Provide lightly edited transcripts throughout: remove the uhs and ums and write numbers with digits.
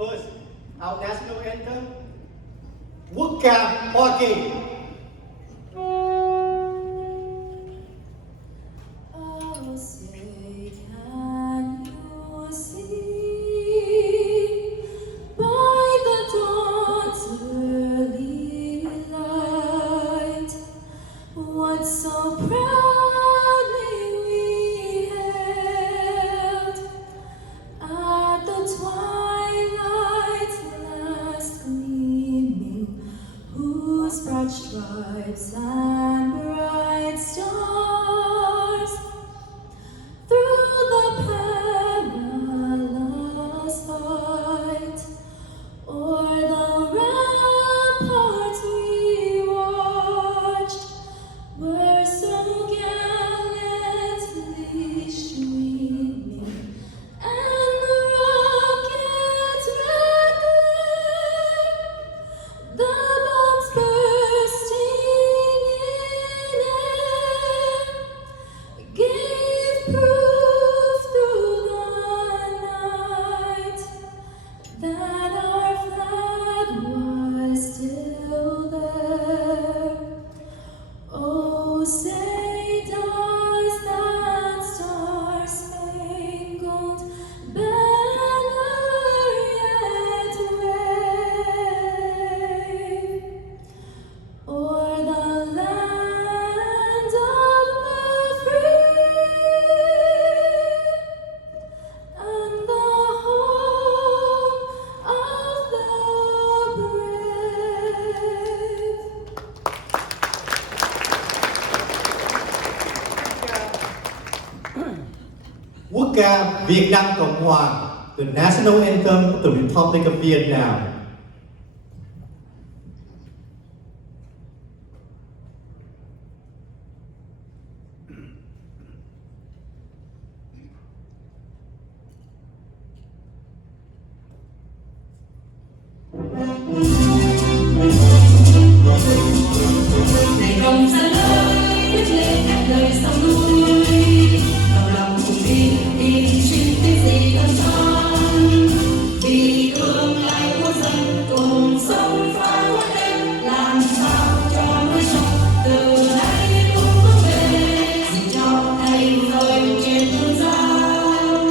First, our national anthem, Quốc ca Hoa Kỳ. Oh, say can you see by the dawn's early light what so proudly we hailed at the twilight's last gleaming, whose broad stripes and bright stars through the perilous fight o'er the ramparts we watched were so gallantly streaming, and the rocket's red glare, the bombs bursting in air, gave proof through the night that our flag was still there. Oh, say does that star-spangled banner yet wave o'er the land of the free and the home of the brave. Quốc ca Việt Nam Cộng Hòa, the national anthem of the Republic of Vietnam. Này công dân ơi, viết lên các lời sông núi, đồng lòng cùng đi chinh tiếng gì ơn son, vì tương lai quốc dân cùng sống phá quốc em, làm sao cho núi sông từ nay cũng vững bền, xin cho thành rơi trên hương giang,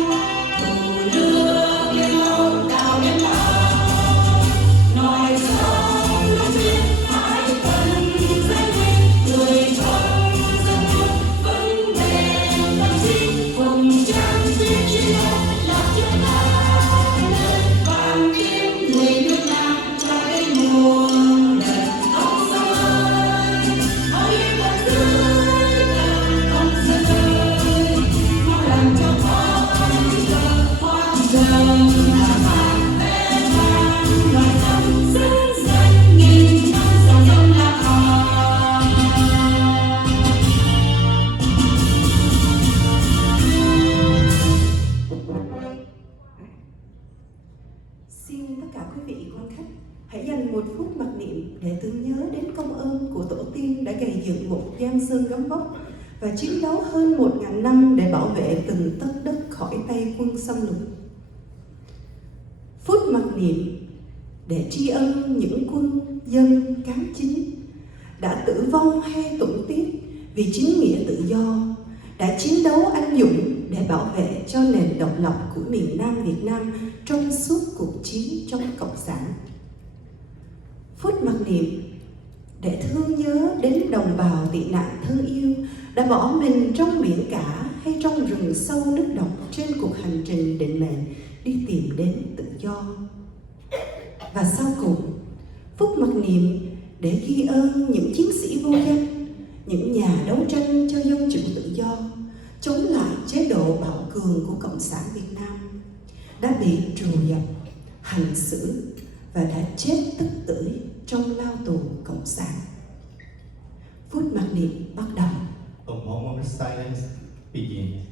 thủ lửa biên màu đào em lao, nói sông lúc biết mãi vẫn danh nguyên, người trong dân luôn vững bền tâm trí, cùng trang viết chiến đấu là chiến thắng nơi vàng kim người nước Nam cho đến muôn đời. Ông dân ơi, hãy vẫn giữ tờ công dân ơi, mau làm cho con giờ hoang dần là vang bên vang loài sông xứng danh nghìn năm dòng sông La Hồng. Xin tất cả quý vị quan khách hãy dành một phút mặc niệm để tưởng nhớ đến công ơn của tổ tiên đã gầy dựng một giang sơn gấm vóc và chiến đấu hơn 1000 năm để bảo vệ từng tấc đất khỏi tay quân xâm lược. Phút mặc niệm để tri ân những quân dân cán chính đã tử vong hay tổn tiếc vì chính nghĩa tự do, đã chiến đấu anh dũng để bảo vệ cho nền độc lập của miền Nam Việt Nam trong suốt cuộc chiến chống Cộng sản. Phút mặc niệm để thương nhớ đến đồng bào tị nạn thân yêu đã bỏ mình trong biển cả hay trong rừng sâu nước độc trên cuộc hành trình định mệnh đi tìm đến tự do. Và sau cùng, phút mặc niệm để ghi ơn những chiến sĩ vô danh, những nhà đấu tranh cho dân chủ tự do, chống lại chế độ bạo cường của Cộng sản Việt Nam, đã bị trù dập, hành xử và đã chết tức tưởi trong lao tù Cộng sản. Phút mặc niệm bắt đầu. A moment of silence begins.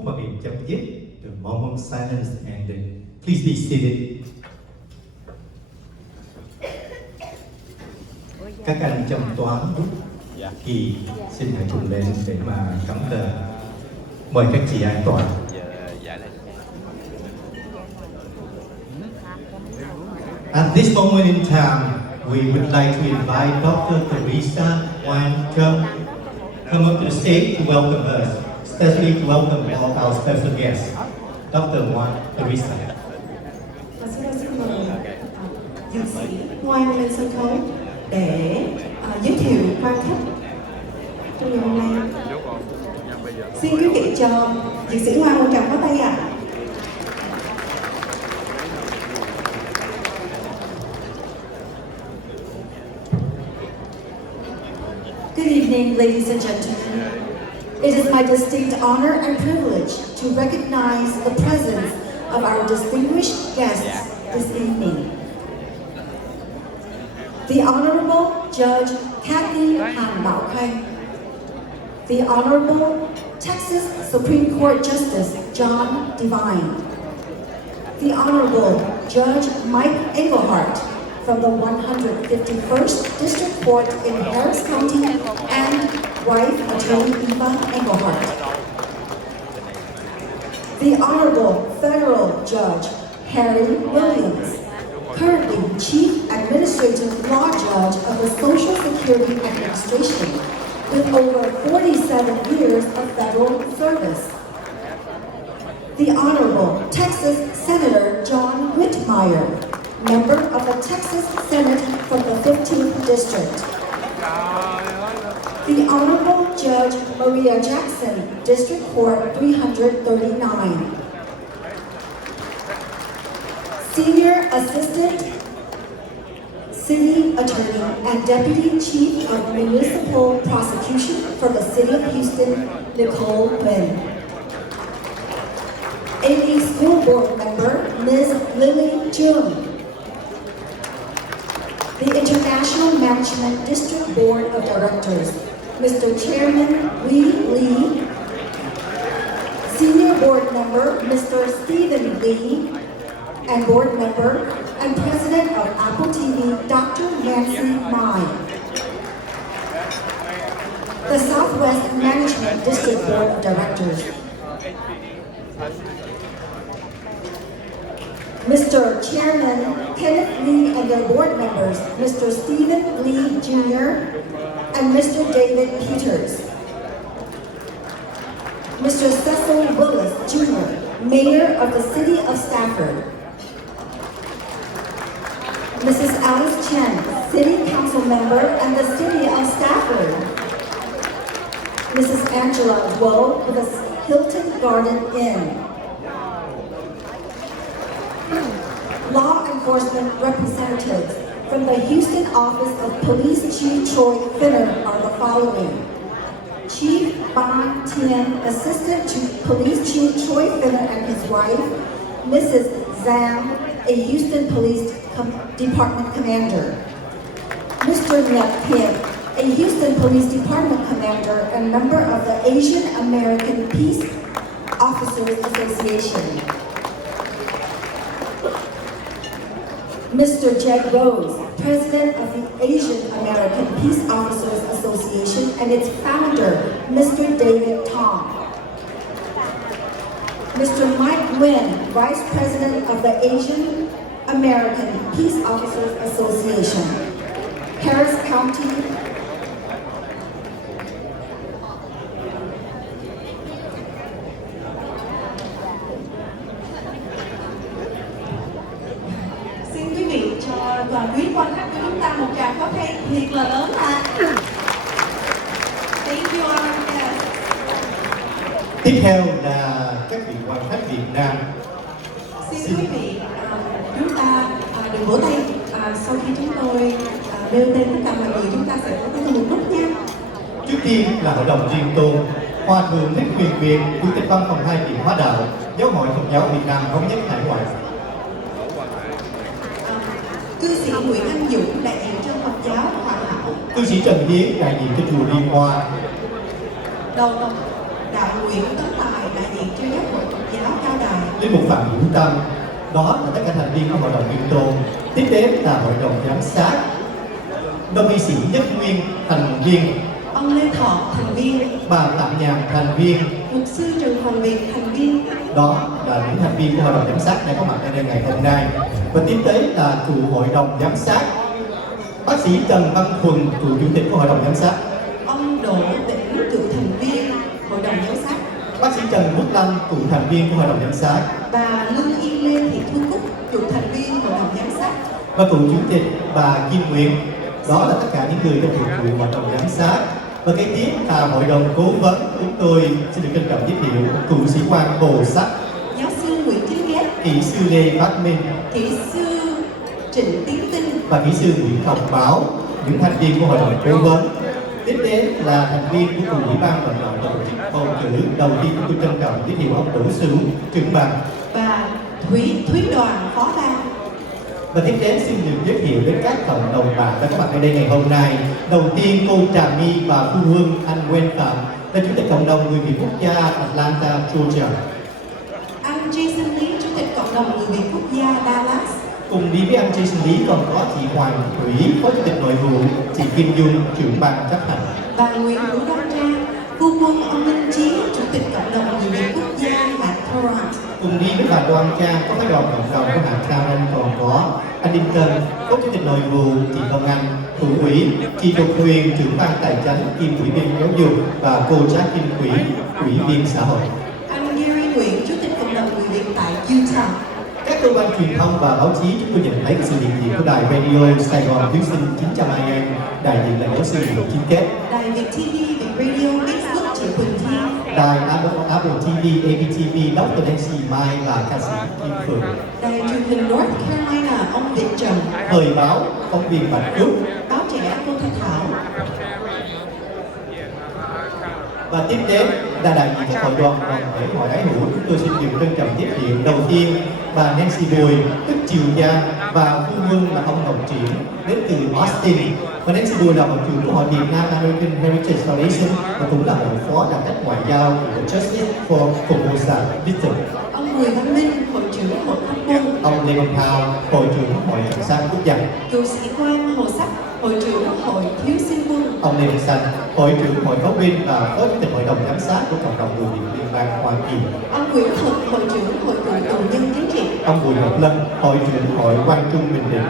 phút mặc niệm chấm dứt, the moment of silence ended. Please be seated. Các anh trong toán thì xin hãy cùng lên để mà cắm cờ. Mời các chị an toàn. At this moment in time, we would like to invite Dr. Teresa Wan Chung come up to the stage to welcome us, especially to welcome all our special guests. Dr. Wan Teresa. Và sau đó xin mời dược sĩ Ngoan lên sân khấu để giới thiệu quan khách trong ngày hôm nay. Xin quý vị cho dược sĩ Ngoan một tràng pháo tay ạ. Good evening, ladies and gentlemen. It is my distinct honor and privilege to recognize the presence of our distinguished guests this evening. The Honorable Judge Kathy Han Bảo Khanh, the Honorable Texas Supreme Court Justice John Devine, the Honorable Judge Mike Engelhardt from the 151st District Court in Harris County, and wife Attorney Eva Engelhardt, the Honorable Federal Judge Harry Williams, currently Chief Administrative Law Judge of the Social Security Administration with over 47 years of federal service. The Honorable Texas Senator John Whitmire, member of the Texas Senate from the 15th District. The Honorable Judge Maria Jackson, District Court 339. Senior Assistant City Attorney and Deputy Chief of Municipal Prosecution for the City of Houston, Nicole Wynn. AD School Board Member, Ms. Lily June. The International Management District Board of Directors, Mr. Chairman Lee Lee. Senior Board Member, Mr. Stephen Lee. And Board Member and President of Apple TV, Dr. Nancy Mai. The Southwest Management District Board of Directors. Mr. Chairman Kenneth Lee and their board members, Mr. Stephen Lee Jr. and Mr. David Peters. Mr. Cecil Willis Jr., Mayor of the City of Stafford. Mrs. Alice Chen, City Council Member and the City of Stafford. Mrs. Angela Guo with the Hilton Garden Inn. Law enforcement representatives from the Houston Office of Police Chief Troy Finner are the following. Chief Ban Tien, Assistant to Police Chief Troy Finner and his wife, Mrs. Zhang, a Houston Police Department Commander. Mr. Net Pien, a Houston Police Department Commander and member of the Asian American Peace Officers Association. Mr. Jed Rose, President of the Asian American Peace Officers Association and its founder, Mr. David Tong. Mr. Mike Nguyen, Vice President of the Asian American Peace Officers Association, Harris County. Xin quý vị cho đoàn quý quan khách của chúng ta một tràng pháo tay thiệt là lớn ạ. Thank you all. Tiếp theo là các vị quan khách Việt Nam. Xin quý vị chúng ta đừng vỗ tay sau khi chúng tôi nêu tên tất cả mọi người, chúng ta sẽ vỗ tay một lúc nha. Trước tiên là Hội đồng Riêng Tôn, Hòa Thượng Thích Huyền Việt, Chủ tịch Văn phòng 2 Viện Hóa Đạo, Giáo hội Phật giáo Việt Nam Thống nhất Hải ngoại. Cư sĩ Nguyễn Anh Dũng, đại diện cho Phật giáo Hòa Hảo. Cư sĩ Trần Hiến, đại diện cho chùa Liên Hoa. Đồng Đạo Nguyễn Tấn Tài, đại diện cho giáo hội Phật giáo Cao Đài. Linh mục Phạm Hữu Tâm, đó là tất cả thành viên của hội đồng tuyên tôn. Tiếp đến là hội đồng giám sát. Đông y sĩ Nhất Nguyên, thành viên. Ông Lê Thọ, thành viên. Bà Phạm Nhàn, thành viên. Mục sư Trần Hoàng Việt, thành viên. Đó là những thành viên của hội đồng giám sát đang có mặt ở đây ngày hôm nay. Và tiếp tới là cựu hội đồng giám sát, bác sĩ Trần Văn Thuần, cựu chủ tịch của hội đồng giám sát. Ông Đỗ Tĩnh, cựu thành viên hội đồng giám sát. Bác sĩ Trần Quốc Lâm, cựu thành viên của hội đồng giám sát. Bà Lương Yên Lê Thị Thu Cúc, cựu thành viên hội đồng giám sát. Và cựu chủ tịch bà Kim Nguyễn. Đó là tất cả những người trong cựu hội đồng giám sát. Và kế tiếp là hội đồng cố vấn, chúng tôi xin được trân trọng giới thiệu cựu sĩ quan Bồ Sắc, Giáo sư Nguyễn Chính Ghét, kỹ sư Lê Phát Minh, kỹ sư Trịnh Tiến Tinh và kỹ sư Nguyễn Ngọc Bảo, những thành viên của hội đồng cố vấn. Tiếp đến là thành viên của cựu ủy ban vận động tổ chức bầu cử. Đầu tiên chúng tôi trân trọng giới thiệu ông Đỗ Sửu, trưởng ban, và Thúy Đoàn, phó ban. và tiếp đến xin được giới thiệu đến các cộng đồng bạn đã có mặt ở đây ngày hôm nay. Đầu tiên cô Trà My và Thu Hương, anh Quen Phạm là chủ tịch cộng đồng người Việt Quốc gia Atlanta, Georgia. Anh Jason Lý, chủ tịch cộng đồng người Việt Quốc gia Dallas. Cùng đi với anh Jason Lý còn có chị Hoàng Thủy, phó chủ tịch nội vụ, chị Kim Dung, trưởng ban chấp hành. Bà Nguyễn Hữu Đoan Trang, phu quân ông Minh Chí, chủ tịch cộng đồng người Việt Quốc gia hạt Toronto. Cùng đi với bà Đoan Trang có phái đoàn cộng đồng của hạt Karen còn có anh Đinh Tân, phó chủ tịch nội vụ, chị Công Anh, thủ ủy, chị Độc Huyền, trưởng ban tài chính, kiêm ủy viên giáo dục và cô Trác Kim Quỷ, ủy viên xã hội. Anh Gary Nguyễn, chủ tịch cộng đồng người Việt tại Utah. Các cơ quan truyền thông và báo chí chúng tôi nhận thấy sự hiện diện của đài Radio Sài Gòn Houston 900 AM, đại diện là giáo sư Nguyễn Chính Kết, Đài Việt TV, Việt Radio, Facebook chị Quỳnh Thi, đài Apple TV, ABTV, Dr. Nancy Mai và ca sĩ Kim Phượng, đài truyền hình North Carolina, ông Việt Trần, thời báo, phóng viên Bạch Trúc, báo trẻ cô Thanh Thảo. và tiếp đến là đại diện các hội đoàn đoàn thể hội ái hữu. Chúng tôi xin được trân trọng giới thiệu đầu tiên bà Nancy Bùi, tức Triều Giang, và phu quân là ông Đồng Triển đến từ Austin. Và Nancy Bùi là hội trưởng của hội Việt Nam American Heritage Foundation và cũng là hội phó đặc trách ngoại giao của Justice for Formosa Victim. Ông Bùi Văn Minh, hội trưởng hội không quân. Ông Lê Văn Thao, hội trưởng hội cảnh sát quốc gia. Cựu sĩ quan Hồ Sắc, hội trưởng hội thiếu sinh quân. Ông Lê Văn Xanh, hội trưởng hội phóng viên và phó chủ tịch hội đồng giám sát của cộng đồng người Việt liên bang Hoa Kỳ. Ông Nguyễn Thực, hội trưởng hội cựu tù nhân chính trị. Ông Bùi Ngọc Lân, hội trưởng hội Quang Trung Bình Định.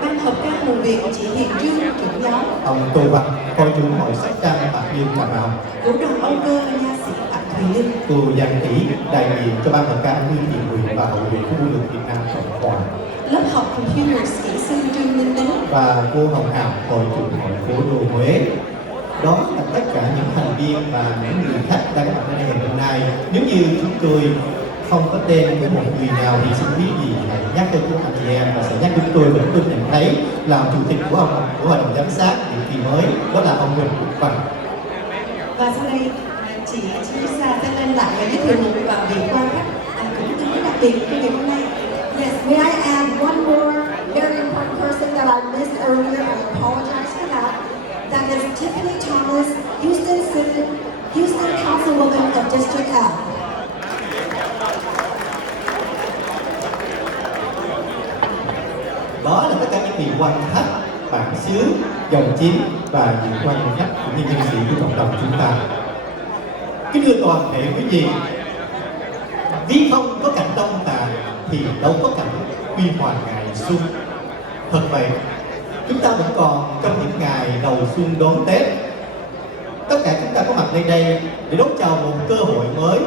Ban hợp ca Hồng Việt, chị Hiền Trương, trưởng giáo. Ông Tô Văn, hội trưởng hội Sóc Trăng Bạc Liêu Cà Mau. Vũ đoàn Âu Cơ, nha sĩ Phạm Thùy Linh. Cô Giang Tỷ, đại diện cho ban hợp ca Nguyên Thiện Nguyện và hậu viện của quân lực Việt Nam Cộng hòa. Lớp học Computers, kỹ sư Trương Minh Tính. Và cô Hồng Hào, hội trưởng hội cố đô Huế. Đó là tất cả những thành viên và những người khách đang có mặt ở đây ngày hôm nay. Nếu như chúng tôi không có tên với một người nào thì xin quý vị hãy nhắc cho chúng anh chị em và sẽ nhắc chúng tôi, và chúng tôi nhận thấy là chủ tịch của hội đồng giám sát nhiệm kỳ mới đó là ông Huỳnh Quốc Văn. Và sau đây chị Teresa sẽ lên lại và giới thiệu một vị quan khách cũng tương đối đặc biệt cho ngày hôm nay. Yes, may I add one more very important person that I missed earlier? I apologize for that. That is Tiffany Thomas, Houston Councilwoman of District F. Đó là tất cả những vị quan khách, bản xứ, dòng chính và những quan khách cũng như nhân sĩ của cộng đồng chúng ta. Kính thưa toàn thể quý vị, vì không có cảnh đông tàn thì đâu có cảnh huy hoàng ngày xuân. Thật vậy, chúng ta vẫn còn trong những ngày đầu xuân đón Tết. Tất cả chúng ta có mặt nơi đây để đón chào một cơ hội mới,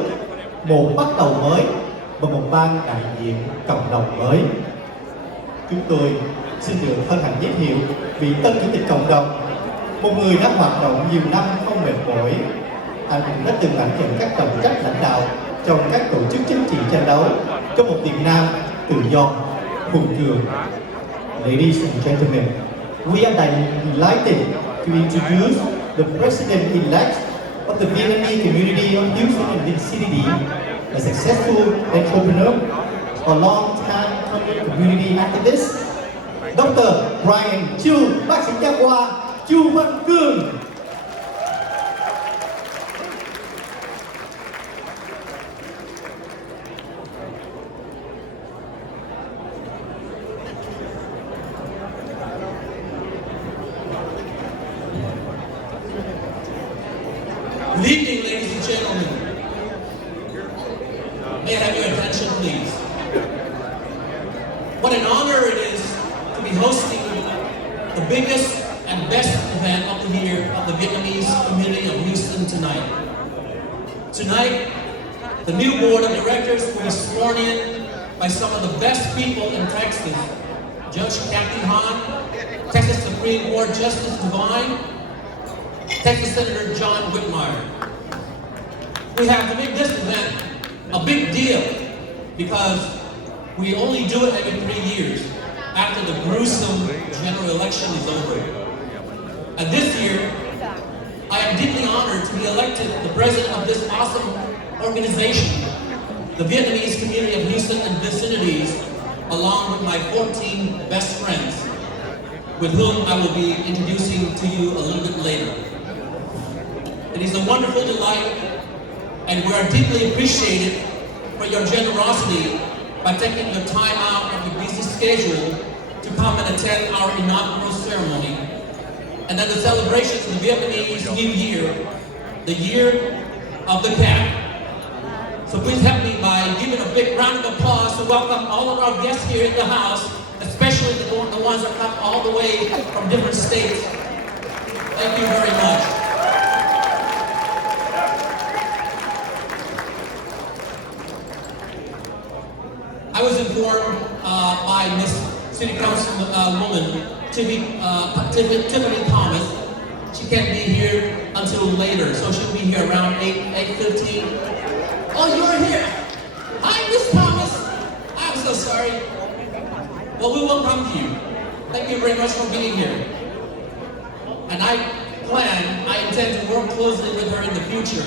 một bắt đầu mới và một ban đại diện cộng đồng mới. Chúng tôi xin được hân hạnh giới thiệu vị tân chủ tịch cộng đồng, một người đã hoạt động nhiều năm không mệt mỏi. Anh cũng đã từng đảm nhận các trọng trách lãnh đạo trong các tổ chức chính trị tranh đấu cho một Việt Nam tự do, hùng cường. Ladies and gentlemen, we are delighted to introduce the President-elect of the Vietnamese community of Houston and vicinity, a successful entrepreneur, a long-time community activist, Dr. Brian Chu, bác sĩ nha khoa Chu Văn Cương. What an honor it is to be hosting the biggest and best event of the year of the Vietnamese community of Houston tonight. Tonight, the new board of directors will be sworn in by some of the best people in Texas. Judge Kathy Hahn, Texas Supreme Court Justice Devine, Texas Senator John Whitmire. We have to make this event a big deal because we only do it every 3 years after the gruesome general election is over. And this year, I am deeply honored to be elected the president of this awesome organization, the Vietnamese community of Houston and vicinities, along with my 14 best friends, with whom I will be introducing to you a little bit later. It is a wonderful delight, and we are deeply appreciated for your generosity by taking your time out of your busy schedule to come and attend our inaugural ceremony, and then the celebrations of the Vietnamese New Year, the Year of the Cat. So please help me by giving a big round of applause to welcome all of our guests here in the house, especially the ones that come all the way from different states. Thank you very much. I was informed by Miss City Councilwoman Tiffany Thomas. She can't be here until later, so she'll be here around 8:15. Oh, you're here. Hi, Miss Thomas. I'm so sorry. Well, we welcome you. Thank you very much for being here. And I intend to work closely with her in the future.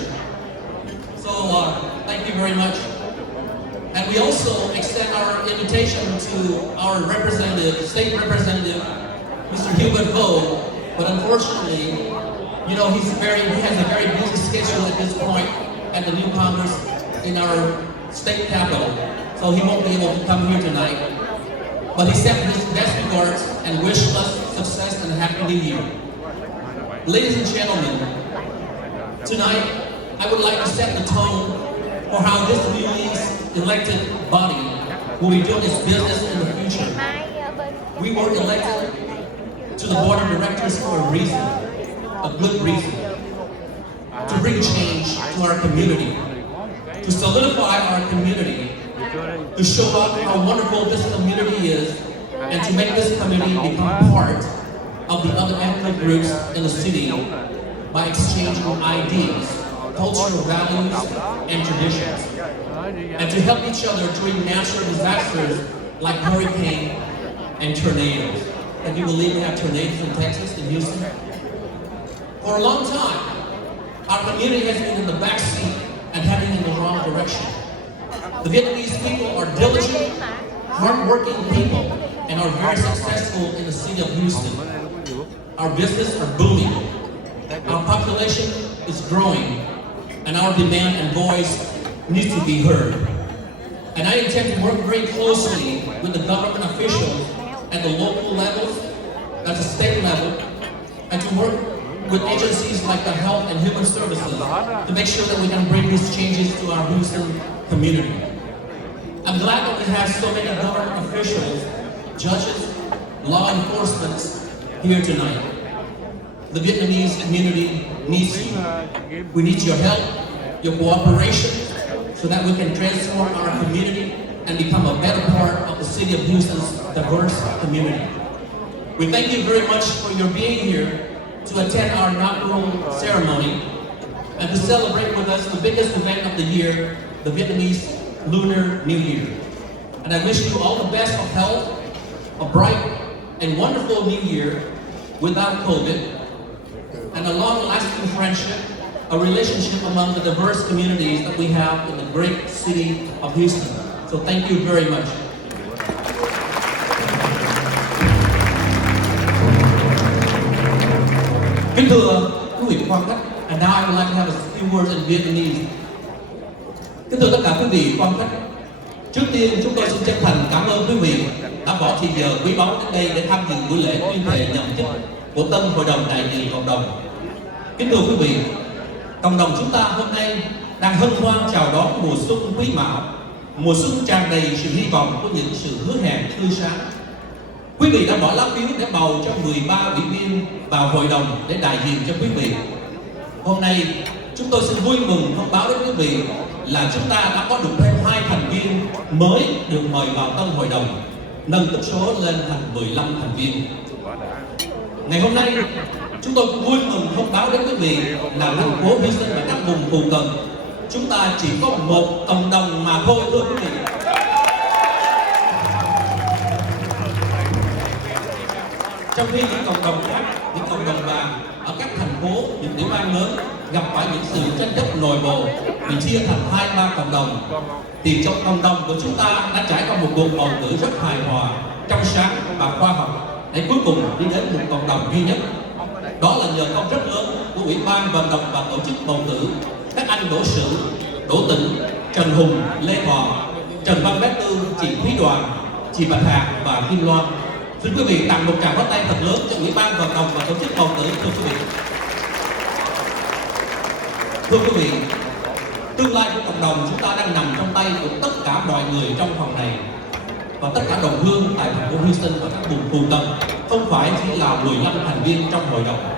So, thank you very much. And we also extend our invitation to our representative, state representative, Mr. Hubert Vo. But unfortunately, you know, he has a very busy schedule at this point at the new Congress in our state capital. So he won't be able to come here tonight. But he sent his best regards and wished us success and a happy new year. Ladies and gentlemen, tonight I would like to set the tone for how this newly elected body will be doing its business in the future. We were elected to the board of directors for a reason, a good reason, to bring change to our community, to solidify our community, to show up how wonderful this community is, and to make this community become part of the other ethnic groups in the city by exchanging ideas, cultural values, and traditions, and to help each other during natural disasters like hurricane and tornadoes. Can you believe we have tornadoes in Texas, in Houston? For a long time, our community has been in the back seat and heading in the wrong direction. The Vietnamese people are diligent, hard-working people and are very successful in the city of Houston. Our business are booming. Our population is growing, and our demand and voice needs to be heard. And I intend to work very closely with the government officials at the local levels, at the state level, and to work with agencies like the Health and Human Services to make sure that we can bring these changes to our Houston community. I'm glad that we have so many government officials, judges, law enforcement here tonight. The Vietnamese community needs you. We need your help, your cooperation, so that we can transform our community and become a better part of the city of Houston's diverse community. We thank you very much for your being here to attend our inaugural ceremony and to celebrate with us the biggest event of the year, the Vietnamese Lunar New Year. And I wish you all the best of health, a bright and wonderful new year without COVID, and a long-lasting friendship, a relationship among the diverse communities that we have in the great city of Houston. So thank you very much. Kính thưa quý vị quan khách, and now I would like to have a few words in Vietnamese. Kính thưa tất cả quý vị quan khách, trước tiên chúng tôi xin chân thành cảm ơn quý vị đã bỏ thời giờ quý báu đến đây để tham dự buổi lễ tuyên thệ nhậm chức của tân hội đồng đại diện cộng đồng. Kính thưa quý vị, cộng đồng chúng ta hôm nay đang hân hoan chào đón mùa xuân quý mão, mùa xuân tràn đầy sự hy vọng của những sự hứa hẹn tươi sáng. Quý vị đã bỏ lá phiếu để bầu cho 13 ủy viên vào hội đồng để đại diện cho quý vị. Hôm nay, chúng tôi xin vui mừng thông báo đến quý vị là chúng ta đã có được thêm 2 thành viên mới được mời vào tân hội đồng, nâng tổng số lên thành 15 thành viên. Ngày hôm nay, chúng tôi cũng vui mừng thông báo đến quý vị là thành phố Houston và các vùng phụ cận, chúng ta chỉ có một cộng đồng mà thôi, thưa quý vị. Trong khi những cộng đồng khác, những cộng đồng vàng ở các thành phố, những tiểu bang lớn gặp phải những sự tranh chấp nội bộ bị chia thành 2-3 cộng đồng, thì trong cộng đồng của chúng ta đã trải qua một cuộc bầu cử rất hài hòa, trong sáng và khoa học để cuối cùng đi đến một cộng đồng duy nhất. Đó là nhờ công rất lớn của Ủy ban vận động và tổ chức bầu cử các anh Đỗ Sử, Đỗ Tĩnh, Trần Hùng, Lê Thọ, Trần Văn Bé Tư, chị Thúy Đoàn, chị Bạch Hạc và Kim Loan. Xin quý vị tặng một tràng pháo tay thật lớn cho Ủy ban vận động và tổ chức bầu cử, thưa quý vị. Thưa quý vị, tương lai của cộng đồng chúng ta đang nằm trong tay của tất cả mọi người trong phòng này và tất cả đồng hương tại thành phố Houston và các vùng phụ cận, không phải chỉ là 15 thành viên trong hội đồng.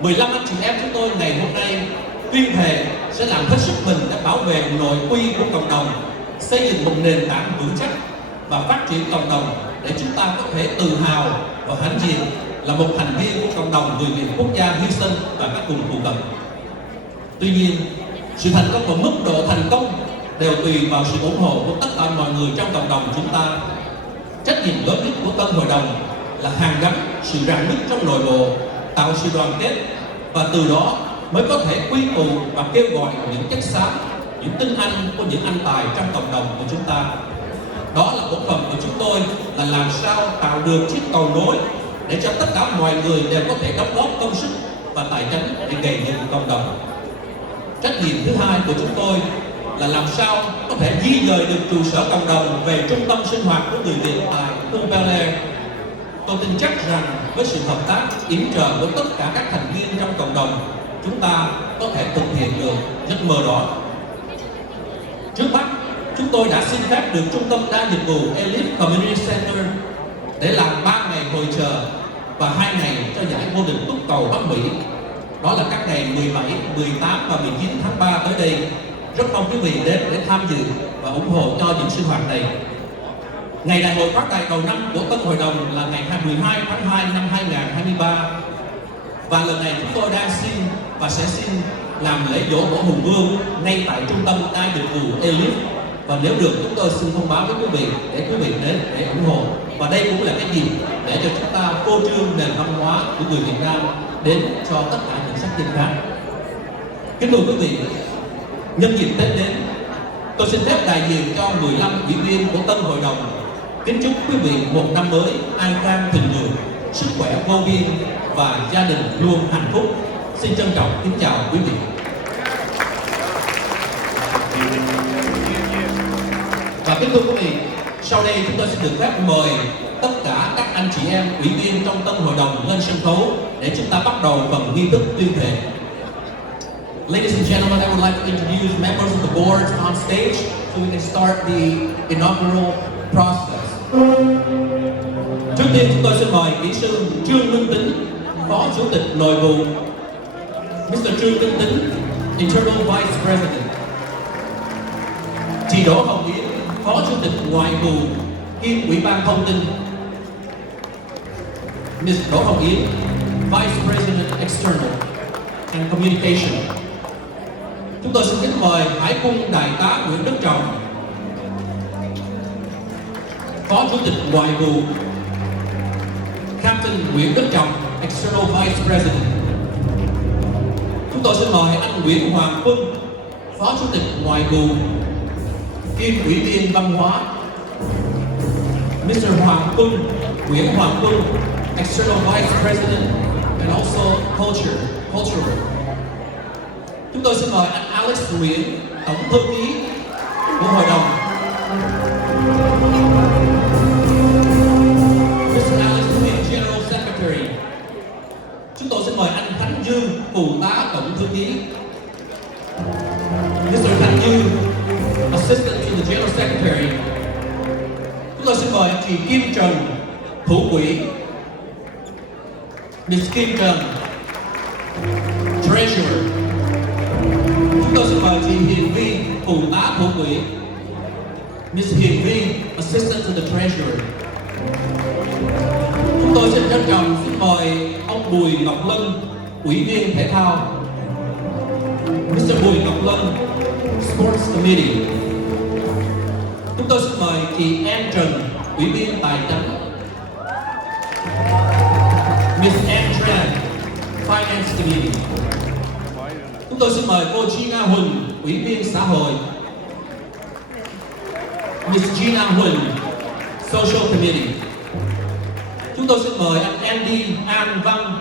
15 anh chị em chúng tôi ngày hôm nay tuyên thệ sẽ làm hết sức mình để bảo vệ nội quy của cộng đồng, xây dựng một nền tảng vững chắc và phát triển cộng đồng để chúng ta có thể tự hào và hãnh diện là một thành viên của cộng đồng người Việt quốc gia Houston và các vùng phụ cận. Tuy nhiên, sự thành công và mức độ thành công đều tùy vào sự ủng hộ của tất cả mọi người trong cộng đồng chúng ta. Trách nhiệm lớn nhất của tân hội đồng là hàn gắn sự rạn nứt trong nội bộ, tạo sự đoàn kết và từ đó mới có thể quy tụ và kêu gọi những chất xám, những tinh anh của những anh tài trong cộng đồng của chúng ta. Đó là bổn phận của chúng tôi, là làm sao tạo được chiếc cầu nối để cho tất cả mọi người đều có thể đóng góp công sức và tài chính để gây dựng cộng đồng. Trách nhiệm thứ hai của chúng tôi là làm sao có thể di dời được trụ sở cộng đồng về trung tâm sinh hoạt của người Việt tại khu Bel Air. Tôi tin chắc rằng với sự hợp tác yểm trợ của tất cả các thành viên trong cộng đồng, chúng ta có thể thực hiện được giấc mơ đó. Trước mắt, chúng tôi đã xin phép được Trung tâm đa dịch vụ Elite Community Center để làm 3 ngày hội chợ và 2 ngày cho giải vô địch túc cầu Bắc Mỹ. Đó là các ngày 17, 18 và 19 tháng 3 tới đây. Rất mong quý vị đến để tham dự và ủng hộ cho những sinh hoạt này. Ngày đại hội phát đại đầu năm của tân hội đồng là ngày 12 tháng 2 năm 2023. Và lần này chúng tôi đang xin và sẽ xin làm lễ dỗ tổ Hùng Vương ngay tại trung tâm đa dịch vụ Elite. Và nếu được, chúng tôi xin thông báo với quý vị để quý vị đến để ủng hộ. Và đây cũng là cái dịp để cho chúng ta phô trương nền văn hóa của người Việt Nam đến cho tất cả những sắc dân khác. Kính thưa quý vị, nhân dịp Tết đến, tôi xin phép đại diện cho 15 ủy viên của tân hội đồng kính chúc quý vị một năm mới an khang thịnh vượng, sức khỏe vô biên và gia đình luôn hạnh phúc. Xin trân trọng kính chào quý vị. Và kính thưa quý vị, sau đây chúng tôi xin được phép mời tất cả các anh chị em ủy viên trong tân hội đồng lên sân khấu để chúng ta bắt đầu phần nghi thức tuyên thệ. Ladies and gentlemen, I would like to introduce members of the board on stage so we can start the inaugural process. Trước tiên chúng tôi xin mời kỹ sư Trương Minh Tính, Phó Chủ tịch Nội vụ. Mr. Trương Minh Tính, Internal Vice President. Chị Đỗ Hồng Yến, Phó Chủ tịch Ngoại vụ kiêm Ủy ban Thông tin. Ms. Đỗ Hồng Yến, Vice President External and Communication. Chúng tôi xin kính mời Hải quân Đại tá Nguyễn Đức Trọng, Phó Chủ tịch Ngoại vụ. Captain Nguyễn Đức Trọng, External Vice President. Chúng tôi xin mời anh Nguyễn Hoàng Quân, Phó Chủ tịch Ngoại vụ kiêm Ủy viên Văn hóa. Mr. Hoàng Quân, Nguyễn Hoàng Quân, External Vice President and also Cultural. Chúng tôi xin mời anh Alex Nguyễn, Tổng thư ký của hội đồng. Mr. Alex Nguyễn, General Secretary. Chúng tôi xin mời anh Khánh Dương, Phụ tá Tổng thư ký. Mr. Khánh Dương, Assistant to the General Secretary. Chúng tôi xin mời chị Kim Trần, Thủ quỹ. Miss Kim Trần, Treasurer. Chúng tôi xin mời chị Hiền Vi, Phụ tá Thủ quỹ. Miss Hiền Vi, Assistant to the Treasurer. Chúng tôi xin trân trọng xin mời ông Bùi Ngọc Lân, Ủy viên Thể thao. Mr. Bùi Ngọc Lân, Sports Committee. Chúng tôi xin mời chị Em Trần, Ủy viên Tài chính. Miss Em Tran, Finance Committee. Chúng tôi xin mời cô Gina Huỳnh, Ủy viên Xã hội. Miss Gina Huỳnh, Social Committee. Chúng tôi xin mời anh Andy An Văn,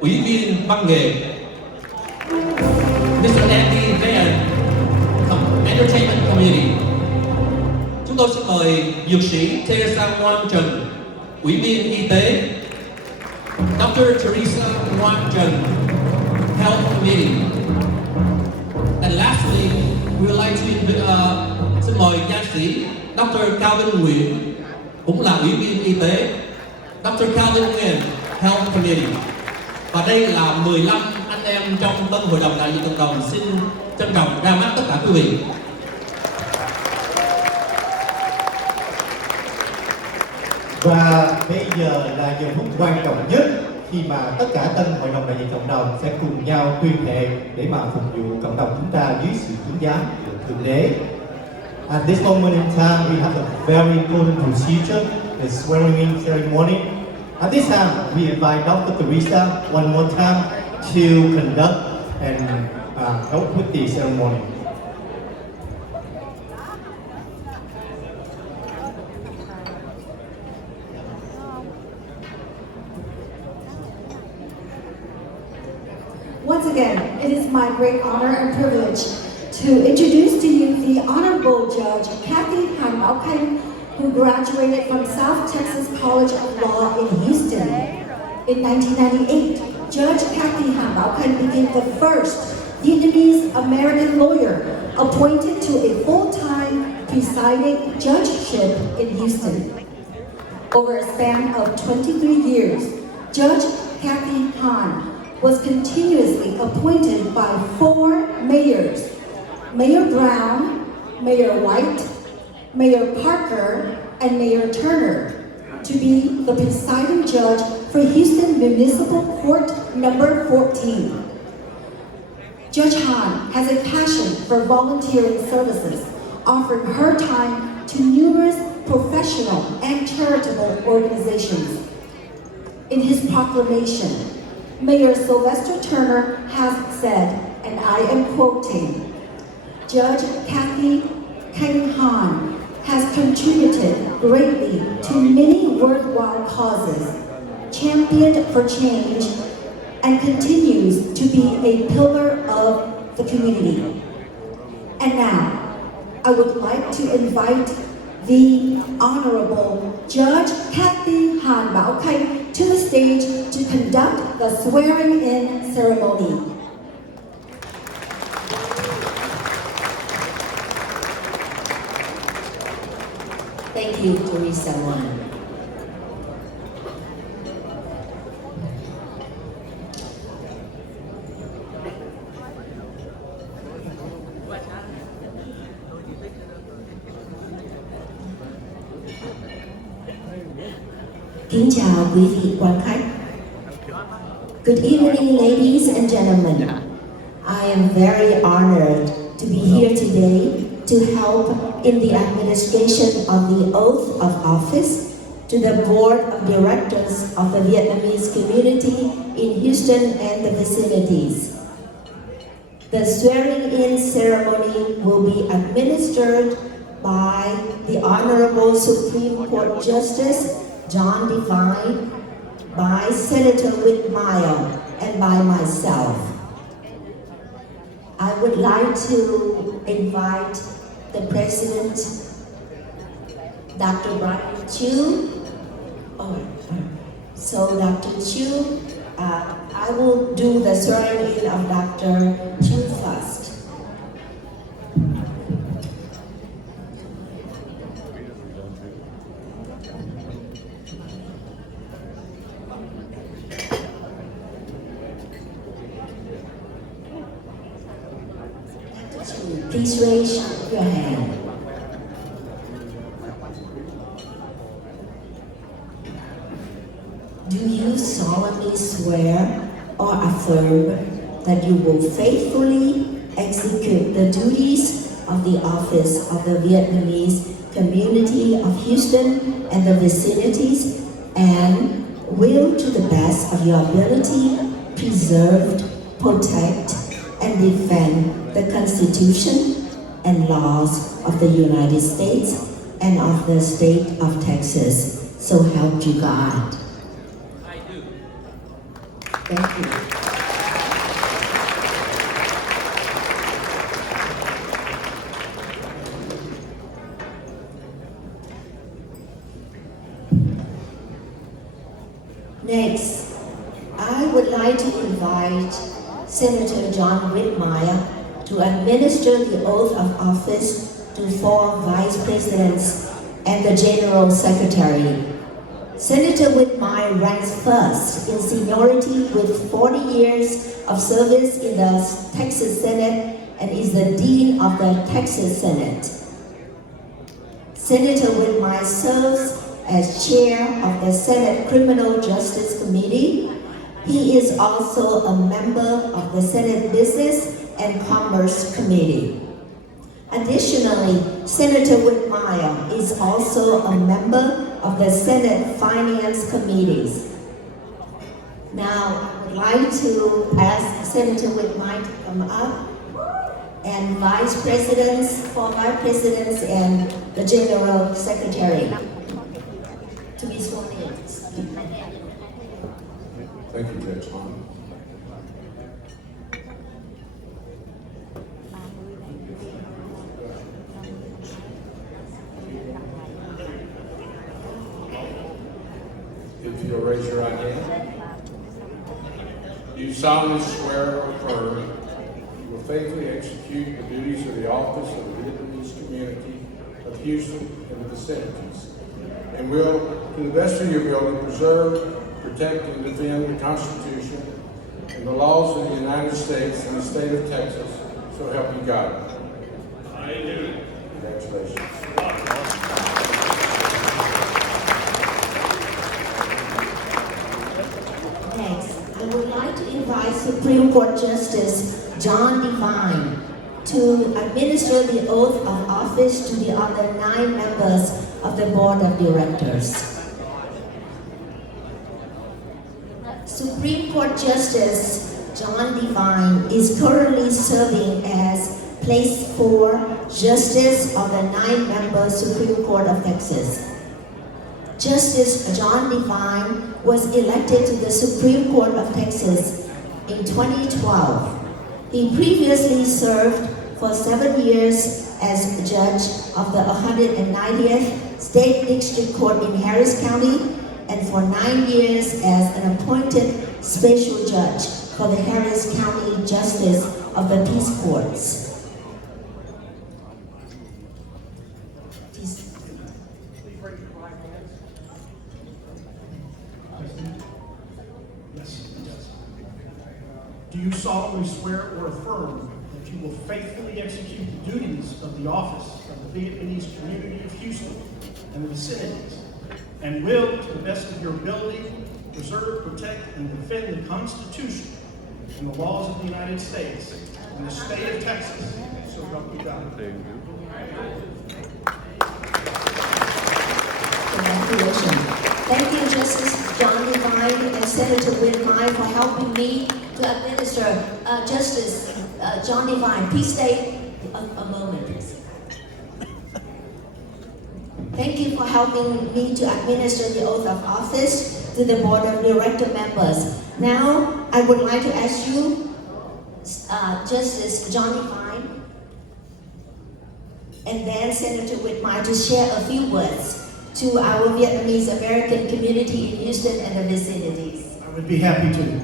Ủy viên Văn nghệ. Mr. Andy Van, Entertainment Committee. Chúng tôi xin mời dược sĩ Teresa Ngoan Trần, Ủy viên Y tế. Dr. Teresa Ngoan Trần, Health Committee. And lastly, we would like to xin mời nha sĩ Dr. Calvin Nguyễn, cũng là Ủy viên Y tế. Dr. Calvin Nguyễn, Health Committee. Và đây là 15 anh em trong Tân Hội đồng Đại diện Cộng đồng. Xin trân trọng ra mắt tất cả quý vị. Và bây giờ là giờ phút quan trọng nhất khi mà tất cả Tân Hội đồng Đại diện Cộng đồng sẽ cùng nhau tuyên thệ để mà phục vụ cộng đồng chúng ta dưới sự chứng giám của Thượng Đế. At this moment in time, we have a very important procedure, the swearing in ceremony. At this time, we invite Dr. Teresa one more time to conduct and help with the ceremony. Once again, it is my great honor and privilege to introduce to you the Honorable Judge Kathy Han Bao Khanh, who graduated from South Texas College of Law in Houston. In 1998, Judge Kathy Han Bao Khanh became the first Vietnamese American lawyer appointed to a full-time presiding judgeship in Houston. Over a span of 23 years, Judge Kathy Han was continuously appointed by 4 mayors: Mayor Brown, Mayor White, Mayor Parker, and Mayor Turner, to be the presiding judge for Houston Municipal Court number 14. Judge Han has a passion for volunteering services, offering her time to numerous professional and charitable organizations. In his proclamation, Mayor Sylvester Turner has said, and I am quoting, "Judge Kathy Khanh Han has contributed greatly to many worthwhile causes, championed for change, and continues to be a pillar of the community." And now, I would like to invite the Honorable Judge Kathy Han Bao Khanh to the stage to conduct the swearing-in ceremony. Thank you, Teresa Nguyen. Kính chào quý vị quan khách. Good evening, ladies and gentlemen. I am very honored to be here today to help in the administration of the oath of office to the Board of Directors of the Vietnamese community in Houston and the vicinities. The swearing-in ceremony will be administered by the Honorable Supreme Court Justice John Devine, by Senator Whitmire, and by myself. I would like to invite the President, Dr. Brian Chu. So Dr. Chu, I will do the swearing in of Dr. Chu first. please raise your hand. Do you solemnly swear or affirm that you will faithfully execute the duties of the office of the Vietnamese community of Houston and the vicinities, and will, to the best of your ability, preserve, protect, and defend the Constitution and laws of the United States and of the state of Texas? So help you God. I do. Thank you. Next, I would like to invite Senator John Whitmire to administer the oath of office to 4 vice presidents and the General Secretary. Senator Whitmire ranks first in seniority with 40 years of service in the Texas Senate and is the Dean of the Texas Senate. Senator Whitmire serves as chair of the Senate Criminal Justice Committee. He is also a member of the Senate Business and Commerce Committee. Additionally, Senator Whitmire is also a member of the Senate Finance Committees. Now, I would like to ask Senator Whitmire to come up, and Vice Presidents, 4 Vice Presidents, and the General Secretary to be sworn in. Thank you, Judge Hahn. If you'll raise your right hand. Do you solemnly swear or affirm you will faithfully execute the duties of the office of the Vietnamese community of Houston and the vicinities, and will, to the best of your ability, preserve, protect, and defend the Constitution and the laws of the United States and the state of Texas, so help you God. I do. Congratulations. Next, I would like to invite Supreme Court Justice John Devine to administer the oath of office to the other 9 members of the Board of Directors. Supreme Court Justice John Devine is currently serving as Place 4 Justice of the 9-member Supreme Court of Texas. Justice John Devine was elected to the Supreme Court of Texas in 2012. He previously served for 7 years as judge of the 190th State District Court in Harris County, and for 9 years as an appointed special judge for the Harris County Justice of the Peace Courts. Do you solemnly swear or affirm that you will faithfully execute the duties of the office of the Vietnamese community of Houston and the vicinities, and will, to the best of your ability, preserve, protect, and defend the Constitution and the laws of the United States and the state of Texas, so help you God? Congratulations. Thank you, Justice John Devine and Senator Whitmire, for helping me to administer. Justice John Devine, please stay a moment, please. Thank you for helping me to administer the oath of office to the Board of Director members. Now, I would like to ask you, Justice John Devine, and then Senator Whitmire, to share a few words to our Vietnamese American community in Houston and the vicinities. I would be happy to.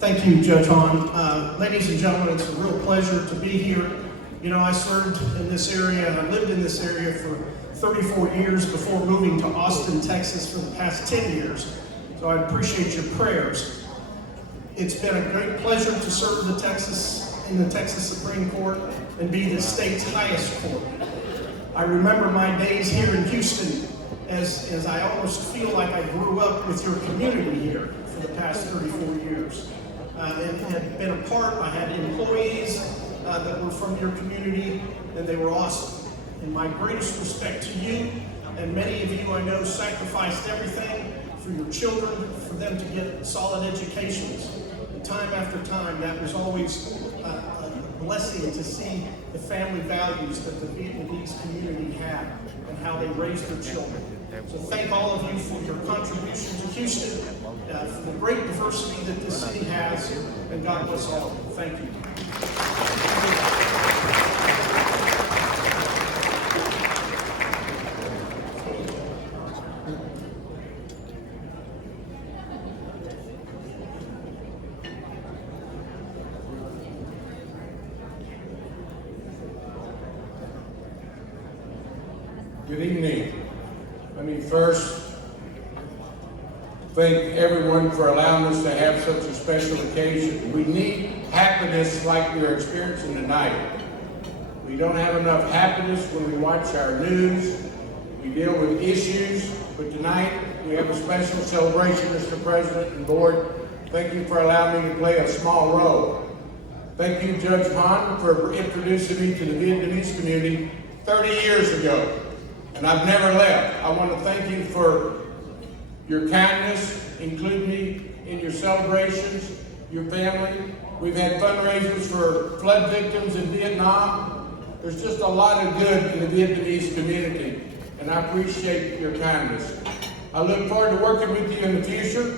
Thank you, Judge Hahn. Ladies and gentlemen, it's a real pleasure to be here. You know, I served in this area and I lived in this area for 34 years before moving to Austin, Texas for the past 10 years. So I appreciate your prayers. It's been a great pleasure to serve the Texas in the Texas Supreme Court and be the state's highest court. I remember my days here in Houston as I almost feel like I grew up with your community here for the past 34 years. And had been a part, I had employees that were from your community, and they were awesome. And my greatest respect to you, and many of you I know sacrificed everything for your children, for them to get solid educations. And time after time, that was always a blessing to see the family values that the Vietnamese community had and how they raised their children. So thank all of you for your contribution to Houston, for the great diversity that this city has, and God bless all of you. Thank you. Good evening. Let me first thank everyone for allowing us to have such a special occasion. We need happiness like we're experiencing tonight. We don't have enough happiness when we watch our news. We deal with issues, but tonight we have a special celebration, Mr. President and Board. Thank you for allowing me to play a small role. Thank you, Judge Han, for introducing me to the Vietnamese community 30 years ago. And I've never left. I want to thank you for your kindness, including me in your celebrations, your family. We've had fundraisers for flood victims in Vietnam. There's just a lot of good in the Vietnamese community, and I appreciate your kindness. I look forward to working with you in the future.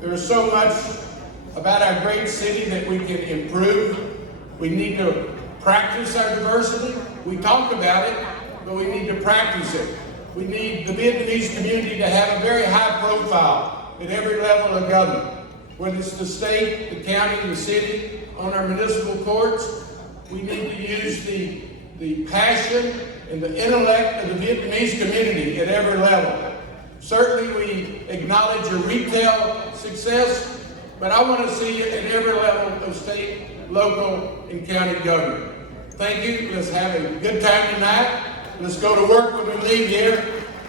There is so much about our great city that we can improve. We need to practice our diversity. We talk about it, but we need to practice it. We need the Vietnamese community to have a very high profile at every level of government. Whether it's the state, the county, the city, on our municipal courts, we need to use the passion and the intellect of the Vietnamese community at every level. Certainly we acknowledge your retail success, but I want to see you at every level of state, local, and county government. Thank you. Let's have a good time tonight. Let's go to work when we leave here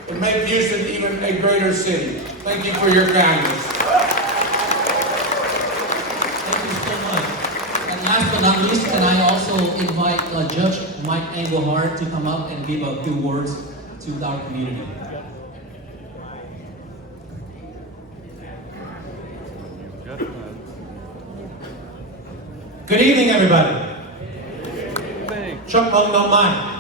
and make Houston even a greater city. Thank you for your kindness. Thank you so much. And last but not least, can I also invite Judge Mike Engelhardt to come up and give a few words to our community. Good evening, everybody. Chuck Mong don't mind.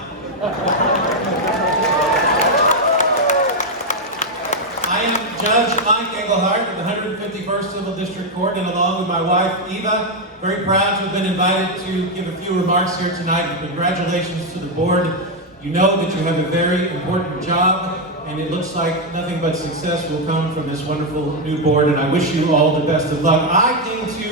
I am Judge Mike Engelhardt of the 151st Civil District Court, and along with my wife, Eva, very proud to have been invited to give a few remarks here tonight. And congratulations to the board. You know that you have a very important job, and it looks like nothing but success will come from this wonderful new board, and I wish you all the best of luck. I came to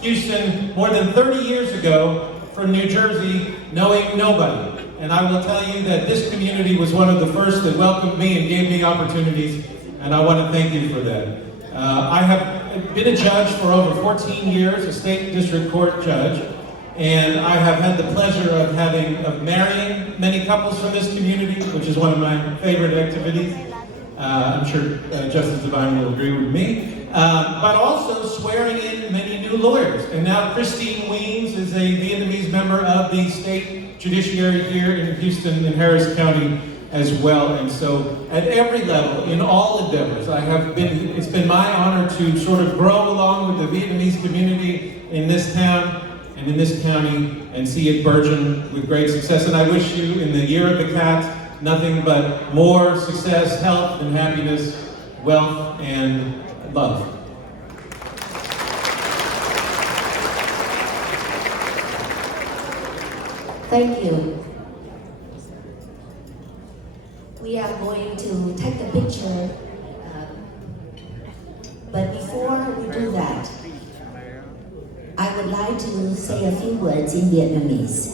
Houston more than 30 years ago from New Jersey, knowing nobody. And I will tell you that this community was one of the first that welcomed me and gave me opportunities, and I want to thank you for that. I have been a judge for over 14 years, a state district court judge, and I have had the pleasure of marrying many couples from this community, which is one of my favorite activities. I'm sure Justice Devine will agree with me. But also swearing in many new lawyers. And now Christine Weems is a Vietnamese member of the state judiciary here in Houston and Harris County as well. And so at every level, in all endeavors, it's been my honor to sort of grow along with the Vietnamese community in this town and in this county and see it burgeon with great success. And I wish you, in the year of the cat, nothing but more success, health, and happiness, wealth, and love. Thank you. We are going to take a picture, but before we do that, I would like to say a few words in Vietnamese.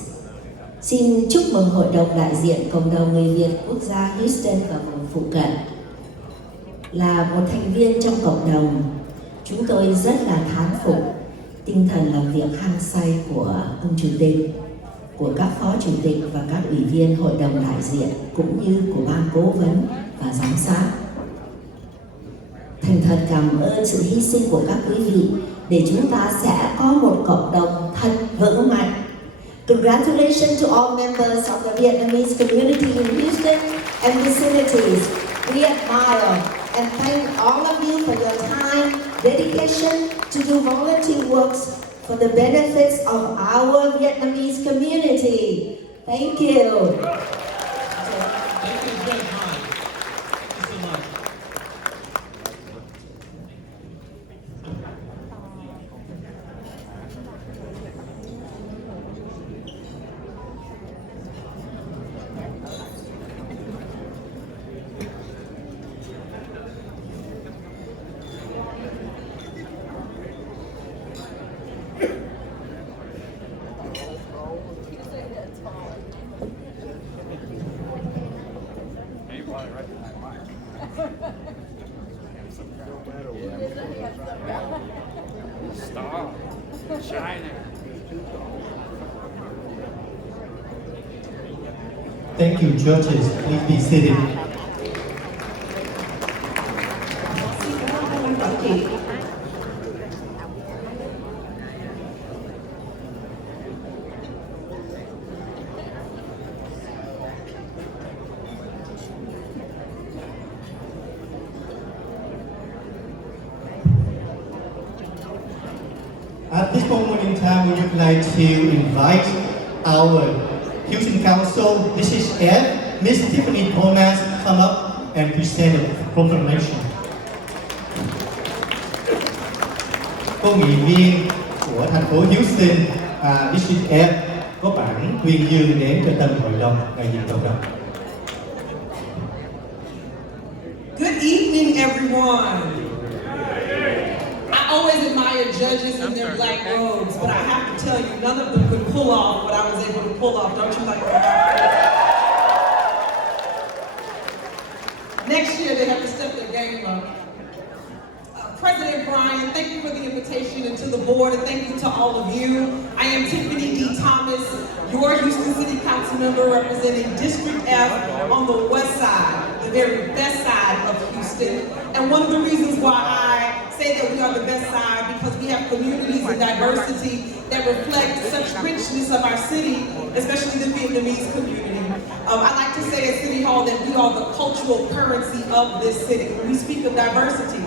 Xin chúc mừng Hội đồng đại diện Cộng đồng Người Việt quốc gia Houston và vùng phụ cận. Là một thành viên trong cộng đồng, chúng tôi rất là thán phục tinh thần làm việc hăng say của ông Chủ tịch, của các phó chủ tịch và các ủy viên hội đồng đại diện cũng như của ban cố vấn và giám sát. Thành thật cảm ơn sự hy sinh của các quý vị để chúng ta sẽ có một cộng đồng thật vững mạnh. Congratulations to all members of the Vietnamese community in Houston and vicinities. We admire and thank all of you for your time, dedication to do volunteer works for the benefits of our Vietnamese community. Thank you. Thank you, very kind. Thank you so much. Stop shining. Thank you, judges. Please be seated. At this moment in time, we would like to invite our Houston Council, VNCH, Miss Tiffany Thomas, come up and present a proclamation. Cô nghị viên của thành phố Houston, VNCH, có bản tuyên dương đến cho tân hội đồng đại diện cộng đồng. Good evening, everyone. I always admire judges in their black robes, but I have to tell you, none of them could pull off what I was able to pull off. Don't you like that? Next year, they have to step their game up. President Brian, thank you for the invitation, and to the board, and thank you to all of you. I am Tiffany D. Thomas, your Houston City Council member representing District F on the west side, the very best side of Houston. And one of the reasons why I say that we are the best side, because we have communities and diversity that reflect such richness of our city, especially the Vietnamese community. I like to say at City Hall that we are the cultural currency of this city. When we speak of diversity,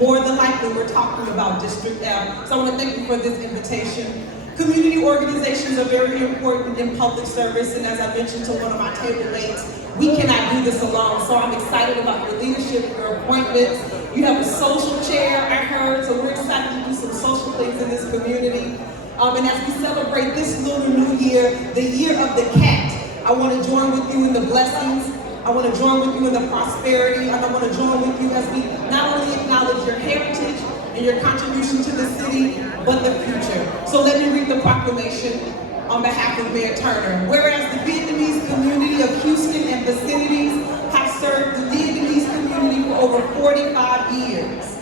more than likely we're talking about District F. So I want to thank you for this invitation. Community organizations are very important in public service, and as I mentioned to one of my table mates, we cannot do this alone. So I'm excited about your leadership, your appointments. You have a social chair, I heard, so we're excited to do some social things in this community. And as we celebrate this Lunar New Year, the year of the cat, I want to join with you in the blessings. I want to join with you in the prosperity, and I want to join with you as we not only acknowledge your heritage and your contribution to the city, but the future. So let me read the proclamation on behalf of Mayor Turner. Whereas the Vietnamese community of Houston and vicinities have served the Vietnamese community for over 45 years.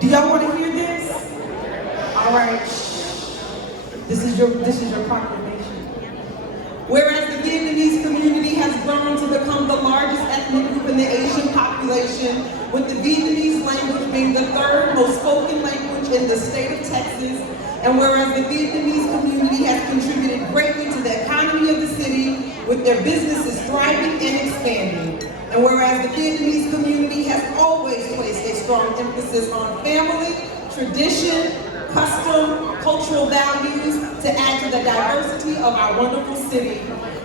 Do y'all want to hear this? All right. This is your proclamation. Whereas the Vietnamese community has grown to become the largest ethnic group in the Asian population, with the Vietnamese language being the third most spoken language in the state of Texas, and whereas the Vietnamese community has contributed greatly to the economy of the city, with their businesses thriving and expanding, and whereas the Vietnamese community has always placed a strong emphasis on family, tradition, custom, cultural values to add to the diversity of our wonderful city.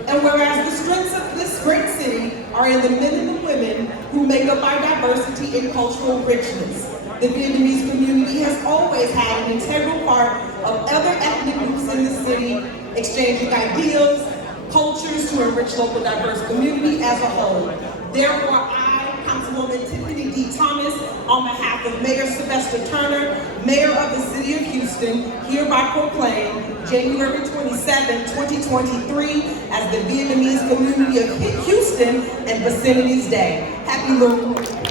And whereas the strengths of this great city are in the men and the women who make up our diversity and cultural richness, the Vietnamese community has always had an integral part of other ethnic groups in the city, exchanging ideas, cultures to enrich local diverse community as a whole. Therefore, I, Councilwoman Tiffany D. Thomas, on behalf of Mayor Sylvester Turner, Mayor of the City of Houston, hereby proclaim January 27, 2023 as the Vietnamese Community of Houston and Vicinities Day. Happy Lunar New Year.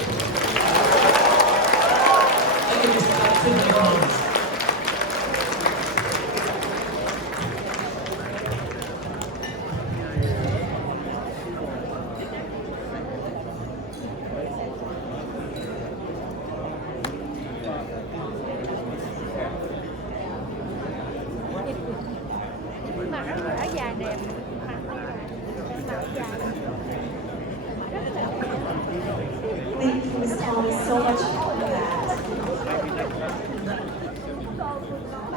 so much for that.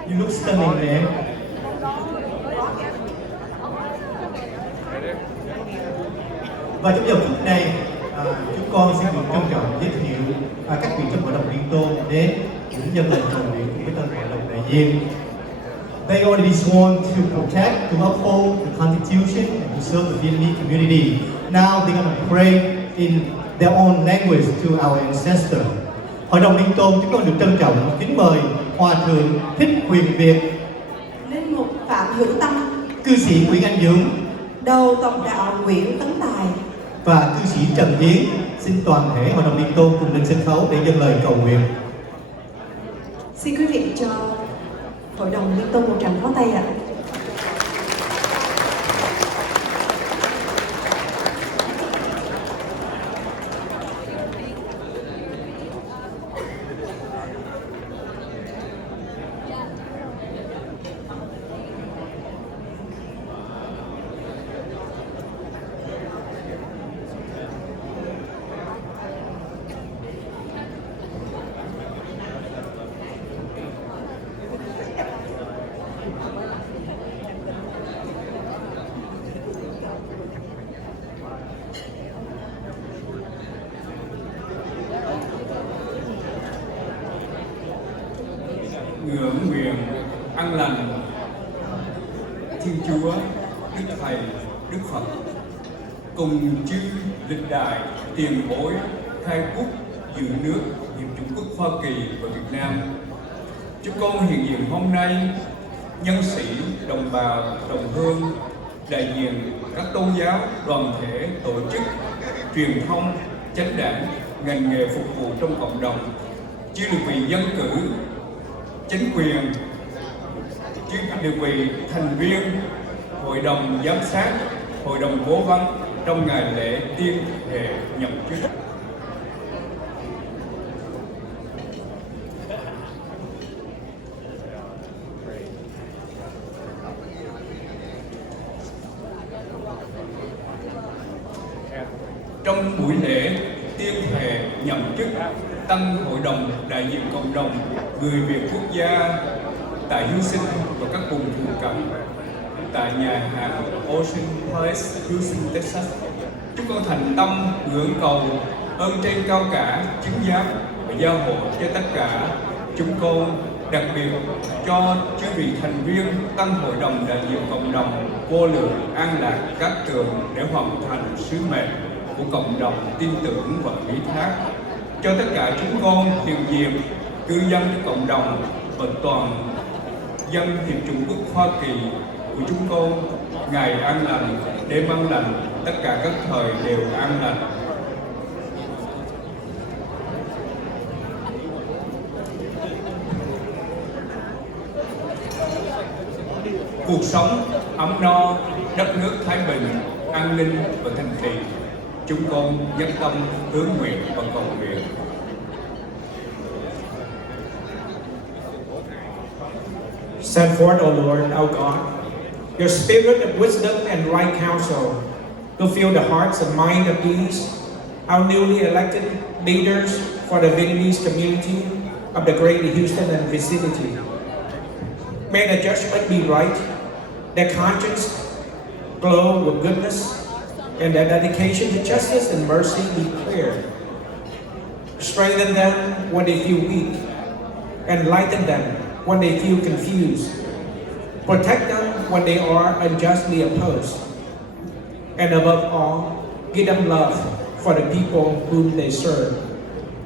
You look stunning, man. Và trong giờ phút này, chúng con xin được trân trọng giới thiệu các vị trong hội đồng liên tôn đến những nhân lời cầu nguyện của tên hội đồng đại diện. They already sworn to protect, to uphold the Constitution, and to serve the Vietnamese community. Now they're going to pray in their own language to our ancestors. Hội đồng liên tôn chúng con được trân trọng kính mời Hòa thượng Thích Huyền Việt, Linh mục Phạm Hữu Tâm, cư sĩ Nguyễn Anh Dũng Đầu Tổng đạo Nguyễn Tấn Tài và cư sĩ Trần Hiến. Xin toàn thể hội đồng liên tôn cùng lên sân khấu để dâng lời cầu nguyện. Xin quý vị cho hội đồng liên tôn một tràng pháo tay ạ. Ngưỡng nguyện an lành Thiên Chúa, Đức Thầy, Đức Phật cùng chư lịch đại tiền bối khai quốc dựng nước Hiệp chủng quốc Hoa Kỳ và Việt Nam. Chúng con hiện diện hôm nay, nhân sĩ, đồng bào, đồng hương, đại diện các tôn giáo, đoàn thể, tổ chức, truyền thông, chánh đảng, ngành nghề phục vụ trong cộng đồng, chưa được vị dân cử, chính quyền, chưa được vị thành viên hội đồng giám sát, hội đồng cố vấn trong ngày lễ tuyên thệ nhậm chức. Trong buổi lễ tuyên thệ nhậm chức Tăng Hội đồng đại diện cộng đồng Người Việt quốc gia tại Houston và các vùng phụ cận tại nhà hàng Ocean Place, Houston, Texas, chúng con thành tâm ngưỡng cầu ơn trên cao cả chứng giám và gia hộ cho tất cả chúng con, đặc biệt cho chư vị thành viên Tăng Hội đồng đại diện cộng đồng vô lượng an lạc các tường để hoàn thành sứ mệnh của cộng đồng tin tưởng và ủy thác, cho tất cả chúng con hiện diện cư dân của cộng đồng và toàn dân Hiệp chủng quốc Hoa Kỳ của chúng con ngày an lành, đêm an lành, tất cả các thời đều an lành. Cuộc sống ấm no, đất nước thái bình, an ninh và thành thị, chúng con nhất tâm hướng nguyện và cầu nguyện. Send forth, O Lord, our God, your spirit of wisdom and right counsel to fill the hearts and mind of these, our newly elected leaders for the Vietnamese community of the greater Houston and vicinity. May the judgment be right, their conscience glow with goodness, and their dedication to justice and mercy be clear. Strengthen them when they feel weak, enlighten them when they feel confused, protect them when they are unjustly opposed, and above all, give them love for the people whom they serve.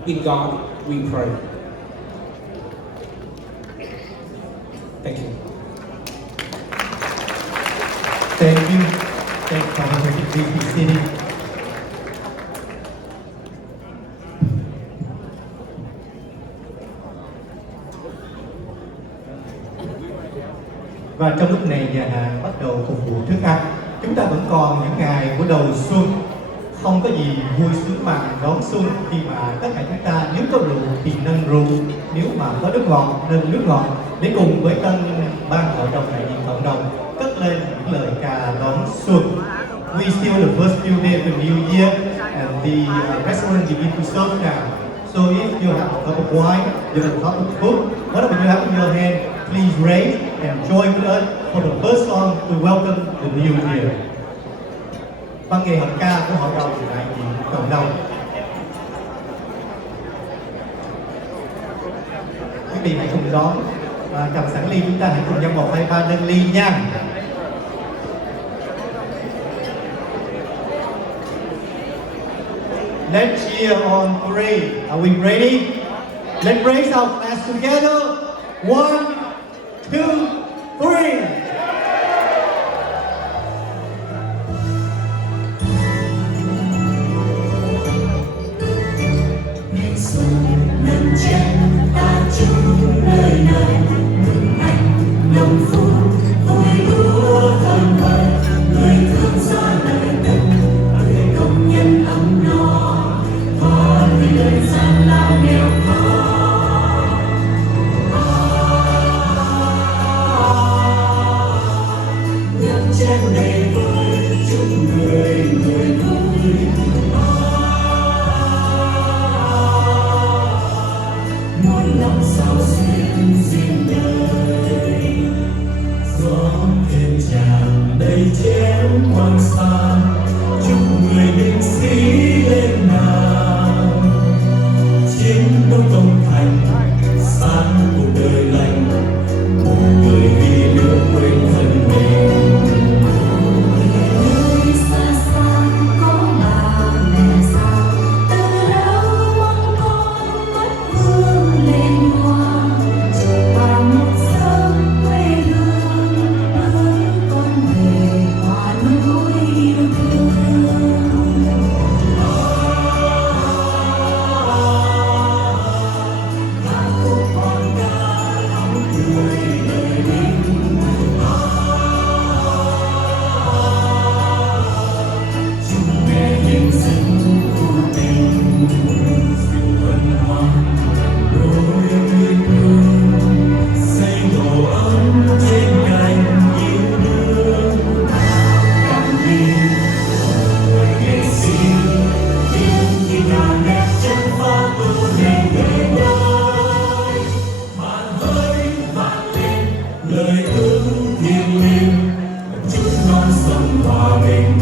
In God we pray. Thank you. Thank you. Thank you for the city. Và trong lúc này nhà hàng bắt đầu phục vụ thức ăn. Chúng ta vẫn còn những ngày của đầu xuân. Không có gì vui sướng bằng đón xuân khi mà tất cả chúng ta nếu có rượu thì nâng rượu, nếu mà có nước ngọt nâng nước ngọt, để cùng với tân ban hội đồng đại diện cộng đồng cất lên những lời ca đón xuân. We still the first few days of the new year and the restaurant begin to serve now. So if you have a cup of wine, you have a cup of Coke, whatever you have in your hand, please raise and join with us for the first song to welcome the new year. Văn nghệ hợp ca của hội đồng đại diện cộng đồng. Quý vị hãy cùng đón và cầm sẵn ly, chúng ta hãy cùng nhau 1, 2, 3 nâng ly nha. Let's cheer on 3. Are we ready? Let's raise our glass together. 1, 2, 3. Ngày xuân nâng chén ta chung lời này mừng anh nồng phu vui đua thân vời người thương xa lời tình người công nhân ấm no có người gian lao nghèo khó. Nâng chén đầy vơi chúc người người vui. Muôn năm sau xuyên duyên đời gió thêm tràn đầy chén hoàng sa chúc người binh sĩ lên nào chiến đấu công thành sáng cuộc đời lành một người vì nước quên thân mình. Nơi xa xa có bà mẹ già từ đâu mong con mất hương lên hoa chúc bà một sớm quê hương hướng con về hòa núi yêu thương. Ca khúc con ca lòng người đời bình chúc mẹ hiền dâng cuộc tình vân hoa đôi uyên ương xây tổ ấm trên cành yêu đương. Cảm ơn người nghệ sĩ tiếng guitar đẹp chân pha tô nền đời mới màn hơi vang lên lời ước thiêng liêng chúc non sông hòa bình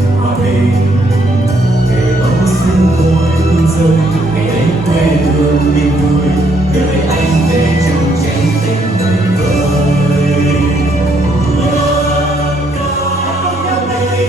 kể bóng sương môi hương rơi kể quê hương yên vui đời anh về trong chén tình đời vơi. Nhớ ca đây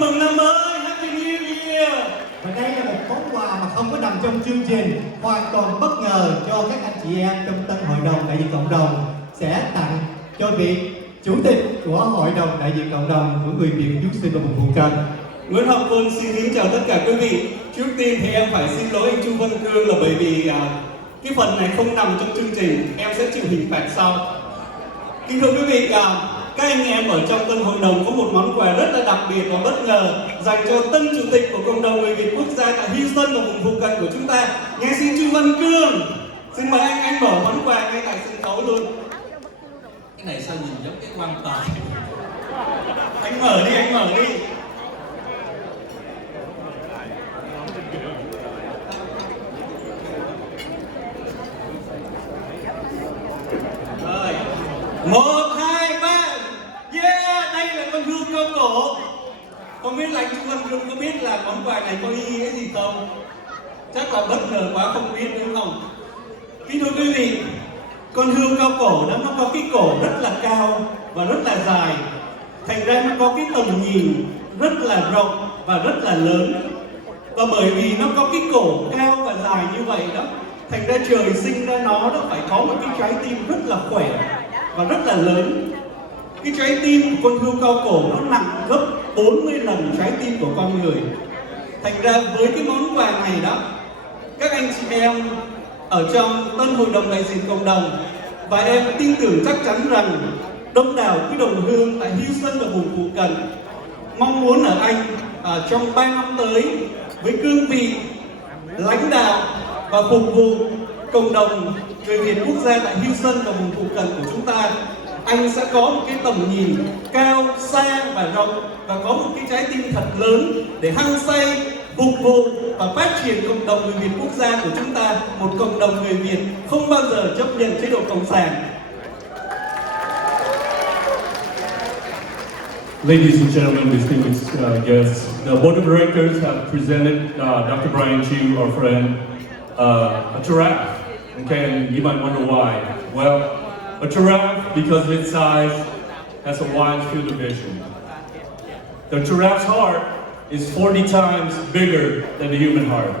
thân mừng năm mới, Happy New Year. Và đây là một món quà mà không có nằm trong chương trình, hoàn toàn bất ngờ cho các anh chị em trong tân hội đồng đại diện cộng đồng sẽ tặng cho vị chủ tịch của hội đồng đại diện cộng đồng của người Việt Houston và vùng phụ cận. Nguyễn Học Quân xin kính chào tất cả quý vị. Trước tiên thì em phải xin lỗi anh Chu Văn Cương là bởi vì cái phần này không nằm trong chương trình, em sẽ chịu hình phạt sau. Kính thưa quý vị, các anh em ở trong tân hội đồng có một món quà rất là đặc biệt và bất ngờ dành cho tân chủ tịch của cộng đồng người Việt quốc gia tại Houston và vùng phụ cận của chúng ta. Nghe xin Chu Văn Cương. Xin mời anh mở món quà ngay tại sân khấu luôn. Cái này sao nhìn giống cái quan tài. Anh mở đi, anh mở đi. Rồi, 1, 2, 3. Yeah, đây là con hươu cao cổ. Không biết là anh Chu Văn Cương có biết là món quà này có ý nghĩa gì không? Chắc là bất ngờ quá không biết đúng không? Kính thưa quý vị, con hươu cao cổ đó nó có cái cổ rất là cao và rất là dài. Thành ra nó có cái tầm nhìn rất là rộng và rất là lớn. Và bởi vì nó có cái cổ cao và dài như vậy đó, thành ra trời sinh ra nó phải có một cái trái tim rất là khỏe và rất là lớn. Cái trái tim của con hươu cao cổ nó nặng gấp 40 lần trái tim của con người. Thành ra với cái món quà này đó, các anh chị em ở trong tân hội đồng đại diện cộng đồng và em tin tưởng chắc chắn rằng đông đảo quý đồng hương tại Houston và vùng phụ cận mong muốn ở anh trong 3 năm tới với cương vị lãnh đạo và phục vụ cộng đồng người Việt quốc gia tại Houston và vùng phụ cận của chúng ta, anh sẽ có một cái tầm nhìn cao, xa và rộng và có một cái trái tim thật lớn để hăng say phục vụ và phát triển cộng đồng người Việt quốc gia của chúng ta, một cộng đồng người Việt không bao giờ chấp nhận chế độ cộng sản. Ladies and gentlemen, distinguished guests, the board of directors have presented Dr. Brian Chu, our friend, a giraffe. Okay, and you might wonder why. Well, a giraffe, because of its size, has a wide field of vision. The giraffe's heart is 40 times bigger than the human heart.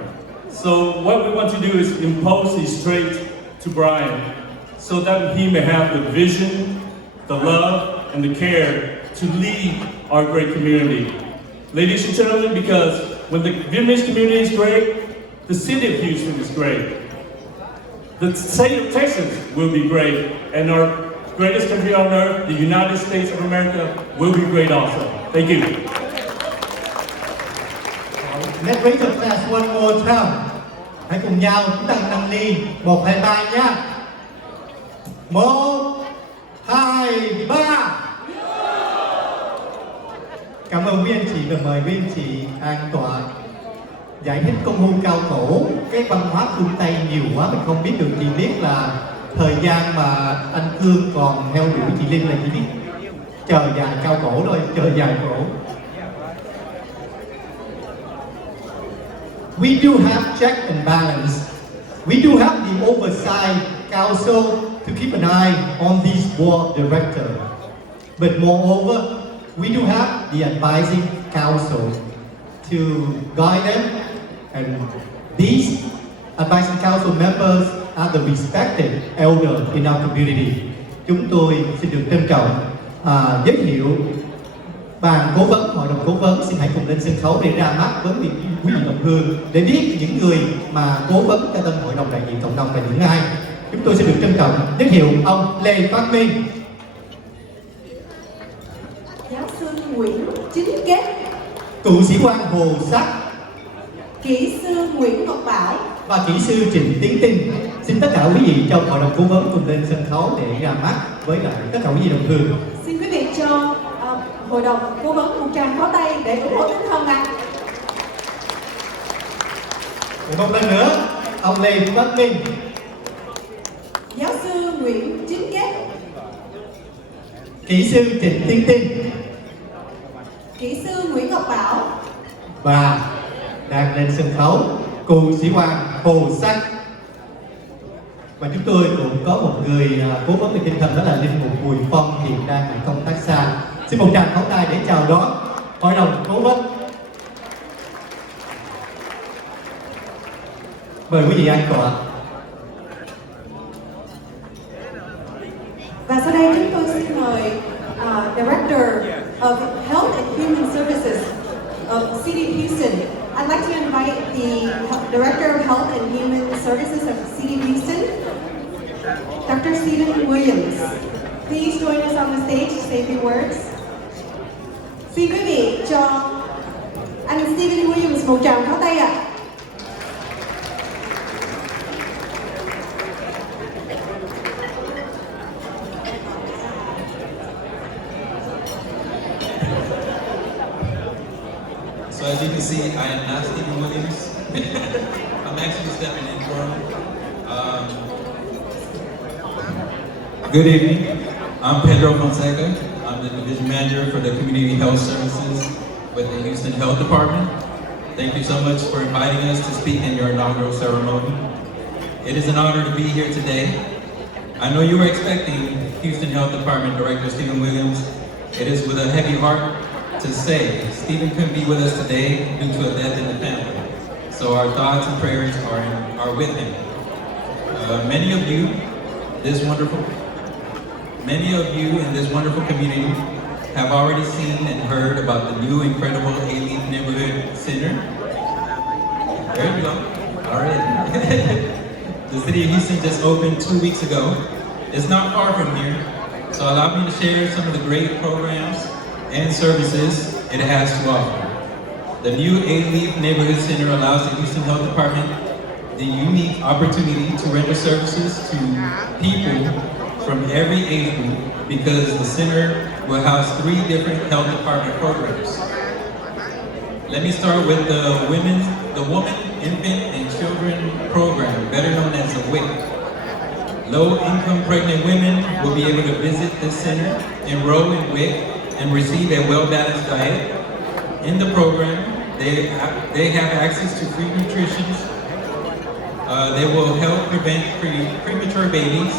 So what we want to do is impose these traits to Brian so that he may have the vision, the love, and the care to lead our great community. Ladies and gentlemen, because when the Vietnamese community is great, the city of Houston is great. The state of Texas will be great, and our greatest country on earth, the United States of America, will be great also. Thank you. Let's raise a glass one more time. Hãy cùng nhau chúng ta nâng ly 1, 2, 3 nhá. 1, 2, 3. Cảm ơn quý anh chị và mời quý anh chị an tọa. Giải thích công hưu cao cổ, cái văn hóa phương Tây nhiều quá mình không biết được, chỉ biết là thời gian mà anh Cương còn theo đuổi chị Linh là chỉ biết chờ dài cao cổ thôi, chờ dài cổ. We do have check and balance. We do have the oversight council to keep an eye on these board directors. But moreover, we do have the advising council to guide them, and these advising council members are the respected elders in our community. Chúng tôi xin được trân trọng giới thiệu ban cố vấn, hội đồng cố vấn. Xin hãy cùng lên sân khấu để ra mắt với quý vị đồng hương để biết những người mà cố vấn cho tân hội đồng đại diện cộng đồng là những ai. Chúng tôi xin được trân trọng giới thiệu ông Lê Phát Minh, giáo sư Nguyễn Chính Kết, cựu sĩ quan Hồ Sắc, kỹ sư Nguyễn Ngọc Bảo và kỹ sư Trịnh Tiến Tinh. Xin tất cả quý vị trong hội đồng cố vấn cùng lên sân khấu để ra mắt với lại tất cả quý vị đồng hương. Xin quý vị cho hội đồng cố vấn một tràng pháo tay để ủng hộ tinh thần ạ. Một lần nữa, ông Lê Phát Minh, giáo sư Nguyễn Chính Kết, kỹ sư Trịnh Tiến Tinh kỹ sư Nguyễn Ngọc Bảo và đang lên sân khấu cựu sĩ quan Hồ Sắc. Và chúng tôi cũng có một người cố vấn về tinh thần, đó là Linh Mục Bùi Phong, hiện đang ở công tác xa. Xin một tràng pháo tay để chào đón Hội đồng cố vấn. Mời quý vị an tọa. Và sau đây chúng tôi xin mời Director of Health and Human Services of City of Houston. I'd like to invite the Director of Health and Human Services of City of Houston, Dr. Stephen Williams. Please join us on the stage to say a few words. Xin quý vị cho anh Stephen Williams một tràng pháo tay ạ. So as you can see, I am not Stephen Williams. I'm actually stepping in for him. Good evening. I'm Pedro Fonseca. I'm the Division Manager for the Community Health Services with the Houston Health Department. Thank you so much for inviting us to speak in your inaugural ceremony. It is an honor to be here today. I know you were expecting Houston Health Department Director Stephen Williams. It is with a heavy heart to say Stephen couldn't be with us today due to a death in the family. So our thoughts and prayers are with him. Many of you in this wonderful community have already seen and heard about the new incredible A-Leaf Neighborhood Center. There you go. All right. The City of Houston just opened 2 weeks ago. It's not far from here, so allow me to share some of the great programs and services it has to offer. The new A-Leaf Neighborhood Center allows the Houston Health Department the unique opportunity to render services to people from every age group because the center will house 3 different health department programs. Let me start with the Woman, Infant, and Children program, better known as the WIC. Low-income pregnant women will be able to visit this center, enroll in WIC, and receive a well-balanced diet. In the program, they have access to free nutrition. They will help prevent premature babies,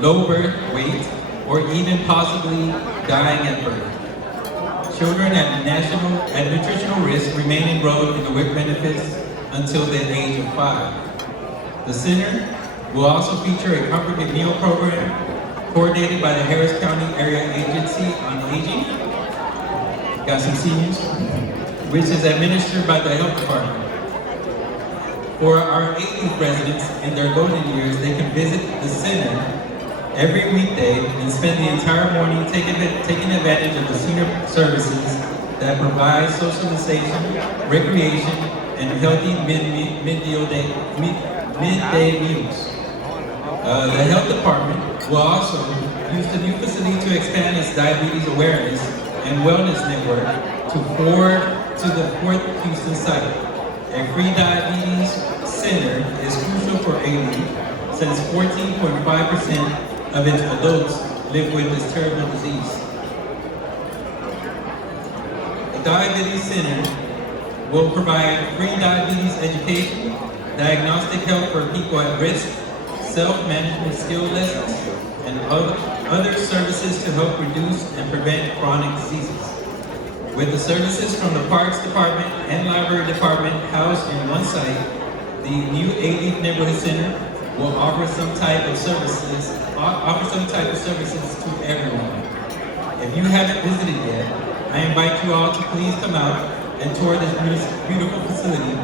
low birth weight, or even possibly dying at birth. Children at nutritional risk remain enrolled in the WIC benefits until the age of 5. The center will also feature a comfortable meal program coordinated by the Harris County Area Agency on Aging, got some seniors, which is administered by the Health Department. For our A-Leaf residents in their golden years, they can visit the center every weekday and spend the entire morning taking advantage of the senior services that provide socialization, recreation, and healthy midday meals. The Health Department will also use the new facility to expand its diabetes awareness and wellness network to the 4th Houston site. A free diabetes center is crucial for A-Leaf since 14.5% of its adults live with this terrible disease. The Diabetes Center will provide free diabetes education, diagnostic help for people at risk, self-management skill lessons, and other services to help reduce and prevent chronic diseases. With the services from the Parks Department and Library Department housed in one site, the new A-Leaf Neighborhood Center will offer some type of services to everyone. If you haven't visited yet, I invite you all to please come out and tour this beautiful facility,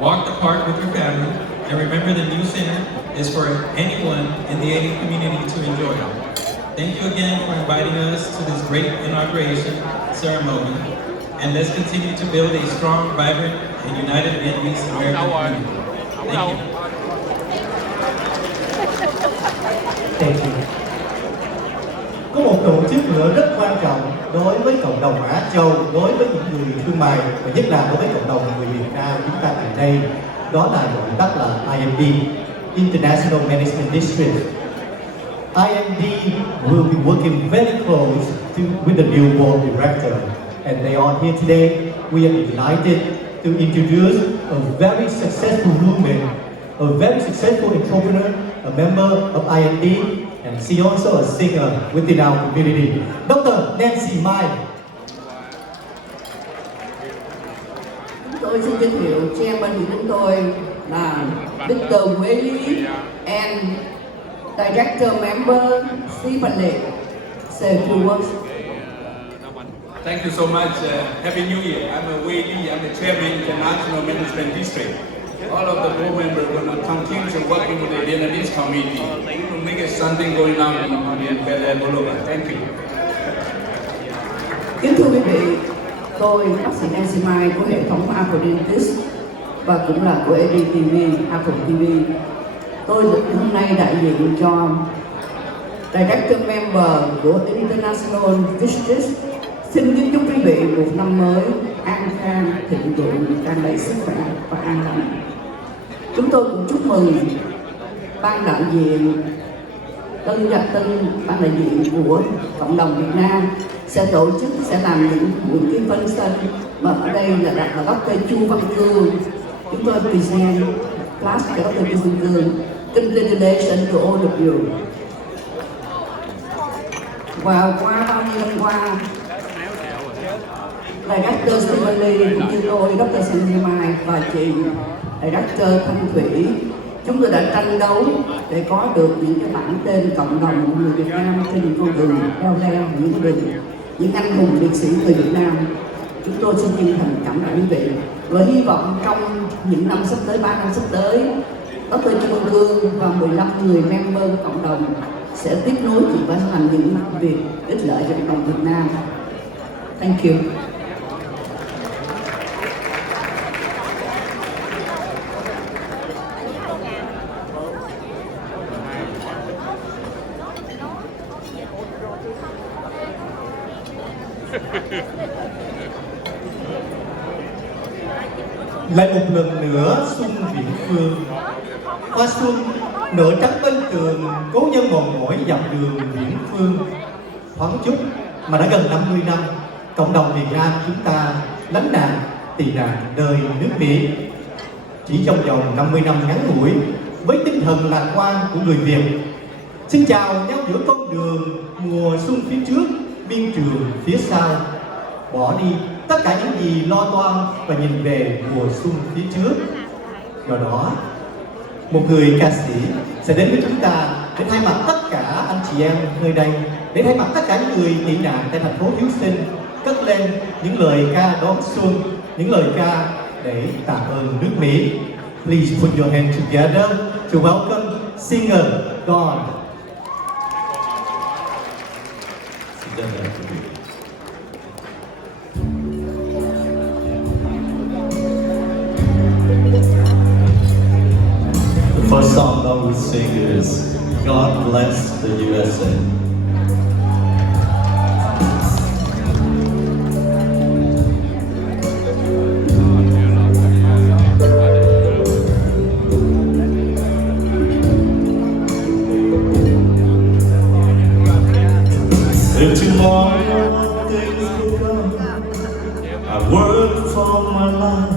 walk the park with your family, and remember the new center is for anyone in the A-Leaf community to enjoy. Thank you again for inviting us to this great inauguration ceremony, and let's continue to build a strong, vibrant, and united Vietnamese American community. Thank you. Thank you. Có một tổ chức nữa rất quan trọng đối với cộng đồng Á Châu, đối với những người thương mại và nhất là đối với cộng đồng người Việt Nam chúng ta tại đây, đó là gọi tắt là IMD, International Management District. IMD will be working very close with the new board director, and they are here today. We are delighted to introduce a very successful woman, a very successful entrepreneur, a member of IMD, and she also a singer within our community, Dr. Nancy Mai. Tôi xin giới thiệu chairman của chúng tôi là Mr. Willie and Director Member Stephanie. Say a few words. Thank you so much. Happy New Year. I'm a Wei Li. I'm the chairman of the National Management District. All of the board members will continue to working with the Vietnamese community. We will make it something going on in Bel Air Boulevard. Thank you. Kính thưa quý vị, tôi bác sĩ Nancy Mai của hệ thống Apple Dentist và cũng là của ADTV, Apple TV. Tôi hôm nay đại diện cho Director Member của International Visitors. Xin kính chúc quý vị một năm mới an khang, thịnh vượng, tràn đầy sức khỏe và an lành. Chúng tôi cũng chúc mừng ban đại diện tân ban đại diện của cộng đồng Việt Nam sẽ tổ chức, sẽ làm những cái phân sân mà ở đây là đặt là Dr. Chu Văn Cương. Chúng tôi present class cho Dr. Chu Văn Cương. Congratulations to all of you. Và qua bao nhiêu năm qua, Director Stephen Lee cũng như tôi, Dr. Sanjay Mai và chị Director Thanh Thủy, chúng tôi đã tranh đấu để có được những cái bảng tên cộng đồng của người Việt Nam trên con đường leo leo những anh hùng liệt sĩ người Việt Nam. Chúng tôi xin chân thành cảm ơn quý vị và hy vọng trong những năm sắp tới, 3 năm sắp tới, Dr. Chu Văn Cương và 15 người member của cộng đồng sẽ tiếp nối chị và làm những việc ích lợi cho cộng đồng Việt Nam. Thank you. Lại một lần nữa xuân viễn phương, hoa xuân nở trắng bên tường, cố nhân mòn mỏi dặm đường viễn phương. Thoáng chút mà đã gần 50 năm, cộng đồng Việt Nam chúng ta lánh nạn, tị nạn nơi nước Mỹ. Chỉ trong vòng 50 năm ngắn ngủi, với tinh thần lạc quan của người Việt, xin chào nhau giữa con đường mùa xuân phía trước, biên trường phía sau. Bỏ đi tất cả những gì lo toan và nhìn về mùa xuân phía trước. Do đó, một người ca sĩ sẽ đến với chúng ta để thay mặt tất cả anh chị em nơi đây, để thay mặt tất cả những người tị nạn tại thành phố Houston, cất lên những lời ca đón xuân, những lời ca để tạ ơn nước Mỹ. Please put your hands together to welcome singer Đồng. The first song I will sing is God Bless the USA. If tomorrow things go wrong, I worked for my life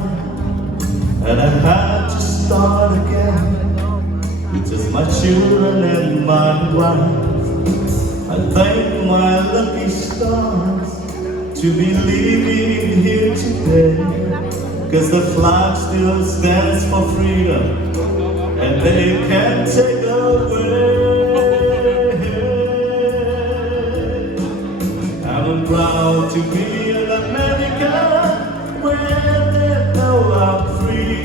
and I had to start again. With just my children and my wife, I thank my lucky stars to be living here today. Cause the flag still stands for freedom and they can't take away. I'm proud to be an American where they know I'm free.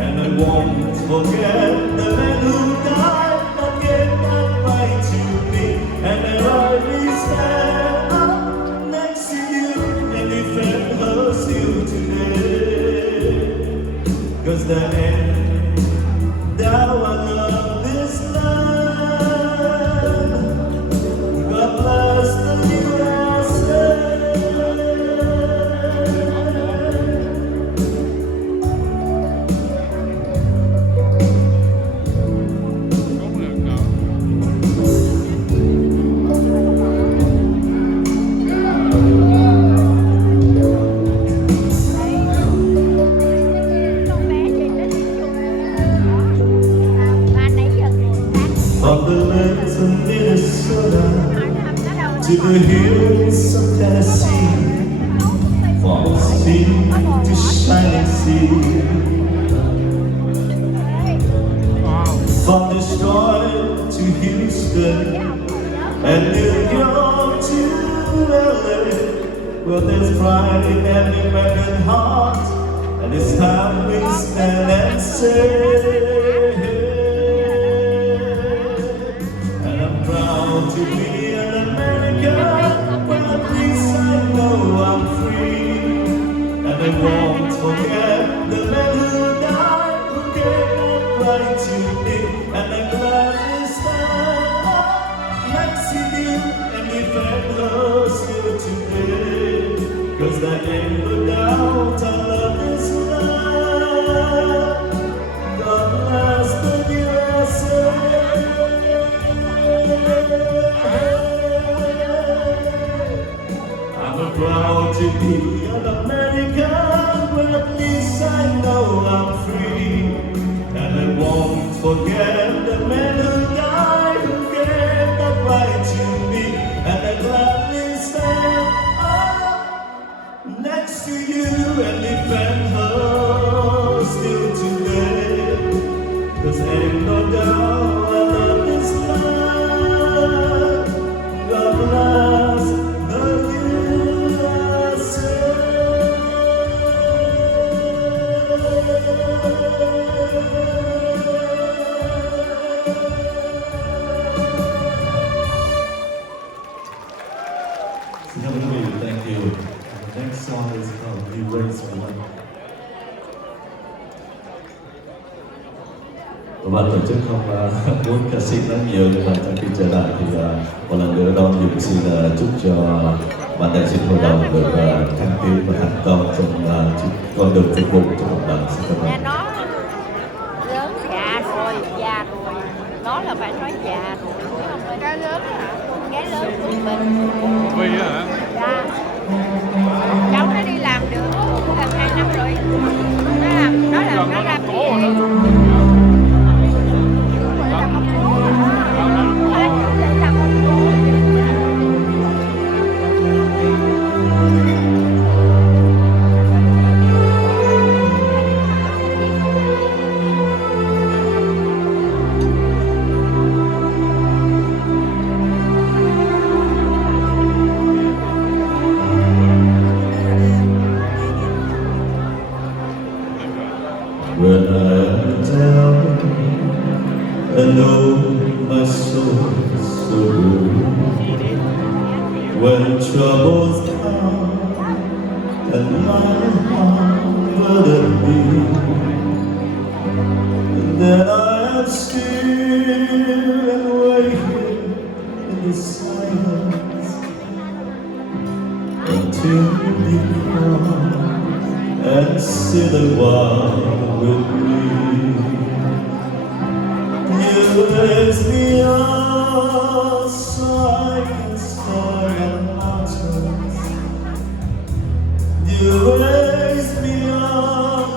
And I won't forget the men who died and gave that right to me. And I rightly stand up next to you and defend her still today. Cause the end, now I love this land. God bless the USA. From the lakes of Minnesota to the hills of Tennessee, from sea to shining sea. From Detroit to Houston and New York to LA, well, there's pride in every American heart, and it's time we stand and say, and I'm proud to be an American, but at least I know I'm free, and I won't forget the men who died, who gave right to me, and I'm glad to stand up next to you and defend her still today, 'cause there ain't no doubt our love is love. God bless the USA. I'm proud to be an American, but at least I know I'm free, and I won't forget the men who died, who gave the right to me, and I gladly stand up next to you and defend her still today, 'cause ain't no doubt our love is love. God bless the USA. Xin cảm ơn quý vị, thank you. The next song is called You Raise Me Up. Và ban tổ chức không muốn ca sĩ nói nhiều, nhưng mà trong khi trở lại thì một lần nữa Đồng Dũng xin chúc cho ban đại diện hội đồng được thăng tiến và thành công trong con đường phục vụ cho cộng đồng. Xin cảm ơn. Nó lớn già rồi, nó là phải nói già rồi. Cái lớn hả? Cái lớn của mình. Vì hả? Dạ. Cháu nó đi làm được gần 2 năm rồi. Nó làm When I'm down, I know my soul's so blue. When troubles come and my heart burden me, then I am still and waiting in the silence until you come and sit a while with me. You raise me up so I can scale mountains. You raise me up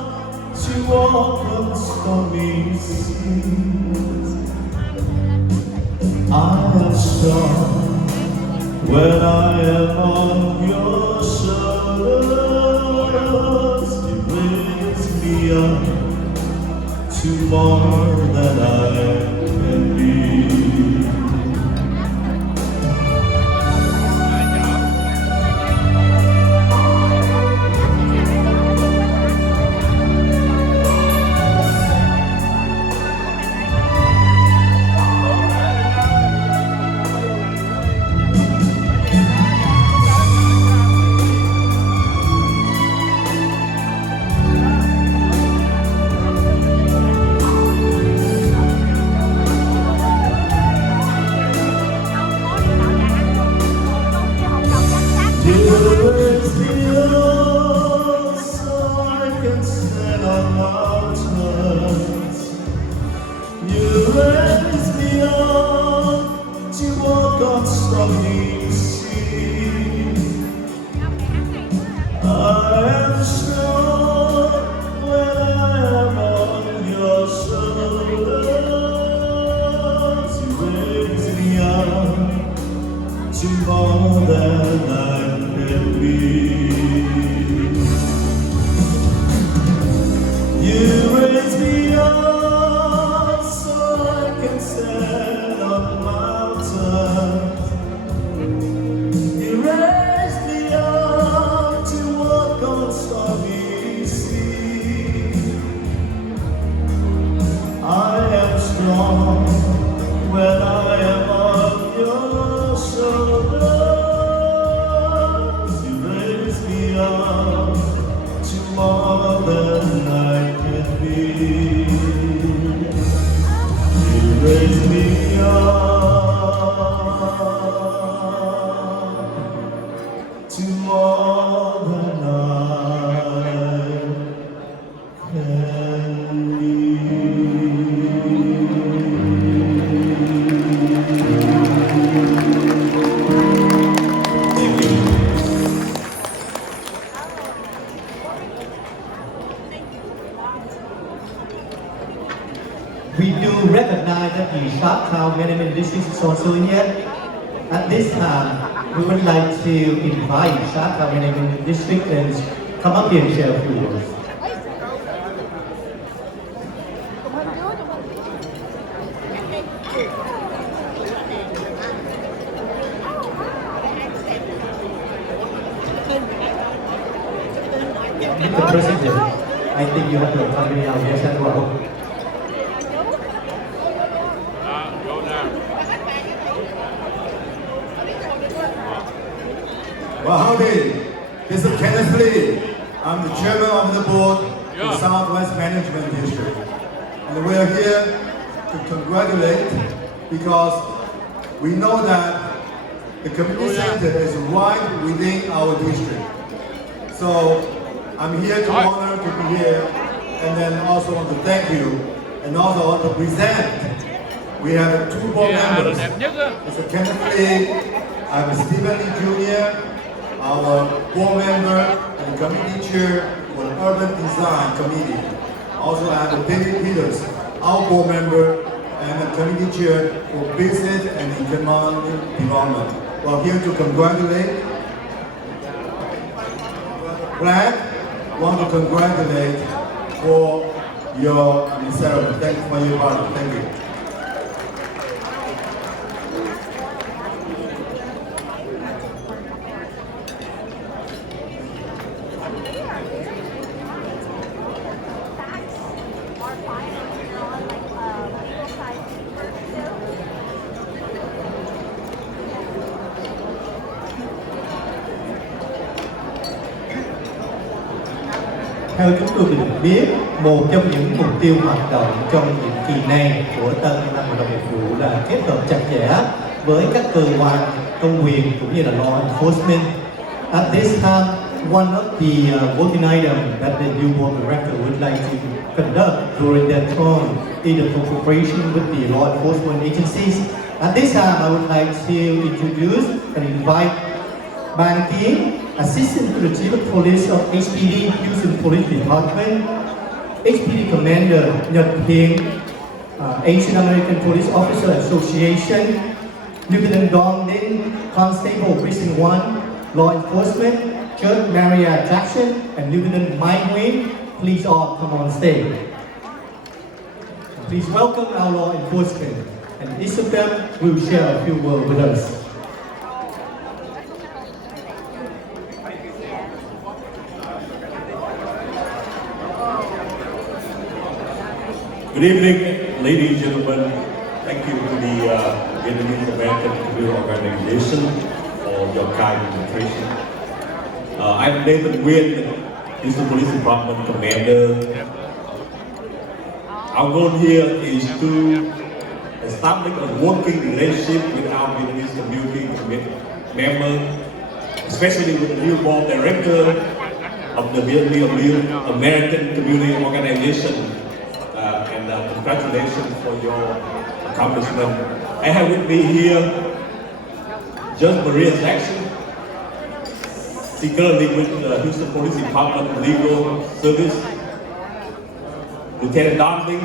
to walk on stormy seas. I am strong when I am on your shoulders. Up to more than I can be. We do recognize that the Sharptown Management District is also here. At this time, we would like to invite Sharptown Management District and come up here and share a few words. Mr. President, I think you have to accompany our guests as well. Well, howdy. This is Kenneth Lee. I'm the chairman of the board of the Southwest Management District. And we are here to congratulate because we know that the community center is right within our district. So I'm here to honor to be here, and then also want to thank you, and also want to present. We have two board members. Mr. Kenneth Lee, I'm Stephen Lee Jr., our board member and committee chair for the Urban Design Committee. Also I have David Peters, our board member and the committee chair for Business and Economic Development. We're here to congratulate. Want to congratulate for your ceremony. Thank you for your party. Thank you. Theo chúng tôi được biết, một trong những mục tiêu hoạt động trong nhiệm kỳ này của Tân Năng Hội đồng Nghiệp vụ là kết hợp chặt chẽ với các cơ quan công quyền cũng như là law enforcement. At this time, one of the voting items that the new board director would like to conduct during that term is the cooperation with the law enforcement agencies. At this time, I would like to introduce and invite Ban Tiến, Assistant to the Chief of Police of HPD Houston Police Department, HPD Commander Nhật Hiền, Asian American Police Officer Association, Lieutenant Dong Ninh, Constable Precinct 1, Law Enforcement, Judge Maria Jackson, and Lieutenant Mike Nguyen. Please all come on stage. Please welcome our law enforcement, and each of them will share a few words with us. Good evening, ladies and gentlemen. Thank you to the Vietnamese American Community Organization for your kind invitation. I'm David Nguyen, Houston Police Department Commander. Our goal here is to establish a working relationship with our Vietnamese community members, especially with the new board director of the Vietnamese American Community Organization. Congratulations for your accomplishment. I have with me here Judge Maria Jackson. She currently with the Houston Police Department Legal Service. Lieutenant Dong,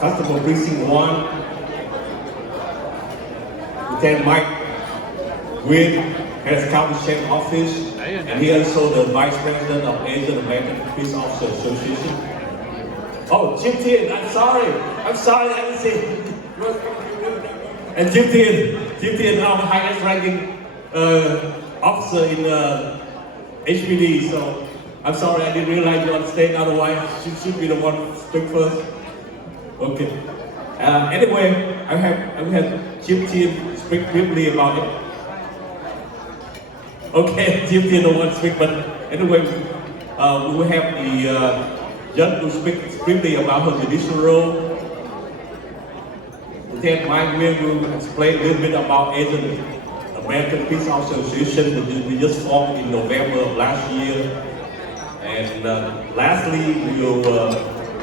Constable Precinct 1. Lieutenant Mike Nguyen, Harris County Sheriff's Office, and he also the Vice President of Asian American Police Officer Association. Oh, Jim Tien, I'm sorry, I didn't see. And Jim Tien, our highest ranking officer in HPD, so I'm sorry, I didn't realize you were on stage, otherwise you should be the one to speak first. Okay. Anyway, I will have Jim Tien speak briefly about it. Okay, Jim Tien don't want to speak, but anyway, we will have the Judge will speak briefly about her judicial role. Lieutenant Mike Nguyen will explain a little bit about Asian American Peace Officer Association that we just formed in November of last year. And lastly, we will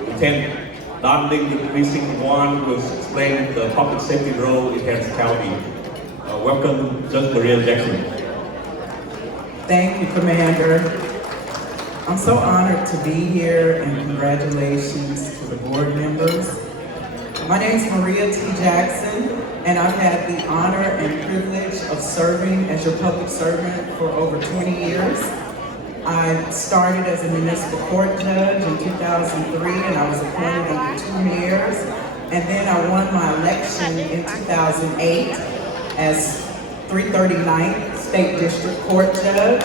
Lieutenant Dong Ninh with Precinct 1 will explain the public safety role in Harris County. Welcome, Judge Maria Jackson. Thank you, Commander. I'm so honored to be here, and congratulations to the board members My name's Maria T. Jackson, and I've had the honor and privilege of serving as your public servant for over 20 years. I started as a municipal court judge in 2003, and I was appointed over 2 years. And then I won my election in 2008 as 339th State District Court Judge.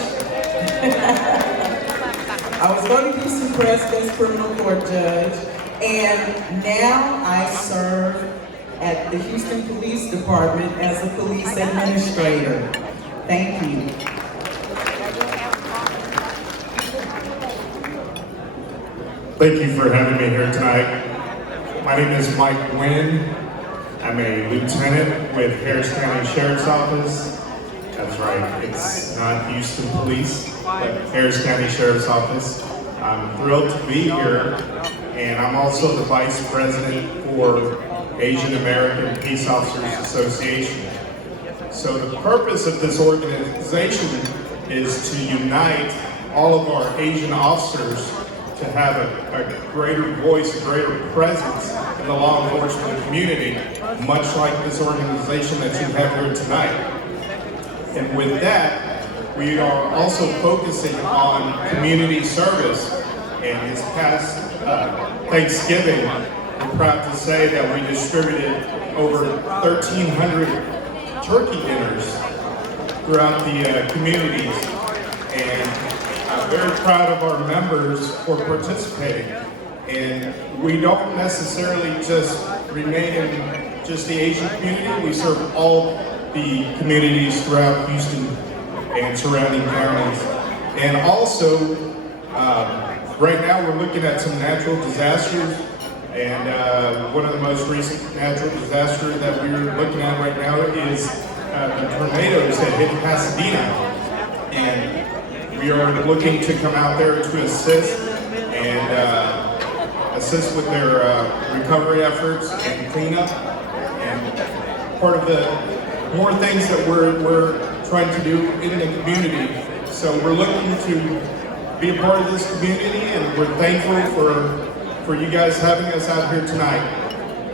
I was going to Houston Presco's criminal court judge, and now I serve at the Houston Police Department as a police administrator. Thank you. Thank you for having me here tonight. My name is Mike Wynn. I'm a lieutenant with Harris County Sheriff's Office. That's right, it's not Houston Police, but Harris County Sheriff's Office. I'm thrilled to be here, and I'm also the Vice President for Asian American Peace Officers Association. So the purpose of this organization is to unite all of our Asian officers to have a greater voice, a greater presence in the law enforcement community, much like this organization that you have here tonight. And with that, we are also focusing on community service. And this past Thanksgiving, we're proud to say that we distributed over 1,300 turkey dinners throughout the communities. And I'm very proud of our members for participating. And we don't necessarily just remain in just the Asian community, we serve all the communities throughout Houston and surrounding counties. And also, right now we're looking at some natural disasters, and one of the most recent natural disasters that we're looking at right now is the tornadoes that hit Pasadena. And we are looking to come out there to assist and assist with their recovery efforts and cleanup. And part of the more things that we're trying to do in the community. So we're looking to be a part of this community, and we're thankful for you guys having us out here tonight.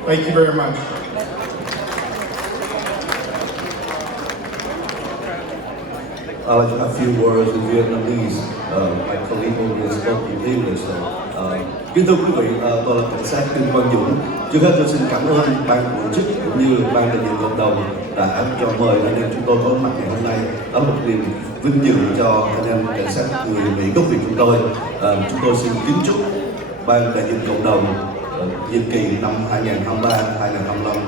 Thank you very much. A few words in Vietnamese. My colleague already spoke in English. Kính thưa quý vị, tôi là cảnh sát Đinh Quang Dũng. Trước hết tôi xin cảm ơn ban tổ chức cũng như ban đại diện cộng đồng đã cho mời anh em chúng tôi có mặt ngày hôm nay. Đó là một niềm vinh dự cho anh em cảnh sát người Mỹ gốc Việt chúng tôi. Chúng tôi xin kính chúc ban đại diện cộng đồng nhiệm kỳ năm 2023-2025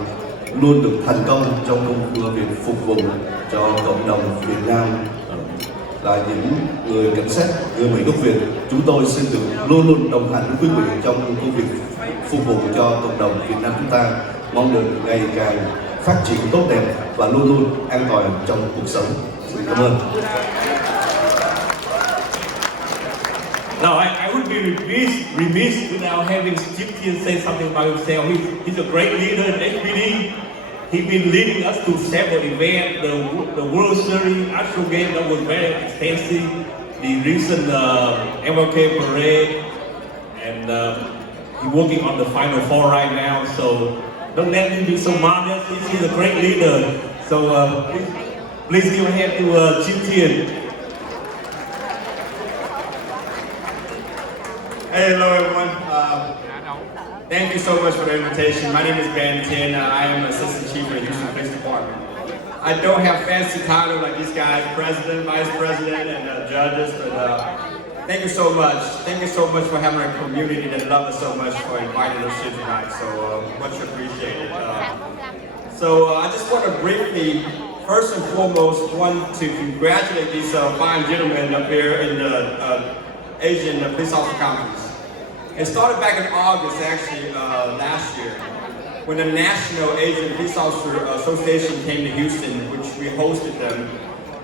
luôn được thành công trong công việc phục vụ cho cộng đồng Việt Nam. Là những người cảnh sát người Mỹ gốc Việt, chúng tôi xin được luôn luôn đồng hành với quý vị trong công việc phục vụ cho cộng đồng Việt Nam chúng ta, mong được ngày càng phát triển tốt đẹp và luôn luôn an toàn trong cuộc sống. Xin cảm ơn. Now, I would be remiss without having Chief Tien say something about himself. He's a great leader in HPD. He's been leading us to several events, the World Series Astro game that was very extensive, the recent MLK parade, and he's working on the Final Four right now. So don't let him be so modest. He's a great leader. So please give a hand to Chief Tien. Hey, hello everyone. Thank you so much for the invitation. My name is Ben Tien. I am Assistant Chief of the Houston Police Department. I don't have fancy title like these guys, President, Vice President, and judges, but thank you so much. Thank you so much for having a community that loves us so much for inviting us here tonight. So much appreciated. I just want to briefly, first and foremost, want to congratulate these fine gentlemen up here in the Asian Police Officer Conference. It started back in August, actually, last year, when the National Asian Police Officer Association came to Houston, which we hosted them,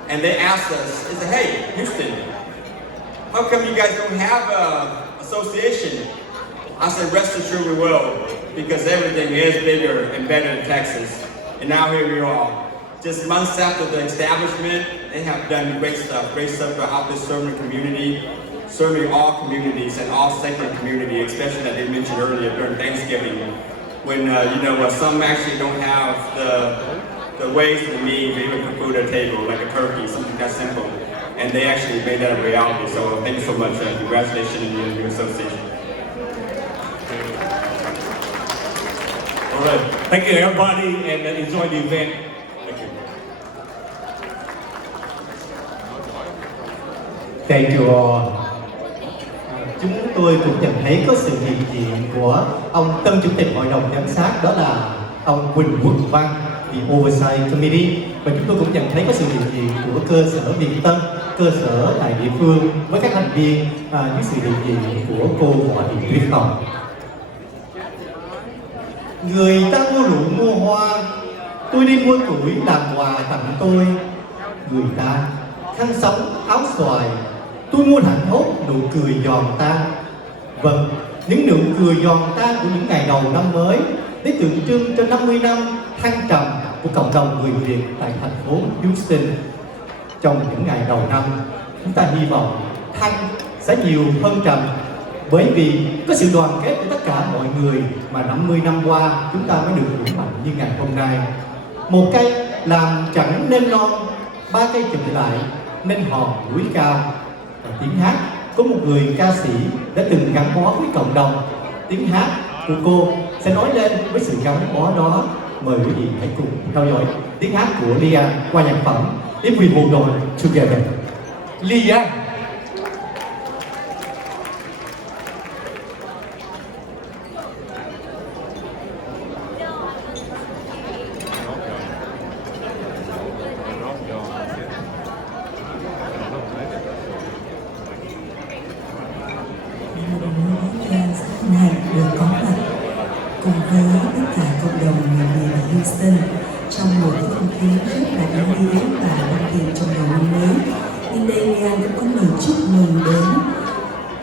and they asked us, they said, hey, Houston, how come you guys don't have an association? I said, rest assured we will, because everything is bigger and better in Texas. And now here we are. Just months after the establishment, they have done great stuff to help this serving community, serving all communities and all secular community, especially that they mentioned earlier during Thanksgiving. when some actually don't have the ways to mean to even put food at the table, like a turkey, something that simple, and they actually made that a reality. So thank you so much. Congratulations in your new association. All right. Thank you, everybody, and enjoy the event. Thank you. Thank you all. Chúng tôi cũng nhận thấy có sự hiện diện của ông Tân Chủ tịch Hội đồng Giám sát, đó là ông Quỳnh Quốc Văn, the Oversight Committee. Và chúng tôi cũng nhận thấy có sự hiện diện của cơ sở Việt Tân, cơ sở tại địa phương với các thành viên, với sự hiện diện của cô Võ Thị Tuyết Hồng. Người ta mua rượu mua hoa, tôi đi mua củi làm quà tặng tôi. Người ta khăn sống áo xoài, tôi mua hạnh phúc nụ cười giòn tan. Vâng, những nụ cười giòn tan của những ngày đầu năm mới để tượng trưng cho 50 năm thăng trầm của cộng đồng người Việt tại thành phố Houston. Trong những ngày đầu năm, chúng ta hy vọng thăng sẽ nhiều hơn trầm, bởi vì có sự đoàn kết của tất cả mọi người mà 50 năm qua chúng ta mới được vững mạnh như ngày hôm nay. Một cây làm chẳng nên non, ba cây chụm lại nên hòn núi cao. Và tiếng hát có một người ca sĩ đã từng gắn bó với cộng đồng. Tiếng hát của cô sẽ nói lên với sự gắn bó đó. Mời quý vị hãy cùng theo dõi tiếng hát của Lia qua nhạc phẩm If We Hold On Together. Lia. Này được có mặt cùng với tất cả cộng đồng người Việt ở Houston trong một cái không khí rất là ý nghĩa và thân thiện trong đầu năm mới. Nhân đây Lian cũng có lời chúc mừng đến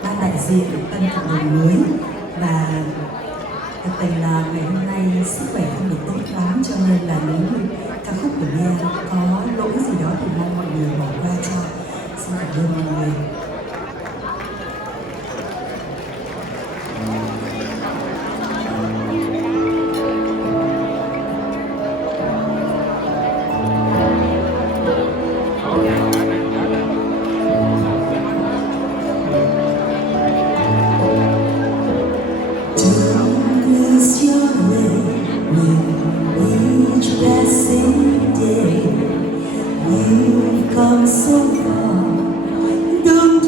ban đại diện tân cộng đồng mới, và thật tình là ngày hôm nay sức khỏe không được tốt lắm, cho nên là nếu như ca khúc của Lian có lỗi gì đó thì mong mọi người bỏ qua cho. Xin cảm ơn mọi người. Come so far, don't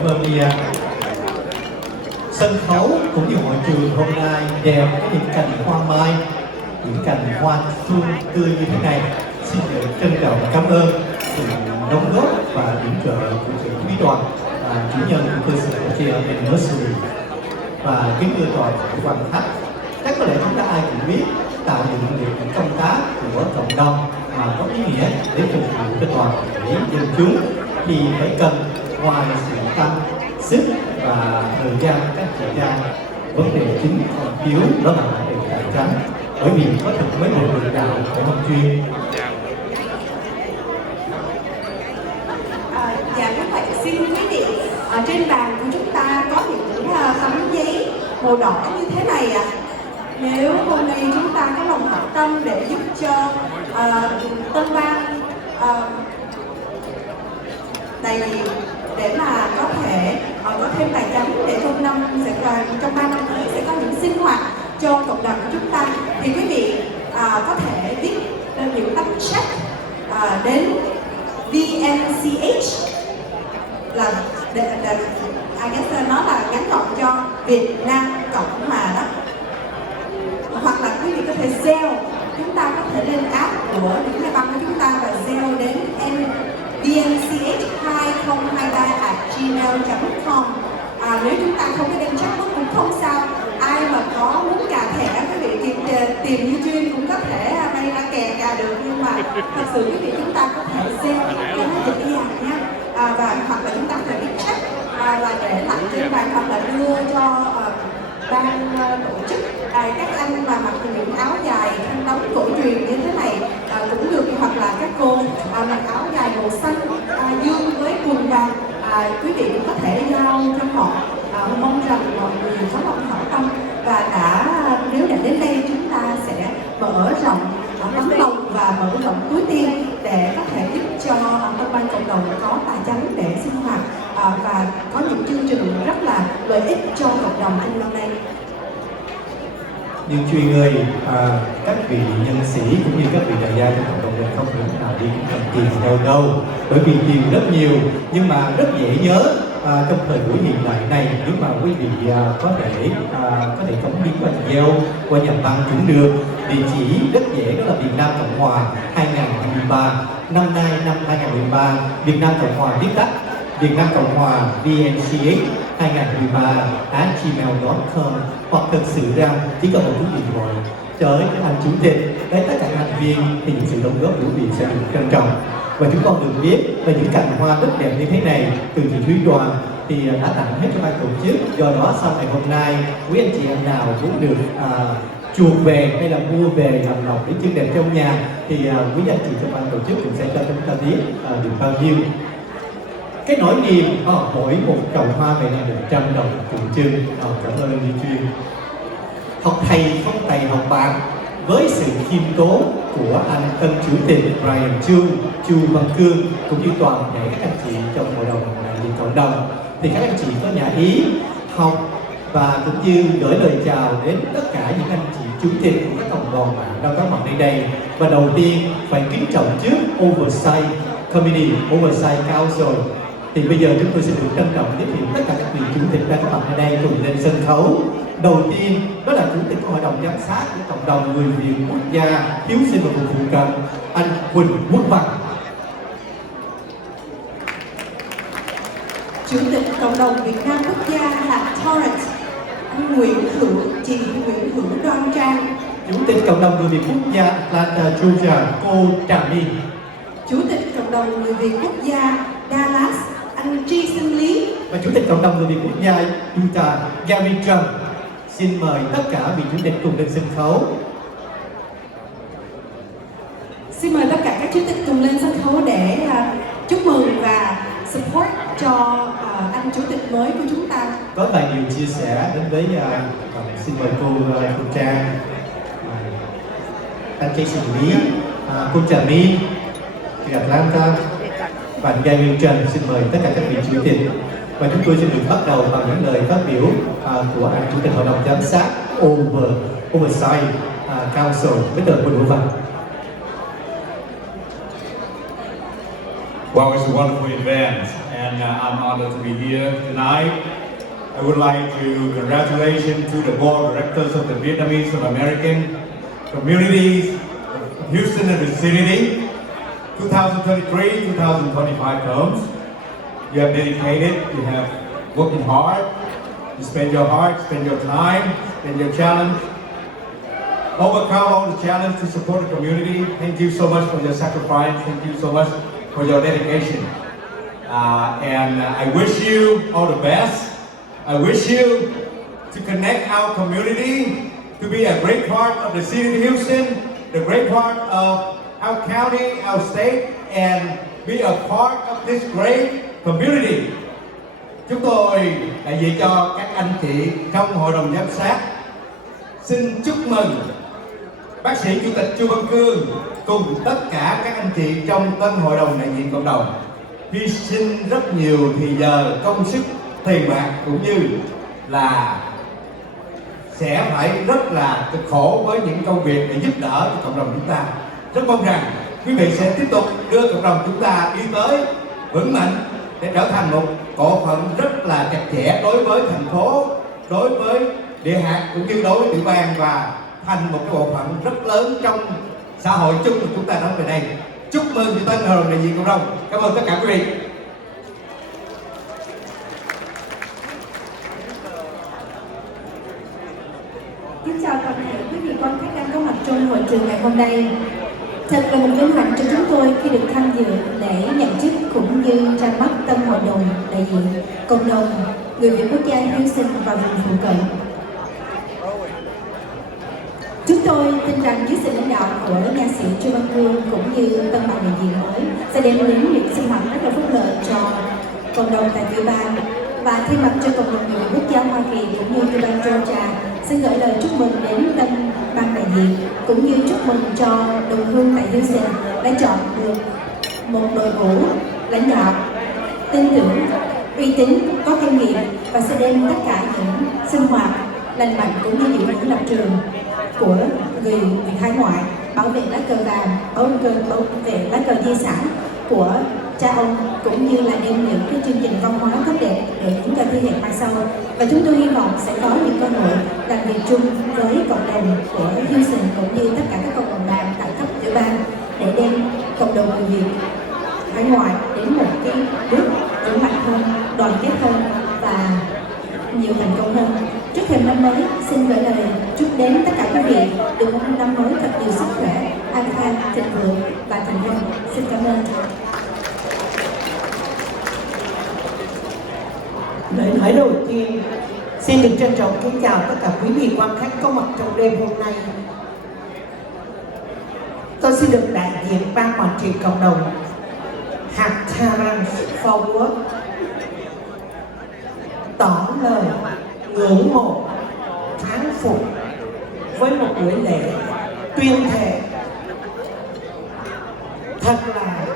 Cảm ơn Mia. Sân khấu cũng như hội trường hôm nay đẹp với những cành hoa mai, những cành hoa xuân tươi như thế này. Xin được trân trọng cảm ơn sự đóng góp và yểm trợ của chị quý đoàn, chủ nhân của cơ sở GM Nursery và kính thưa toàn thể quan khách. Chắc có lẽ chúng ta ai cũng biết tạo dựng được những công tác của cộng đồng mà có ý nghĩa để phục vụ cho toàn thể dân chúng thì phải cần ngoài sự tâm sức và thời gian các chị ra, vấn đề chính còn thiếu đó là vấn đề tài chính, bởi vì có thực mới một người đạo phải không chuyên. Dạ các bạn xin quý vị, trên bàn của chúng ta có những tấm giấy màu đỏ như thế này ạ. Nếu hôm nay chúng ta có lòng hảo tâm để giúp cho tân bang đầy để mà có thể có thêm tài chính để trong 3 năm tới sẽ có những sinh hoạt cho cộng đồng của chúng ta, thì quý vị có thể viết những tấm check đến VNCH là I guess nó là ngắn gọn cho Việt Nam Cộng Hòa đó, hoặc là quý vị có thể Zelle, chúng ta có thể lên app của những nhà băng của chúng ta và Zelle đến vnch2023@gmail.com. Nếu chúng ta không có đem checkbook cũng không sao, ai mà có muốn cà thẻ quý vị tìm như chuyên cũng có thể bay ra cà được, nhưng mà thật sự quý vị chúng ta có thể Zelle cho nó dễ dàng nha, và hoặc là chúng ta có thể viết check và để lại trên bàn hoặc là đưa cho ban tổ chức. Các anh mà mặc những áo dài khăn đóng cổ truyền như thế này cũng được, hoặc là các cô mặc áo dài màu xanh dương với quần vàng, quý vị cũng có thể giao cho họ. Mong rằng mọi người có lòng hảo tâm và nếu đã đến đây chúng ta sẽ mở rộng tấm lòng và mở rộng túi tiền để có thể giúp cho tân bang cộng đồng có tài chính để sinh hoạt và có những chương trình rất là lợi ích cho cộng đồng trong năm nay. Nhưng chuyên ơi, các vị nhân sĩ cũng như các vị đại gia trong cộng đồng mình không thể nào đi cầm tiền đâu đâu, bởi vì tiền rất nhiều nhưng mà rất dễ nhớ trong thời buổi hiện đại này. Nếu mà quý vị có thể cống hiến qua Zelle, qua nhà băng cũng được. Địa chỉ rất dễ, đó là Việt Nam Cộng Hòa 2023. Năm nay năm 2023, Việt Nam Cộng Hòa viết tắt Việt Nam Cộng Hòa VNCH 2023@gmail.com, hoặc thực sự ra chỉ cần một cú điện thoại tới các anh chủ tịch, tới tất cả các thành viên thì những sự đóng góp của quý vị sẽ được trân trọng. Và chúng con được biết về những cành hoa rất đẹp như thế này từ chị Thúy Đoàn thì đã tặng hết cho ban tổ chức. Do đó sau ngày hôm nay quý anh chị em nào cũng được chuộc về hay là mua về làm lọc để trưng đẹp trong nhà thì quý anh chị trong ban tổ chức cũng sẽ cho chúng ta biết được bao nhiêu. Cái nỗi niềm mỗi một chậu hoa về là 100 đồng tượng trưng. Cảm ơn Duy Chuyên. Học thầy không thầy học bạn, với sự khiêm tốn của anh tân chủ tịch Brian Chu Văn Cương cũng như toàn thể các anh chị trong hội đồng đại diện cộng đồng, thì các anh chị có nhà ý học và cũng như gửi lời chào đến tất cả những anh chị chủ tịch của các cộng đoàn bạn đang có mặt nơi đây. Và đầu tiên phải kính trọng trước Oversight Committee, Oversight Council. Thì bây giờ chúng tôi sẽ được trân trọng giới thiệu tất cả các vị chủ tịch đang có mặt ở đây cùng lên sân khấu. Đầu tiên đó là chủ tịch hội đồng giám sát của cộng đồng người Việt quốc gia thiếu sinh và phục vụ cần, anh Quỳnh Quốc Văn. Chủ tịch cộng đồng Việt Nam quốc gia hạt Torrance, anh chị Nguyễn Hữu Đoan Trang. Chủ tịch cộng đồng người Việt quốc gia Atlanta, Georgia, cô Trà My. Chủ tịch cộng đồng người Việt quốc gia Dallas, anh Tri Sinh Lý. Và chủ tịch cộng đồng người Việt quốc gia Utah, Gary Trump. Xin mời tất cả vị chủ tịch cùng lên sân khấu. Xin mời tất cả các chủ tịch cùng lên sân khấu để chúc mừng và support cho anh chủ tịch mới của chúng ta. Có vài điều chia sẻ đến với xin mời cô Trang, anh Jason Lý, cô Trà My, chị Atlanta và anh Gary Trần. Xin mời tất cả các vị chủ tịch. Và chúng tôi sẽ được bắt đầu bằng những lời phát biểu của anh chủ tịch hội đồng giám sát Oversight Council, Mr. Quỳnh Hữu Văn. Well, it's a wonderful event, and I'm honored to be here tonight. I would like to congratulate to the board of directors of the Vietnamese and American communities of Houston and vicinity. 2023-2025 comes. You have dedicated, you have working hard, you spend your heart, spend your time, spend your challenge, overcome all the challenge to support the community. Thank you so much for your sacrifice. Thank you so much for your dedication. And I wish you all the best. I wish you to connect our community, to be a great part of the city of Houston, the great part of our county, our state, and be a part of this great community. Chúng tôi đại diện cho các anh chị trong hội đồng giám sát xin chúc mừng bác sĩ chủ tịch Chu Văn Cương cùng tất cả các anh chị trong tân hội đồng đại diện cộng đồng hy sinh rất nhiều thì giờ, công sức, tiền bạc cũng như là sẽ phải rất là cực khổ với những công việc để giúp đỡ cho cộng đồng chúng ta. Rất mong rằng quý vị sẽ tiếp tục đưa cộng đồng chúng ta đi tới vững mạnh để trở thành một bộ phận rất là chặt chẽ đối với thành phố, đối với địa hạt cũng như đối với tiểu bang và thành một cái bộ phận rất lớn trong xã hội chung mà chúng ta nói về đây. Chúc mừng cho tân hội đồng đại diện cộng đồng. Cảm ơn tất cả quý vị. Kính chào toàn thể quý vị quan khách đang có mặt trong hội trường ngày hôm nay. Thật là một vinh hạnh cho chúng tôi khi được tham dự lễ nhận chức cũng như ra mắt tân hội đồng đại diện cộng đồng người Việt quốc gia Houston và vùng phụ cận. Chúng tôi tin rằng dưới sự lãnh đạo của nha sĩ Chu Văn Cương cũng như tân ban đại diện mới sẽ đem đến những sinh hoạt rất là phúc lợi cho cộng đồng tại tiểu bang. Và thay mặt cho cộng đồng người Việt quốc gia Hoa Kỳ cũng như tiểu bang Georgia, xin gửi lời chúc mừng đến tân ban đại diện cũng như chúc mừng cho đồng hương tại Houston đã chọn được một đội ngũ lãnh đạo tin tưởng, uy tín, có kinh nghiệm và sẽ đem tất cả những sinh hoạt lành mạnh cũng như giữ vững lập trường của người Việt hải ngoại, bảo vệ lá cờ vàng, bảo vệ lá cờ di sản của cha ông cũng như là đem những cái chương trình văn hóa tốt đẹp để chúng ta thế hệ mai sau. Và chúng tôi hy vọng sẽ có những cơ hội làm việc chung với cộng đồng của Houston cũng như tất cả các cộng đồng bạn tại cấp tiểu bang để đem cộng đồng người Việt hải ngoại đến một cái bước vững mạnh hơn, đoàn kết hơn và nhiều thành công hơn. Trước thềm năm mới, xin gửi lời chúc đến tất cả quý vị được một năm mới thật nhiều sức khỏe, an khang, thịnh vượng và thành công. Xin cảm ơn. Lời nói đầu tiên, xin được trân trọng kính chào tất cả quý vị quan khách có mặt trong đêm hôm nay. Tôi xin được đại diện ban quản trị cộng đồng hạt Terrence Forward tỏ lời ngưỡng mộ, thán phục với một buổi lễ tuyên thệ thật là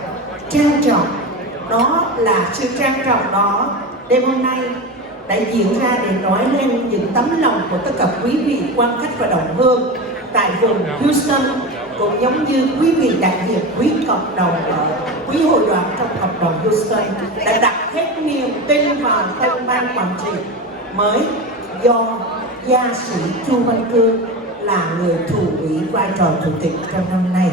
trang trọng. Đó là sự trang trọng đó đêm hôm nay đã diễn ra để nói lên những tấm lòng của tất cả quý vị quan khách và đồng hương tại vùng Houston, cũng giống như quý vị đại diện quý cộng đồng ở quý hội đoàn trong cộng đồng Houston đã đặt hết niềm tin vào tân ban quản trị mới do gia sĩ Chu Văn Cương là người thủ ủy vai trò chủ tịch trong năm nay.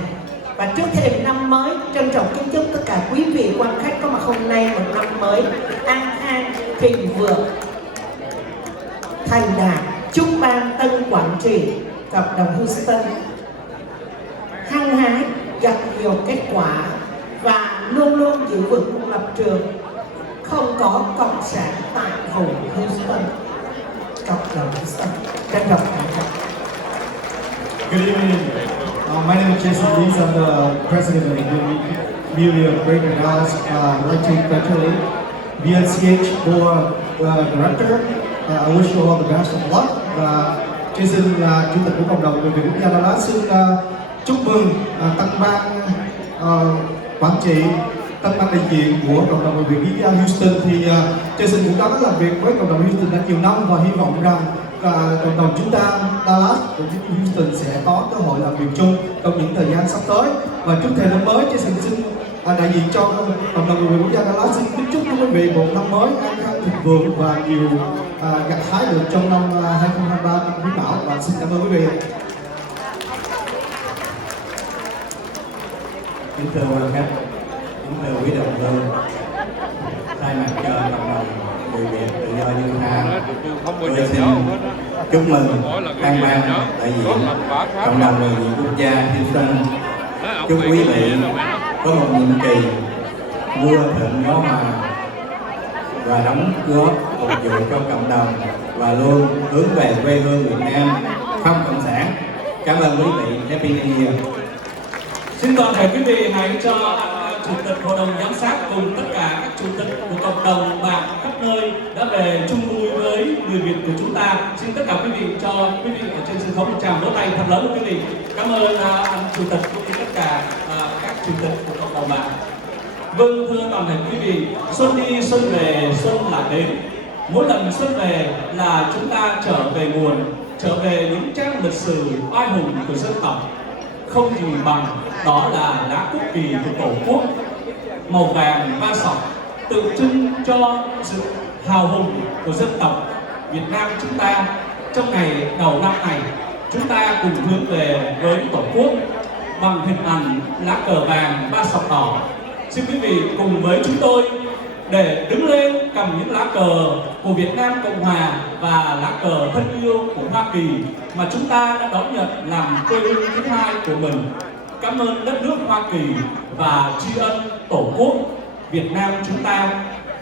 Và trước thềm năm mới, trân trọng kính chúc tất cả quý vị quan khách có mặt hôm nay một năm mới an khang, thịnh vượng, thành đạt. Chúc ban tân quản trị cộng đồng Houston hăng hái, gặt nhiều kết quả và luôn luôn giữ vững một lập trường không có cộng sản tại vùng Houston. Cộng đồng Houston trân trọng kính chào. Good evening. My name is Jason Lee. I'm the president of the community of Greater Dallas. I'd like to congratulate VNCH board director. I wish you all the best of luck. Và Jason là chủ tịch của cộng đồng người Việt quốc gia Dallas xin chúc mừng tân ban quản trị, tân ban đại diện của cộng đồng người Việt quốc gia Houston. Thì Jason cũng đã làm việc với cộng đồng Houston đã nhiều năm và hy vọng rằng cộng đồng chúng ta Dallas cũng như Houston sẽ có cơ hội làm việc chung trong những thời gian sắp tới. Và trước thềm năm mới, Jason xin đại diện cho cộng đồng người Việt quốc gia Đà Lạt xin kính chúc quý vị một năm mới an khang thịnh vượng và nhiều gặt hái được trong năm 2023 quý mão, và xin cảm ơn quý vị. Kính thưa quan khách, kính thưa quý đồng hương, thay mặt cho cộng đồng người Việt tự do Dương Nam, tôi xin chúc mừng ban đại diện cộng đồng người Việt quốc gia Houston. Chúc quý vị có một nhiệm kỳ mưa thuận gió hòa và đóng góp phục vụ cho cộng đồng và luôn hướng về quê hương Việt Nam không cộng sản. Cảm ơn quý vị. Happy New Year. Xin toàn thể quý vị hãy cho Chủ tịch Hội đồng Giám sát cùng tất cả các chủ tịch của cộng đồng bạn khắp nơi đã về chung vui với người Việt của chúng ta. Xin tất cả quý vị cho quý vị ở trên sân khấu một tràng vỗ tay thật lớn của quý vị. Cảm ơn anh Chủ tịch cũng như tất cả các chủ tịch của cộng đồng bạn. Vâng, thưa toàn thể quý vị, xuân đi xuân về xuân lại đến. Mỗi lần xuân về là chúng ta trở về nguồn, trở về những trang lịch sử oai hùng của dân tộc. Không gì bằng đó là lá quốc kỳ của Tổ quốc, màu vàng ba sọc, tượng trưng cho sự hào hùng của dân tộc Việt Nam chúng ta. Trong ngày đầu năm này, chúng ta cùng hướng về với Tổ quốc bằng hình ảnh lá cờ vàng ba sọc đỏ. Xin quý vị cùng với chúng tôi để đứng lên cầm những lá cờ của Việt Nam Cộng Hòa và lá cờ thân yêu của Hoa Kỳ mà chúng ta đã đón nhận làm quê hương thứ hai của mình. Cảm ơn đất nước Hoa Kỳ và tri ân Tổ quốc Việt Nam chúng ta.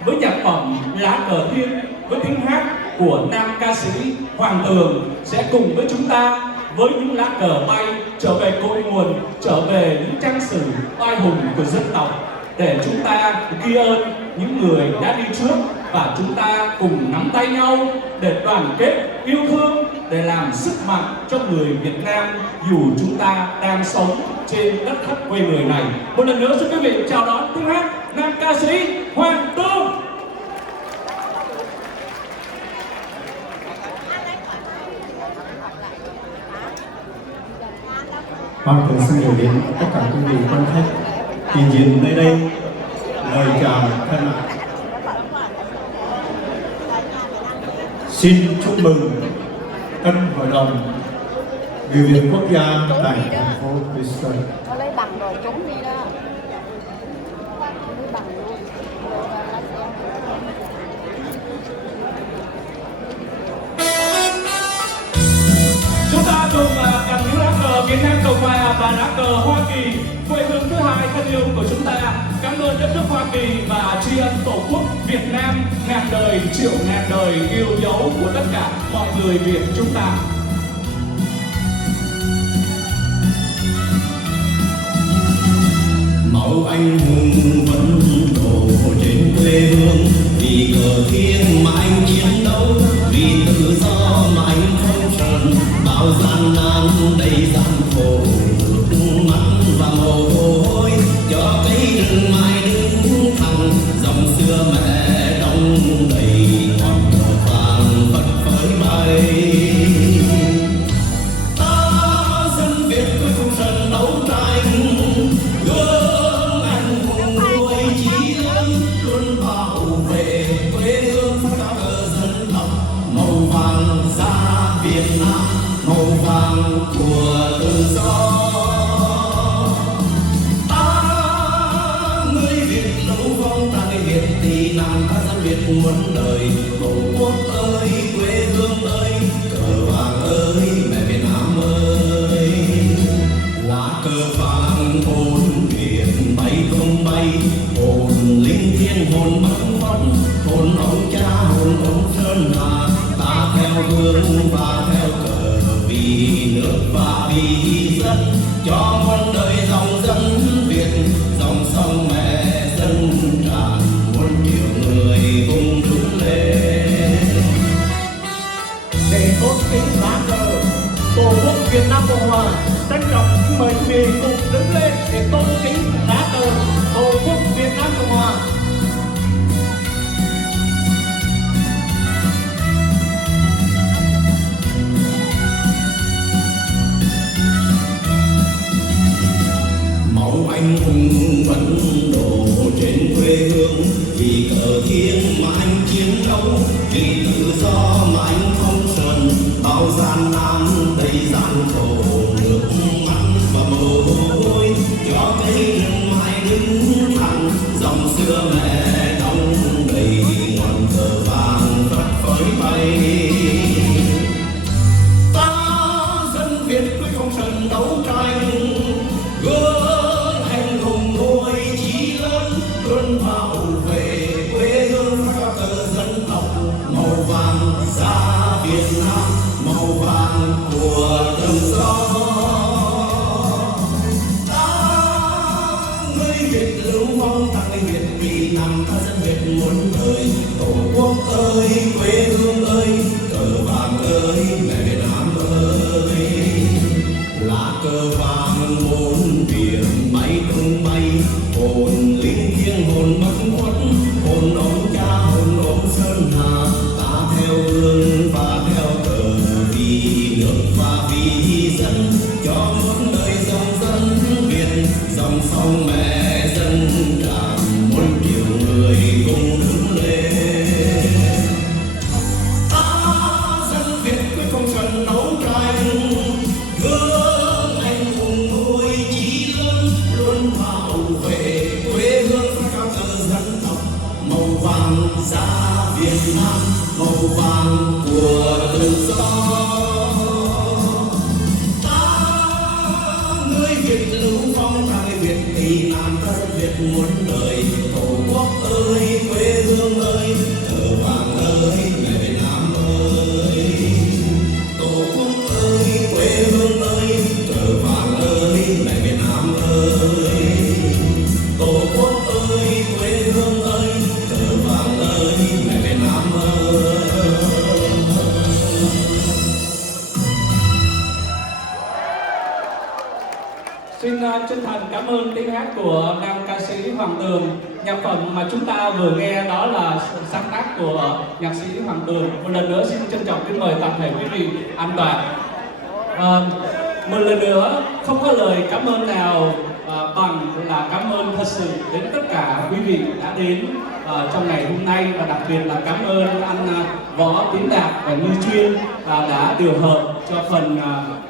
Với nhạc phẩm Lá Cờ Thiên, với tiếng hát của nam ca sĩ Hoàng Tường sẽ cùng với chúng ta với những lá cờ bay trở về cội nguồn, trở về những trang sử oai hùng của dân tộc, để chúng ta ghi ơn những người đã đi trước và chúng ta cùng nắm tay nhau để đoàn kết yêu thương, để làm sức mạnh cho người Việt Nam dù chúng ta đang sống trên đất khách quê người này. Một lần nữa xin quý vị chào đón tiếng hát nam ca sĩ Hoàng Tường. Hoàng Tường xin gửi đến tất cả quý vị quan khách hiện diện nơi đây lời chào thân ái. Xin chúc mừng tân hội đồng người Việt quốc gia tại thành phố Houston. Nó lấy bằng rồi trúng đi đó. Lấy bằng luôn. Chúng ta cùng cầm những lá cờ Việt Nam Cộng Hòa và lá cờ Hoa Kỳ, quê hương thứ hai thân yêu của chúng ta. Cảm ơn đất nước Hoa Kỳ và tri ân Tổ quốc Việt Nam ngàn đời triệu ngàn đời yêu dấu của tất cả mọi người Việt chúng ta. Máu anh hùng vẫn đổ trên quê hương, vì cờ thiên mà anh chiến đấu, vì tự do mà anh không trần bao gian nan đầy gian khổ, nước mắt và mồ hôi cho cây rừng mai đứng thẳng, dòng xưa mẹ đong đầy ngọn cờ vàng phất phới bay. Ta dân Việt với phong trần đấu tranh, gương anh hùng nuôi chí ân, luôn bảo vệ quê hương phát cờ dân tộc, màu vàng da Việt Nam, màu vàng của tự do. Ta người Việt đấu vong ta người Việt thì nàng ta dân Việt muôn đời. Tổ quốc ơi, quê hương ơi, cờ vàng ơi, mẹ Việt Nam ơi. Lá cờ vàng hồn Việt bay không bay, hồn linh thiêng hồn bất khuất, hồn ông cha hồn ông Sơn Hà. Ta theo hương và theo cờ, vì nước và vì dân, cho muôn đời dòng dân Việt, dòng sông mẹ dân tràn, muôn triệu người cùng đứng lên. Để tôn kính lá cờ Tổ quốc Việt Nam Cộng Hòa, trân trọng mời quý vị cùng đứng lên để tôn kính lá cờ Tổ quốc Việt Nam Cộng Hòa. Máu anh hùng vẫn đổ vì cờ thiên mà anh chiến đấu, vì tự do mà anh không xuân. Bao gian nan đầy gian khổ, nước mắt và mồ hôi cho cây rừng mãi đứng thẳng. Dòng xưa mẹ đong đầy ngọn cờ vàng phất phới bay. Ta dân Việt quyết không sờn đấu tranh, gương anh hùng nuôi chí lớn, luôn bảo vệ quê hương các cờ dân tộc. Màu vàng da Việt Nam, màu vàng của tự do. Ta người Việt lưu vong tặng Việt vì nằm ta dân Việt muôn đời. Tổ quốc ơi, quê hương ơi, cờ vàng ơi, mẹ Việt Nam ơi. Lá cờ vàng bốn biển bay tung bay, hồn linh thiêng hồn bất khuất, hồn ông cha hồn ông sơn hà. Ta theo hương và theo cờ, vì nước và vì dân, cho muôn đời dòng dân Việt. Dòng sông mẹ dân tràn, muôn triệu người cùng đứng lên. Ta dân Việt quyết không sờn đấu tranh, gương anh hùng nuôi chí lớn, luôn bảo vệ quê hương các cờ dân tộc. Màu vàng da Việt Nam, màu vàng của tự do. Ta người Việt lưu vong tại Việt thì nam ta dân Việt muôn đời. Tổ quốc ơi, quê hương ơi, cờ vàng ơi, mẹ Việt Nam ơi. Tổ quốc ơi, quê hương ơi, cờ vàng ơi, mẹ Việt Nam ơi. Tổ quốc ơi, quê hương ơi, cờ vàng ơi, mẹ Việt Nam ơi. Xin chân thành cảm ơn tiếng hát của nam ca sĩ Hoàng Tường. Nhạc phẩm mà chúng ta vừa nghe đó là sáng tác của nhạc sĩ Hoàng Tường. Một lần nữa xin trân trọng kính mời toàn thể quý vị an toàn. Một lần nữa không có lời cảm ơn nào bằng là cảm ơn thật sự đến tất cả quý vị đã đến trong ngày hôm nay, và đặc biệt là cảm ơn anh Võ Tiến Đạt và Như Chuyên đã điều hợp cho phần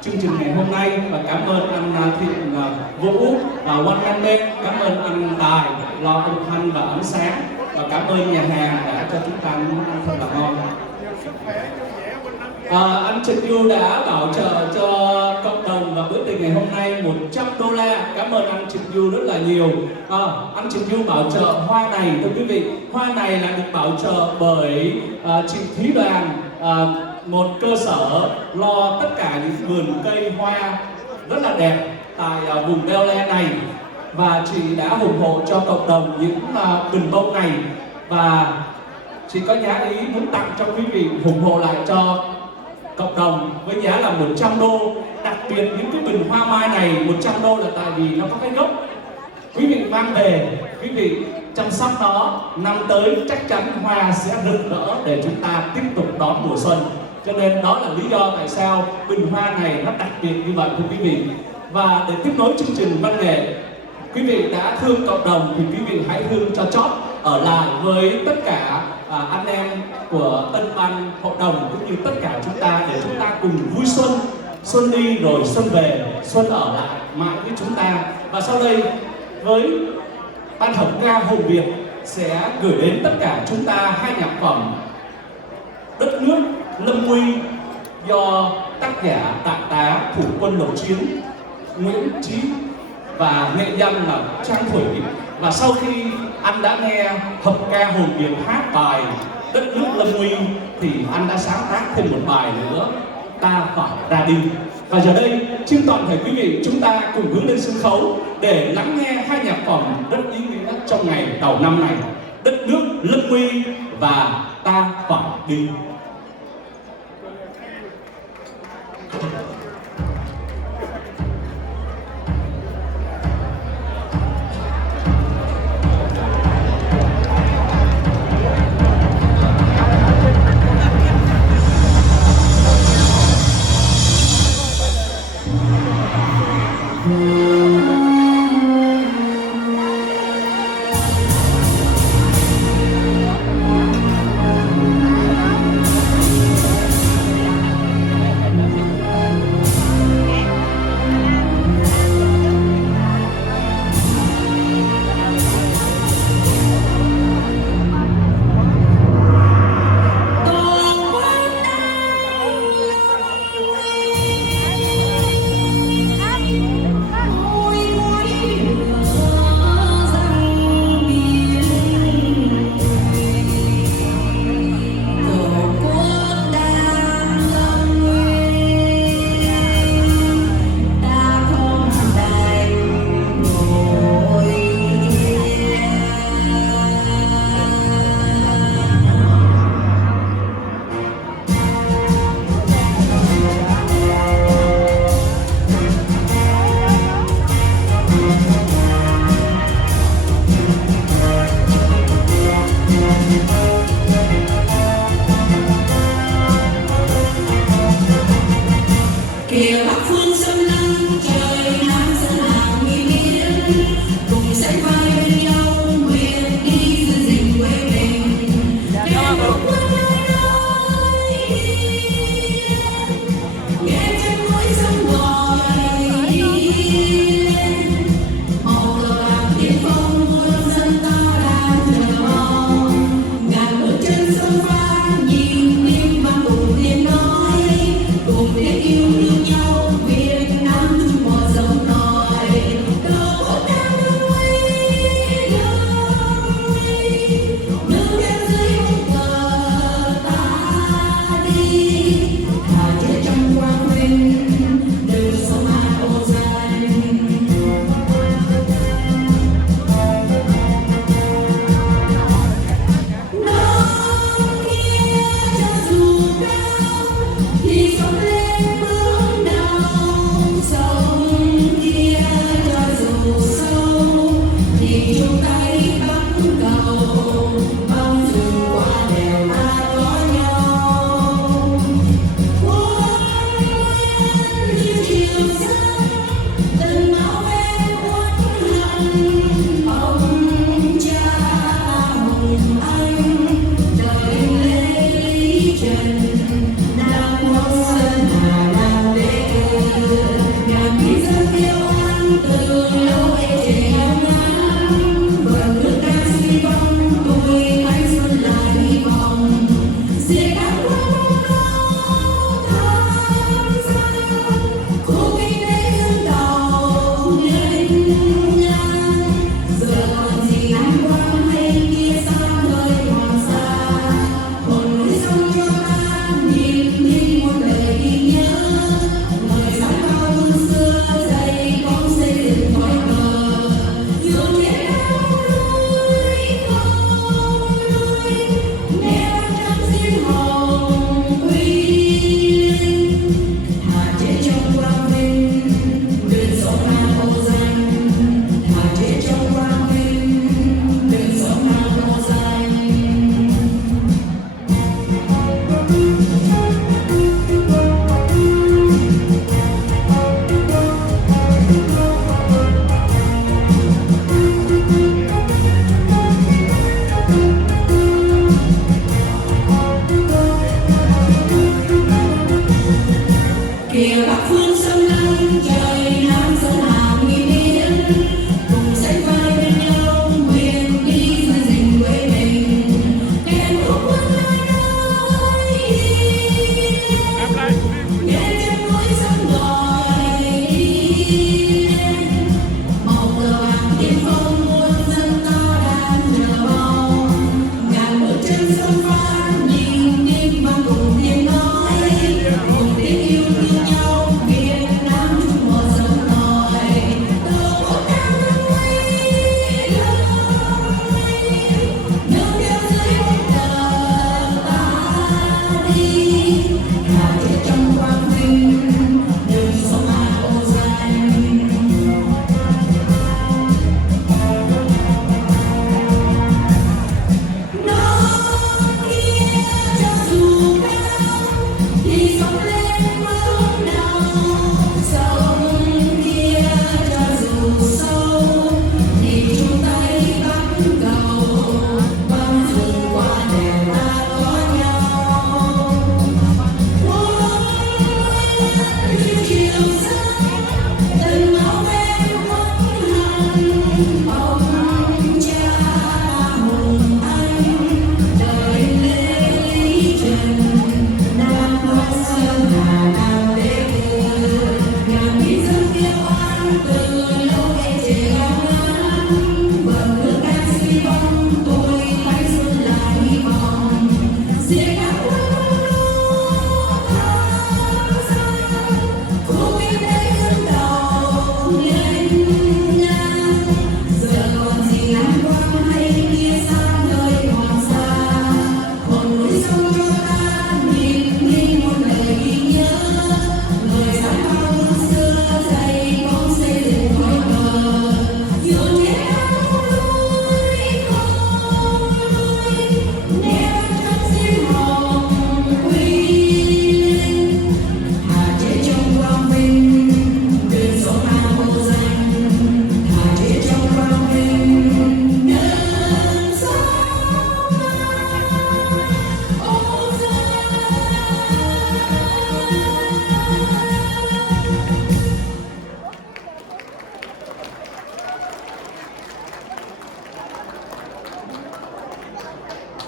chương trình ngày hôm nay, và cảm ơn anh Thiện Vũ One Man Band, cảm ơn anh Tài lo âm thanh và ánh sáng, và cảm ơn nhà hàng đã cho chúng ta những ăn thật là ngon. Anh Trần Du đã bảo trợ cho cộng đồng và bữa tiệc ngày hôm nay $100. Cảm ơn anh Trần Du rất là nhiều. Anh Trần Du bảo trợ hoa này, thưa quý vị, hoa này là được bảo trợ bởi chị Thúy Đoàn, một cơ sở lo tất cả những vườn cây hoa rất là đẹp tại vùng Bel Air này, và chị đã ủng hộ cho cộng đồng những bình bông này, và chị có giá ý muốn tặng cho quý vị ủng hộ lại cho cộng đồng với giá là $100. Đặc biệt những cái bình hoa mai này $100 là tại vì nó có cái gốc. Quý vị mang về, quý vị chăm sóc nó, năm tới chắc chắn hoa sẽ rực rỡ để chúng ta tiếp tục đón mùa xuân. Cho nên đó là lý do tại sao bình hoa này nó đặc biệt như vậy thưa quý vị. Và để tiếp nối chương trình văn nghệ, quý vị đã thương cộng đồng thì quý vị hãy thương cho chót, ở lại với tất cả anh em của Tân Ban Hội đồng cũng như tất cả chúng ta để chúng ta cùng vui xuân. Xuân đi rồi xuân về, xuân ở lại mãi với chúng ta. Và sau đây với ban hợp ca Hùng Việt sẽ gửi đến tất cả chúng ta hai nhạc phẩm Đất Nước Lâm Nguy do tác giả đại tá thủ quân lục chiến Nguyễn Trí và nghệ nhân là Trang Thủy. Và sau khi anh đã nghe hợp ca Hồn Việt hát bài Đất Nước Lâm Nguy thì anh đã sáng tác thêm một bài nữa, Ta Phải Ra Đi. Và giờ đây xin toàn thể quý vị chúng ta cùng hướng lên sân khấu để lắng nghe hai nhạc phẩm rất ý nghĩa trong ngày đầu năm này, Đất Nước Lâm Nguy và Ta Phải Đi.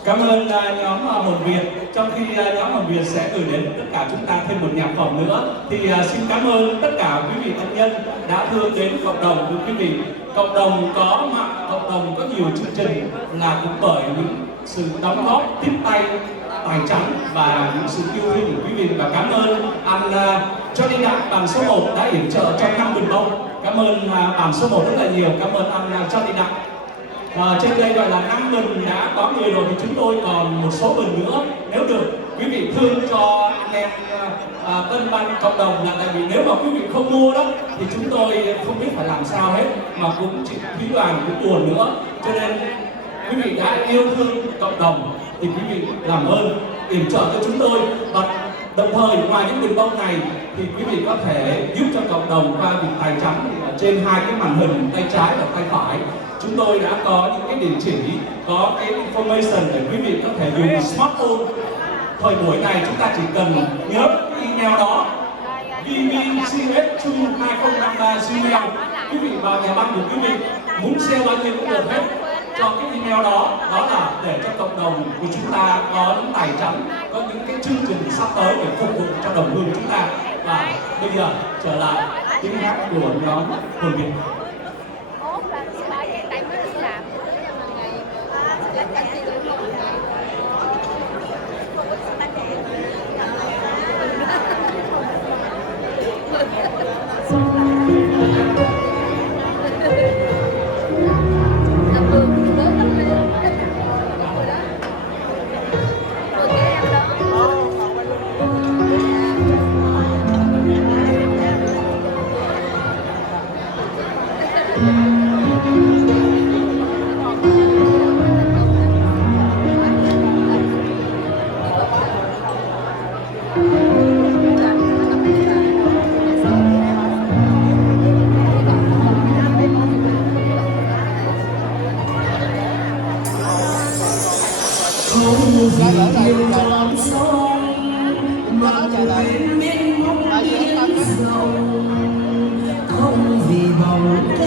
Cảm ơn nhóm Hồn Việt. Trong khi nhóm Hồn Việt sẽ gửi đến tất cả chúng ta thêm một nhạc phẩm nữa, thì xin cảm ơn tất cả quý vị ân nhân đã thương đến cộng đồng của quý vị. Cộng đồng có mặt, cộng đồng có nhiều chương trình là cũng bởi những sự đóng góp tiếp tay tài chánh và những sự yêu thương của quý vị. Và cảm ơn anh Johnny Đặng bàn số 1 đã yểm trợ cho 5 bình bông. Cảm ơn bàn số 1 rất là nhiều. Cảm ơn anh Johnny Đặng. Trên đây gọi là 5 bình đã có người rồi, thì chúng tôi còn một số bình nữa. Nếu được quý vị thương cho anh em tân ban cộng đồng, là tại vì nếu mà quý vị không mua đó thì chúng tôi không biết phải làm sao hết, mà cũng chỉ thúy đoàn cũng buồn nữa. Cho nên quý vị đã yêu thương cộng đồng thì quý vị làm ơn yểm trợ cho chúng tôi. Và đồng thời ngoài những bình bông này thì quý vị có thể giúp cho cộng đồng qua việc tài chánh. Ở trên hai cái màn hình tay trái và tay phải chúng tôi đã có những cái địa chỉ, có cái information để quý vị có thể dùng smartphone. Thời buổi này chúng ta chỉ cần nhớ cái email đó, vvch22053 quý vị vào nhà băng của quý vị muốn sale bao nhiêu cũng được hết cho cái email đó. Đó là để cho cộng đồng của chúng ta có những tài chánh, có những cái chương trình sắp tới để phục vụ cho đồng hương chúng ta. Và bây giờ trở lại tiếng hát của nhóm Hồn Việt. Hãy subscribe cho kênh Ghiền Mì Gõ để không bỏ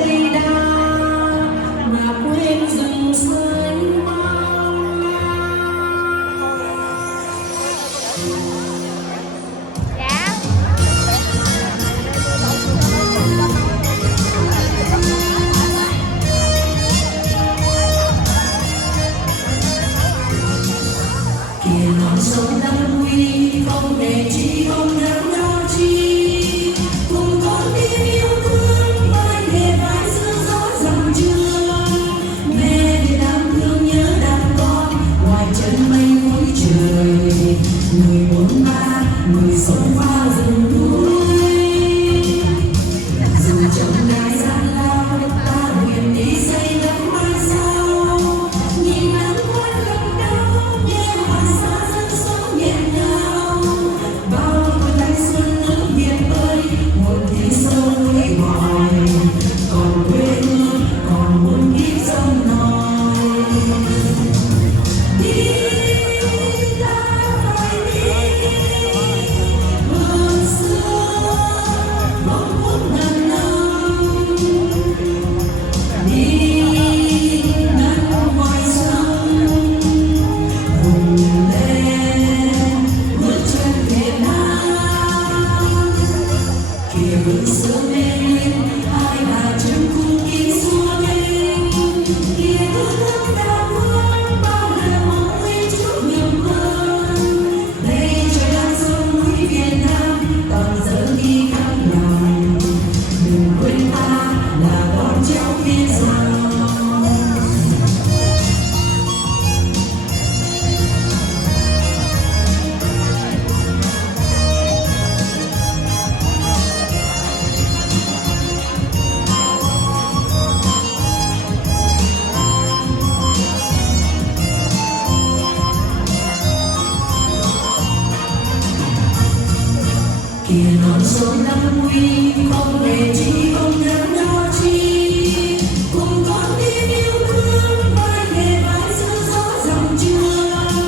lỡ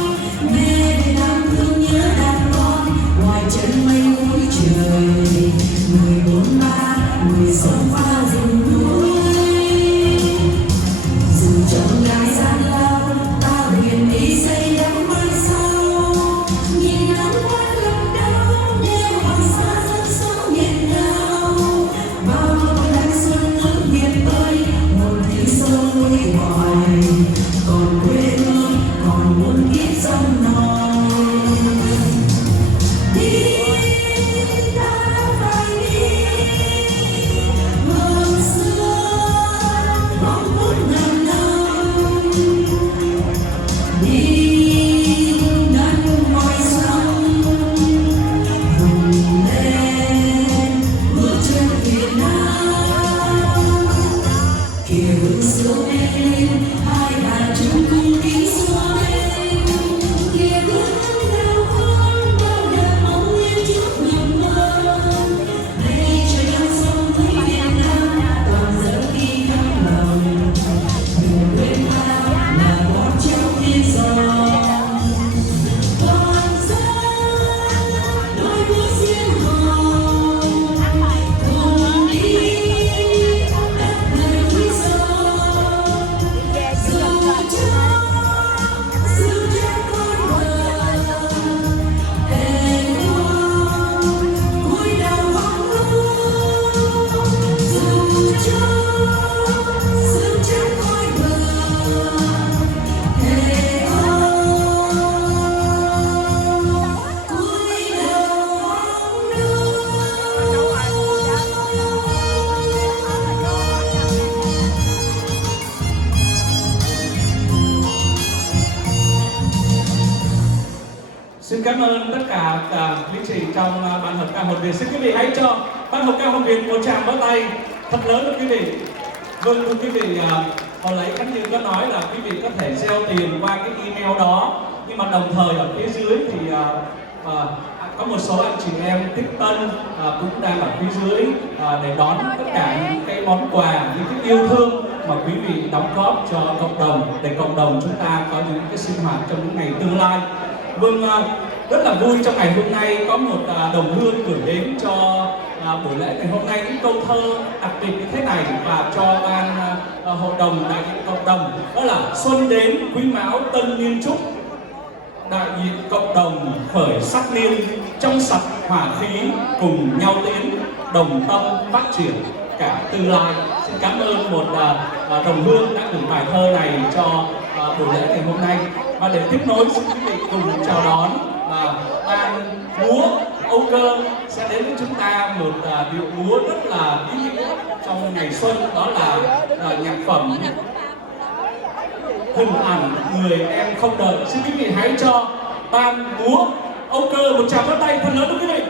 cảm ơn tất cả quý chị trong ban hợp ca Hồn Việt. Xin quý vị hãy cho ban hợp ca Hồn Việt một tràng vỗ tay thật lớn được quý vị. Vâng, thưa quý vị, hồi nãy Khánh Như có nói là quý vị có thể gieo tiền qua cái email đó, nhưng mà đồng thời ở phía dưới thì có một số anh chị em tích tân cũng đang ở phía dưới để đón tất cả những cái món quà, những cái yêu thương mà quý vị đóng góp cho cộng đồng, để cộng đồng chúng ta có những cái sinh hoạt trong những ngày tương lai. Vâng, rất là vui trong ngày hôm nay có một đồng hương gửi đến cho buổi lễ ngày hôm nay những câu thơ đặc biệt như thế này và cho ban hội đồng đại diện cộng đồng, đó là xuân đến quý mão tân niên chúc, đại diện cộng đồng khởi sắc niên, trong sạch hòa khí cùng nhau tiến, đồng tâm phát triển cả tương lai. Xin cảm ơn một đồng hương đã gửi bài thơ này cho buổi lễ ngày hôm nay. Và để tiếp nối, xin quý vị cùng chào đón ban múa Âu Cơ sẽ đến với chúng ta một điệu múa rất là ý nghĩa trong ngày xuân, đó là nhạc phẩm Hình ảnh người em không đợi. Xin quý vị hãy cho ban múa Âu Cơ một tràng vỗ tay thật lớn quý vị.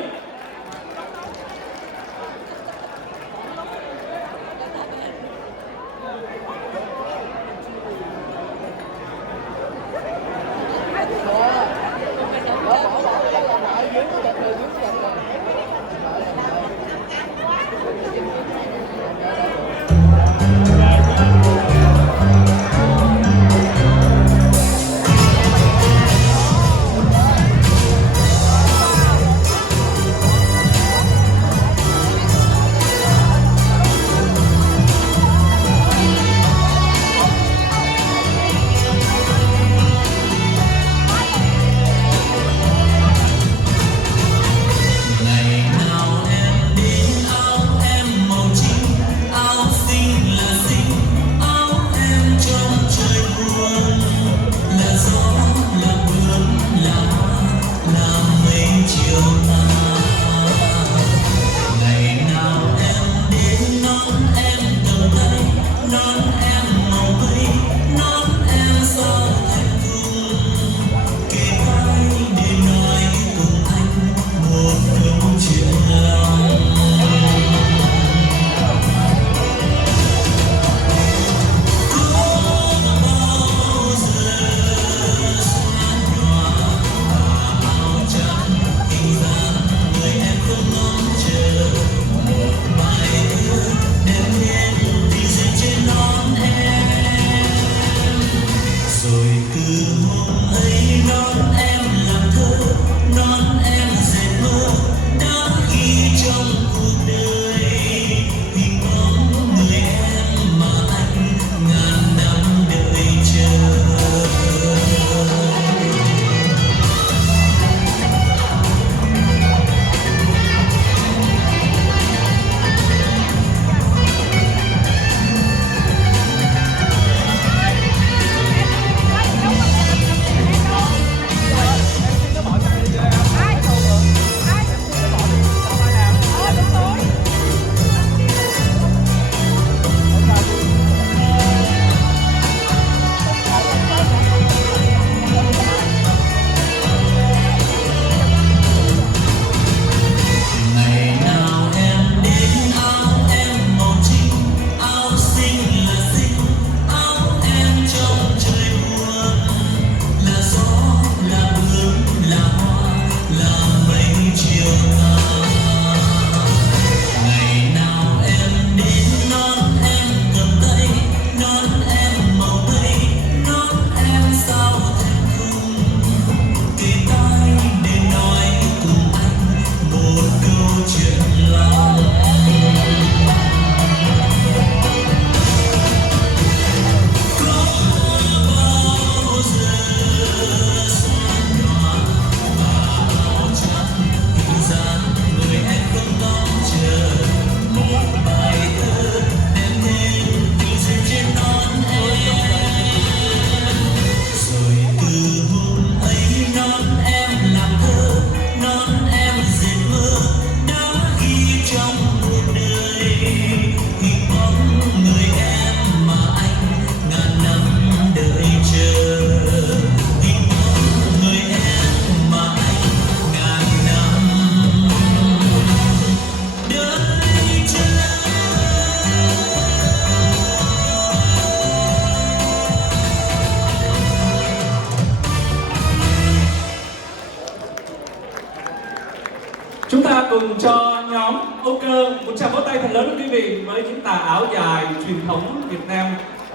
cùng cho nhóm Âu Cơ một tràng vỗ tay thật lớn quý vị với những tà áo dài truyền thống Việt Nam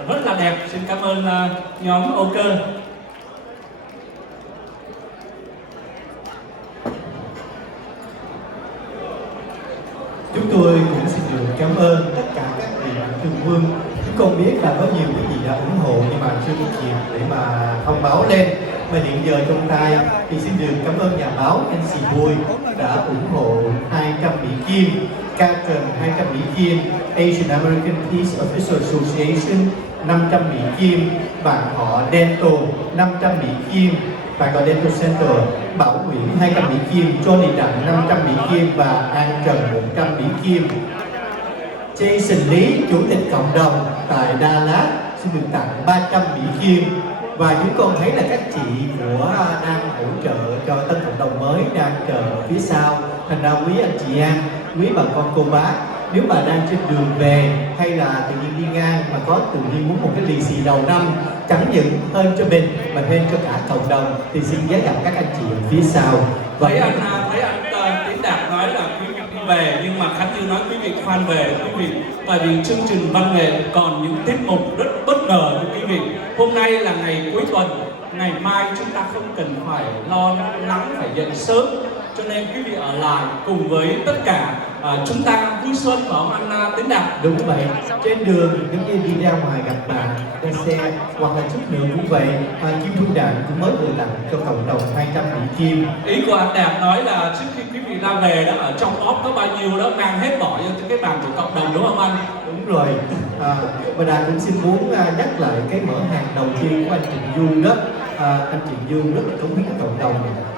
rất là đẹp. Xin cảm ơn nhóm Âu Cơ. Chúng tôi cũng xin được cảm ơn tất cả các vị mạnh thường quân. Chúng con biết là có nhiều quý vị đã ủng hộ nhưng mà chưa có kịp để mà thông báo lên. Và hiện giờ trong tay thì xin được cảm ơn nhà báo NC Bùi đã ủng hộ 200 Mỹ Kim, Catron 200 Mỹ Kim, Asian American Peace Officer Association 500 Mỹ Kim, bạn họ Dental 500 Mỹ Kim, bạn họ Dental Center, Bảo Nguyễn 200 Mỹ Kim, Johnny Đặng 500 Mỹ Kim và An Trần 100 Mỹ Kim. Jason Lý, Chủ tịch Cộng đồng tại Đà Lạt xin được tặng 300 Mỹ Kim. Và chúng con thấy là các chị của đang hỗ trợ cho tân cộng đồng mới đang chờ ở phía sau. Thành ra quý anh chị em, quý bà con cô bác, nếu mà đang trên đường về hay là tự nhiên đi ngang mà có tự nhiên muốn một cái lì xì đầu năm chẳng những hơn cho mình mà hơn cho cả cộng đồng thì xin ghé gặp các anh chị ở phía sau. Thấy anh Tiến Đạt nói là quý vị đi về, nhưng mà Khánh Như nói quý vị khoan về quý vị, tại vì chương trình văn nghệ còn những tiết mục rất bất ngờ với quý vị. Hôm nay là ngày cuối tuần, ngày mai chúng ta không cần phải lo lắng phải dậy sớm, cho nên quý vị ở lại cùng với tất cả chúng ta vui xuân phải không anh Tiến Đạt? Đúng vậy, trên đường giống như đi ra ngoài gặp bạn, ra xe hoặc là chút nữa cũng vậy. Kim Thu Đạn cũng mới vừa tặng cho cộng đồng 200 Mỹ Kim. Ý của anh Đạt nói là trước khi quý vị ra về đó, ở trong óc có bao nhiêu đó mang hết bỏ cho cái bàn của cộng đồng đúng không anh? Đúng rồi. Và Đạt cũng xin muốn nhắc lại cái mở hàng đầu tiên của anh Trịnh Du đó. Anh Trịnh Du rất là cống hiến cho cộng đồng,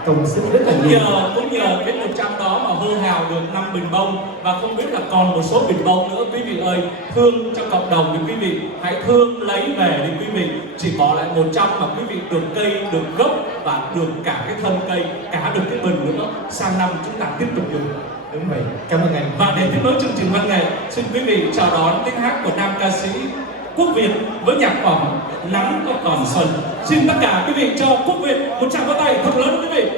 công sức rất là nhiều. Cũng nhờ cái 100 đó mà hô hào được 5 bình bông, và không biết là còn một số bình bông nữa. Quý vị ơi, thương cho cộng đồng thì quý vị hãy thương lấy về đi quý vị. Chỉ bỏ lại 100 mà quý vị được cây, được gốc và được cả cái thân cây, cả được cái bình nữa. Sang năm chúng ta tiếp tục dùng. Đúng vậy, cảm ơn anh. Và để tiếp nối chương trình văn nghệ, xin quý vị chào đón tiếng hát của nam ca sĩ Quốc Việt với nhạc phẩm Nắng Có Còn Xuân. Xin tất cả quý vị cho Quốc Việt một tràng vỗ tay thật lớn quý vị.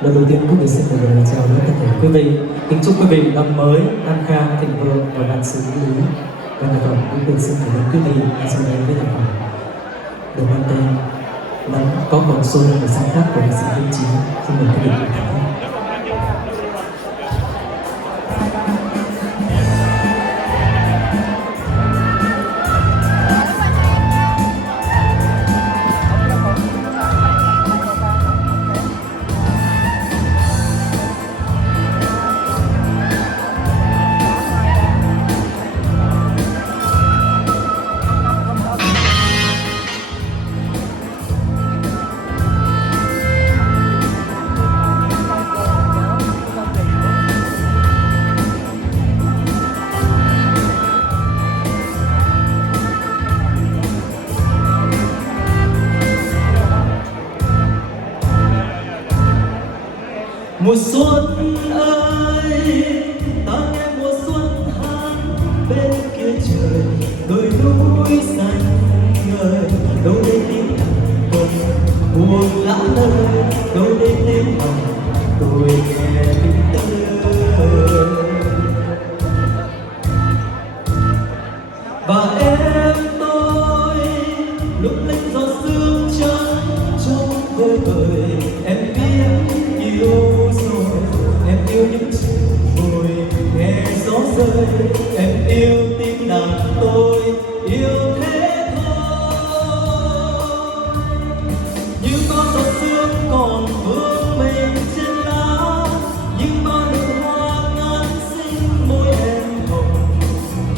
Lần đầu tiên Quốc Việt xin được chào đón tất cả quý vị. Kính chúc quý vị năm mới an khang, thịnh vượng và vạn sự như ý. Và nhạc phẩm Quốc Việt xin cảm ơn quý vị đã sau đây với nhạc phẩm được mang tên Nắng Có Còn Xuân của sáng tác của nhạc sĩ Hiếu Chí. Xin mời quý vị cùng thưởng thức. Mùa xuân ơi, ta nghe mùa xuân hát bên kia trời, đồi núi xanh ngời, đâu đây tiếng cầm buồn lã nơi, đâu đây tiếng hồng tôi nghe tiếng tơ. Và em tôi lúc lên gió sương trắng trong vơi vợi, em biết yêu rồi, em yêu những chiều hồi nghe gió rơi, em yêu tiếng đàn tôi, yêu thế thôi. Như bao giọt sương còn vương mình trên lá, như bao nụ hoa ngát xinh môi em hồng,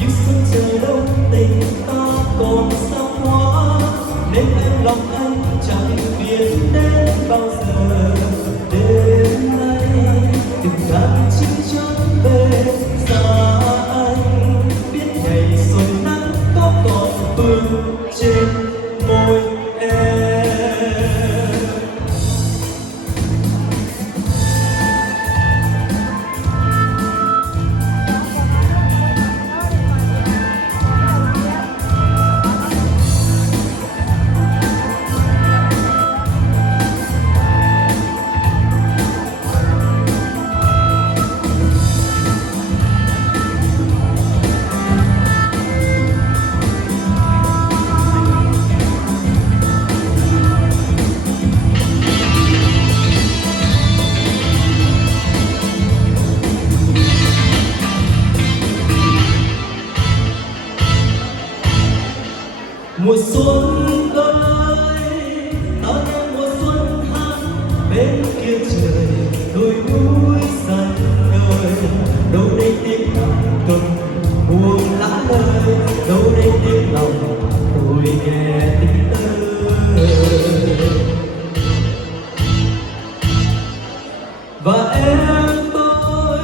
như xuân trời đông tình ta còn xa hoa, nên em lòng anh chẳng biết đến bao giờ. Đêm nay từng đàn chim chóc về xa anh, biết Mùa xuân ơi, ta nghe mùa xuân hát bên kia trời, đôi núi xanh ngời. Đâu đây tiếng đàn cầm buông lá lời, đâu đây tiếng lòng tôi nghe tiếng ơi. Và em tôi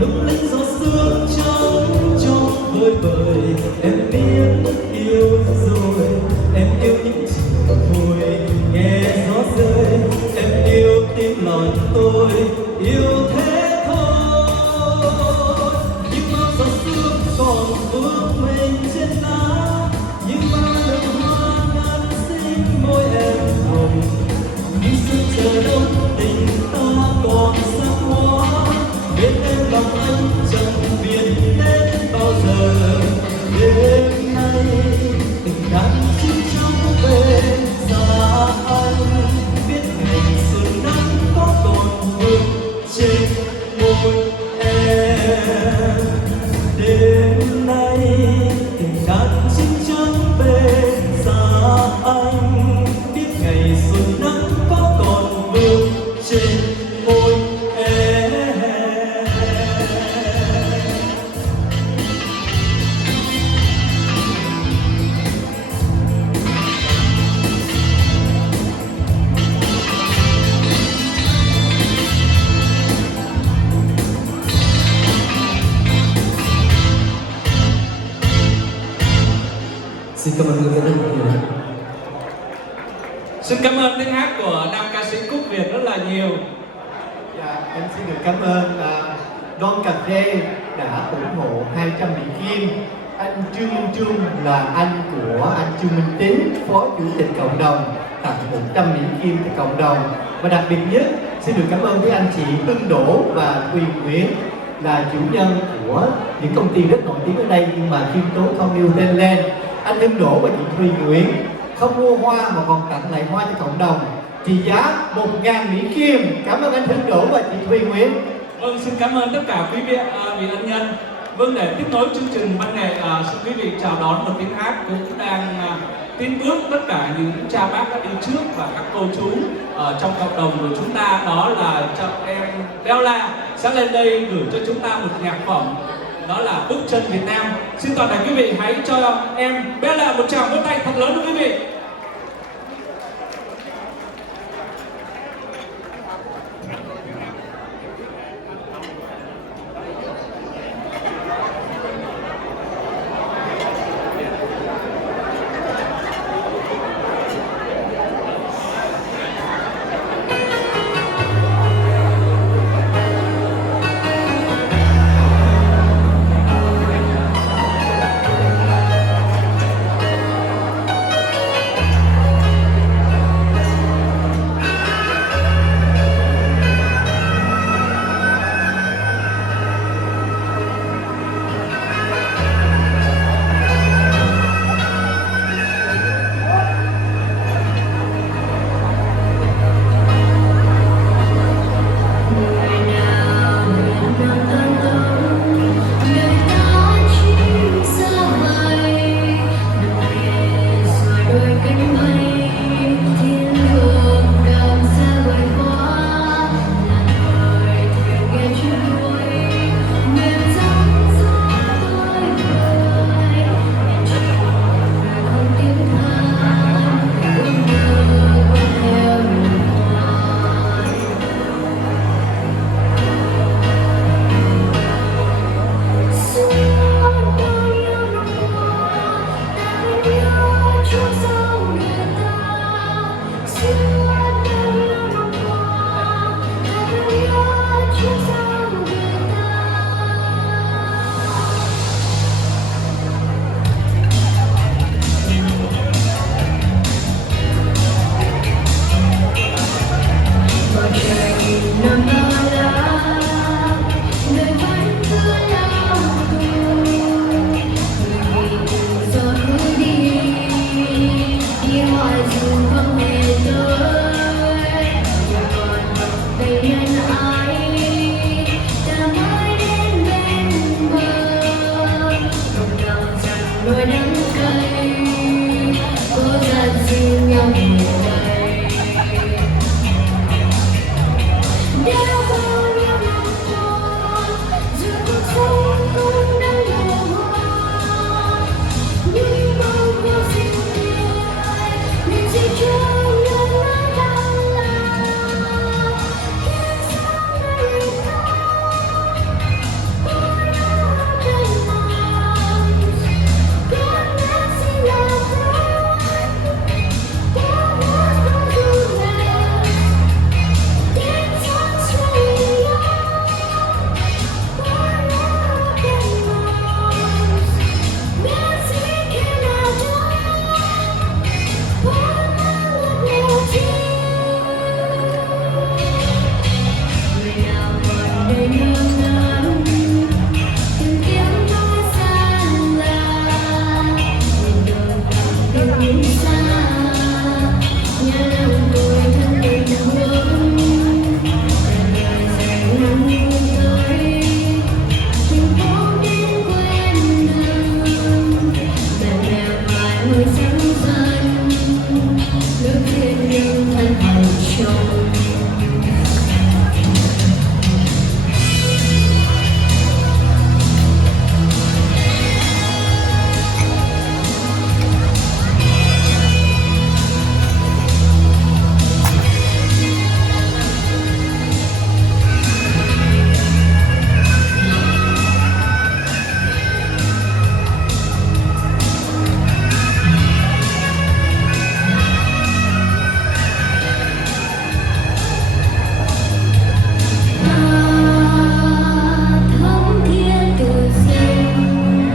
lung linh gió sương trắng trong vơi vợi. Em biết yêu rồi, em yêu những chiều thôi nghe gió rơi. Em yêu tiếng lòng tôi, yêu thế thôi. Những bao gió sương còn vương mình trên lá, những bao nụ hoa ngát xinh môi em hồng. Như sương chờ đông tình ta còn xa hoa, bên em lòng anh chẳng biết đến bao giờ. Đêm nay tình đang chim trong về xa anh, biết ngày xuân nắng có còn vương trên môi em. Đêm nay tình đang chim trong về xa anh, biết ngày xuân nắng có còn vương trên môi em. Xin cảm ơn rất nhiều. Xin cảm ơn tiếng hát của nam ca sĩ Quốc Việt rất là nhiều. Dạ, em xin được cảm ơn Don Cà Phê đã ủng hộ 200 Mỹ Kim. Anh Trương Minh Trung là anh của anh Trương Minh Tín, Phó Chủ tịch Cộng đồng, tặng 100 Mỹ Kim cho cộng đồng. Và đặc biệt nhất, xin được cảm ơn với anh chị Hưng Đỗ và Thùy Nguyễn là chủ nhân của những công ty rất nổi tiếng ở đây nhưng mà khiêm tốn không nêu tên lên. Anh Hưng Đỗ và chị Thùy Nguyễn không mua hoa mà còn tặng lại hoa cho cộng đồng trị giá 1.000 Mỹ Kim. Cảm ơn anh Hưng Đỗ và chị Thùy Nguyễn. Vâng, xin cảm ơn tất cả quý vị ân nhân. Vâng, để tiếp nối chương trình văn nghệ, xin quý vị chào đón một tiếng hát cũng đang tin bước tất cả những cha bác đã đi trước và các cô chú ở trong cộng đồng của chúng ta, đó là cho em Bella sẽ lên đây gửi cho chúng ta một nhạc phẩm, đó là Bước chân Việt Nam. Xin toàn thể quý vị hãy cho em Bella một tràng vỗ tay thật lớn của quý vị. Người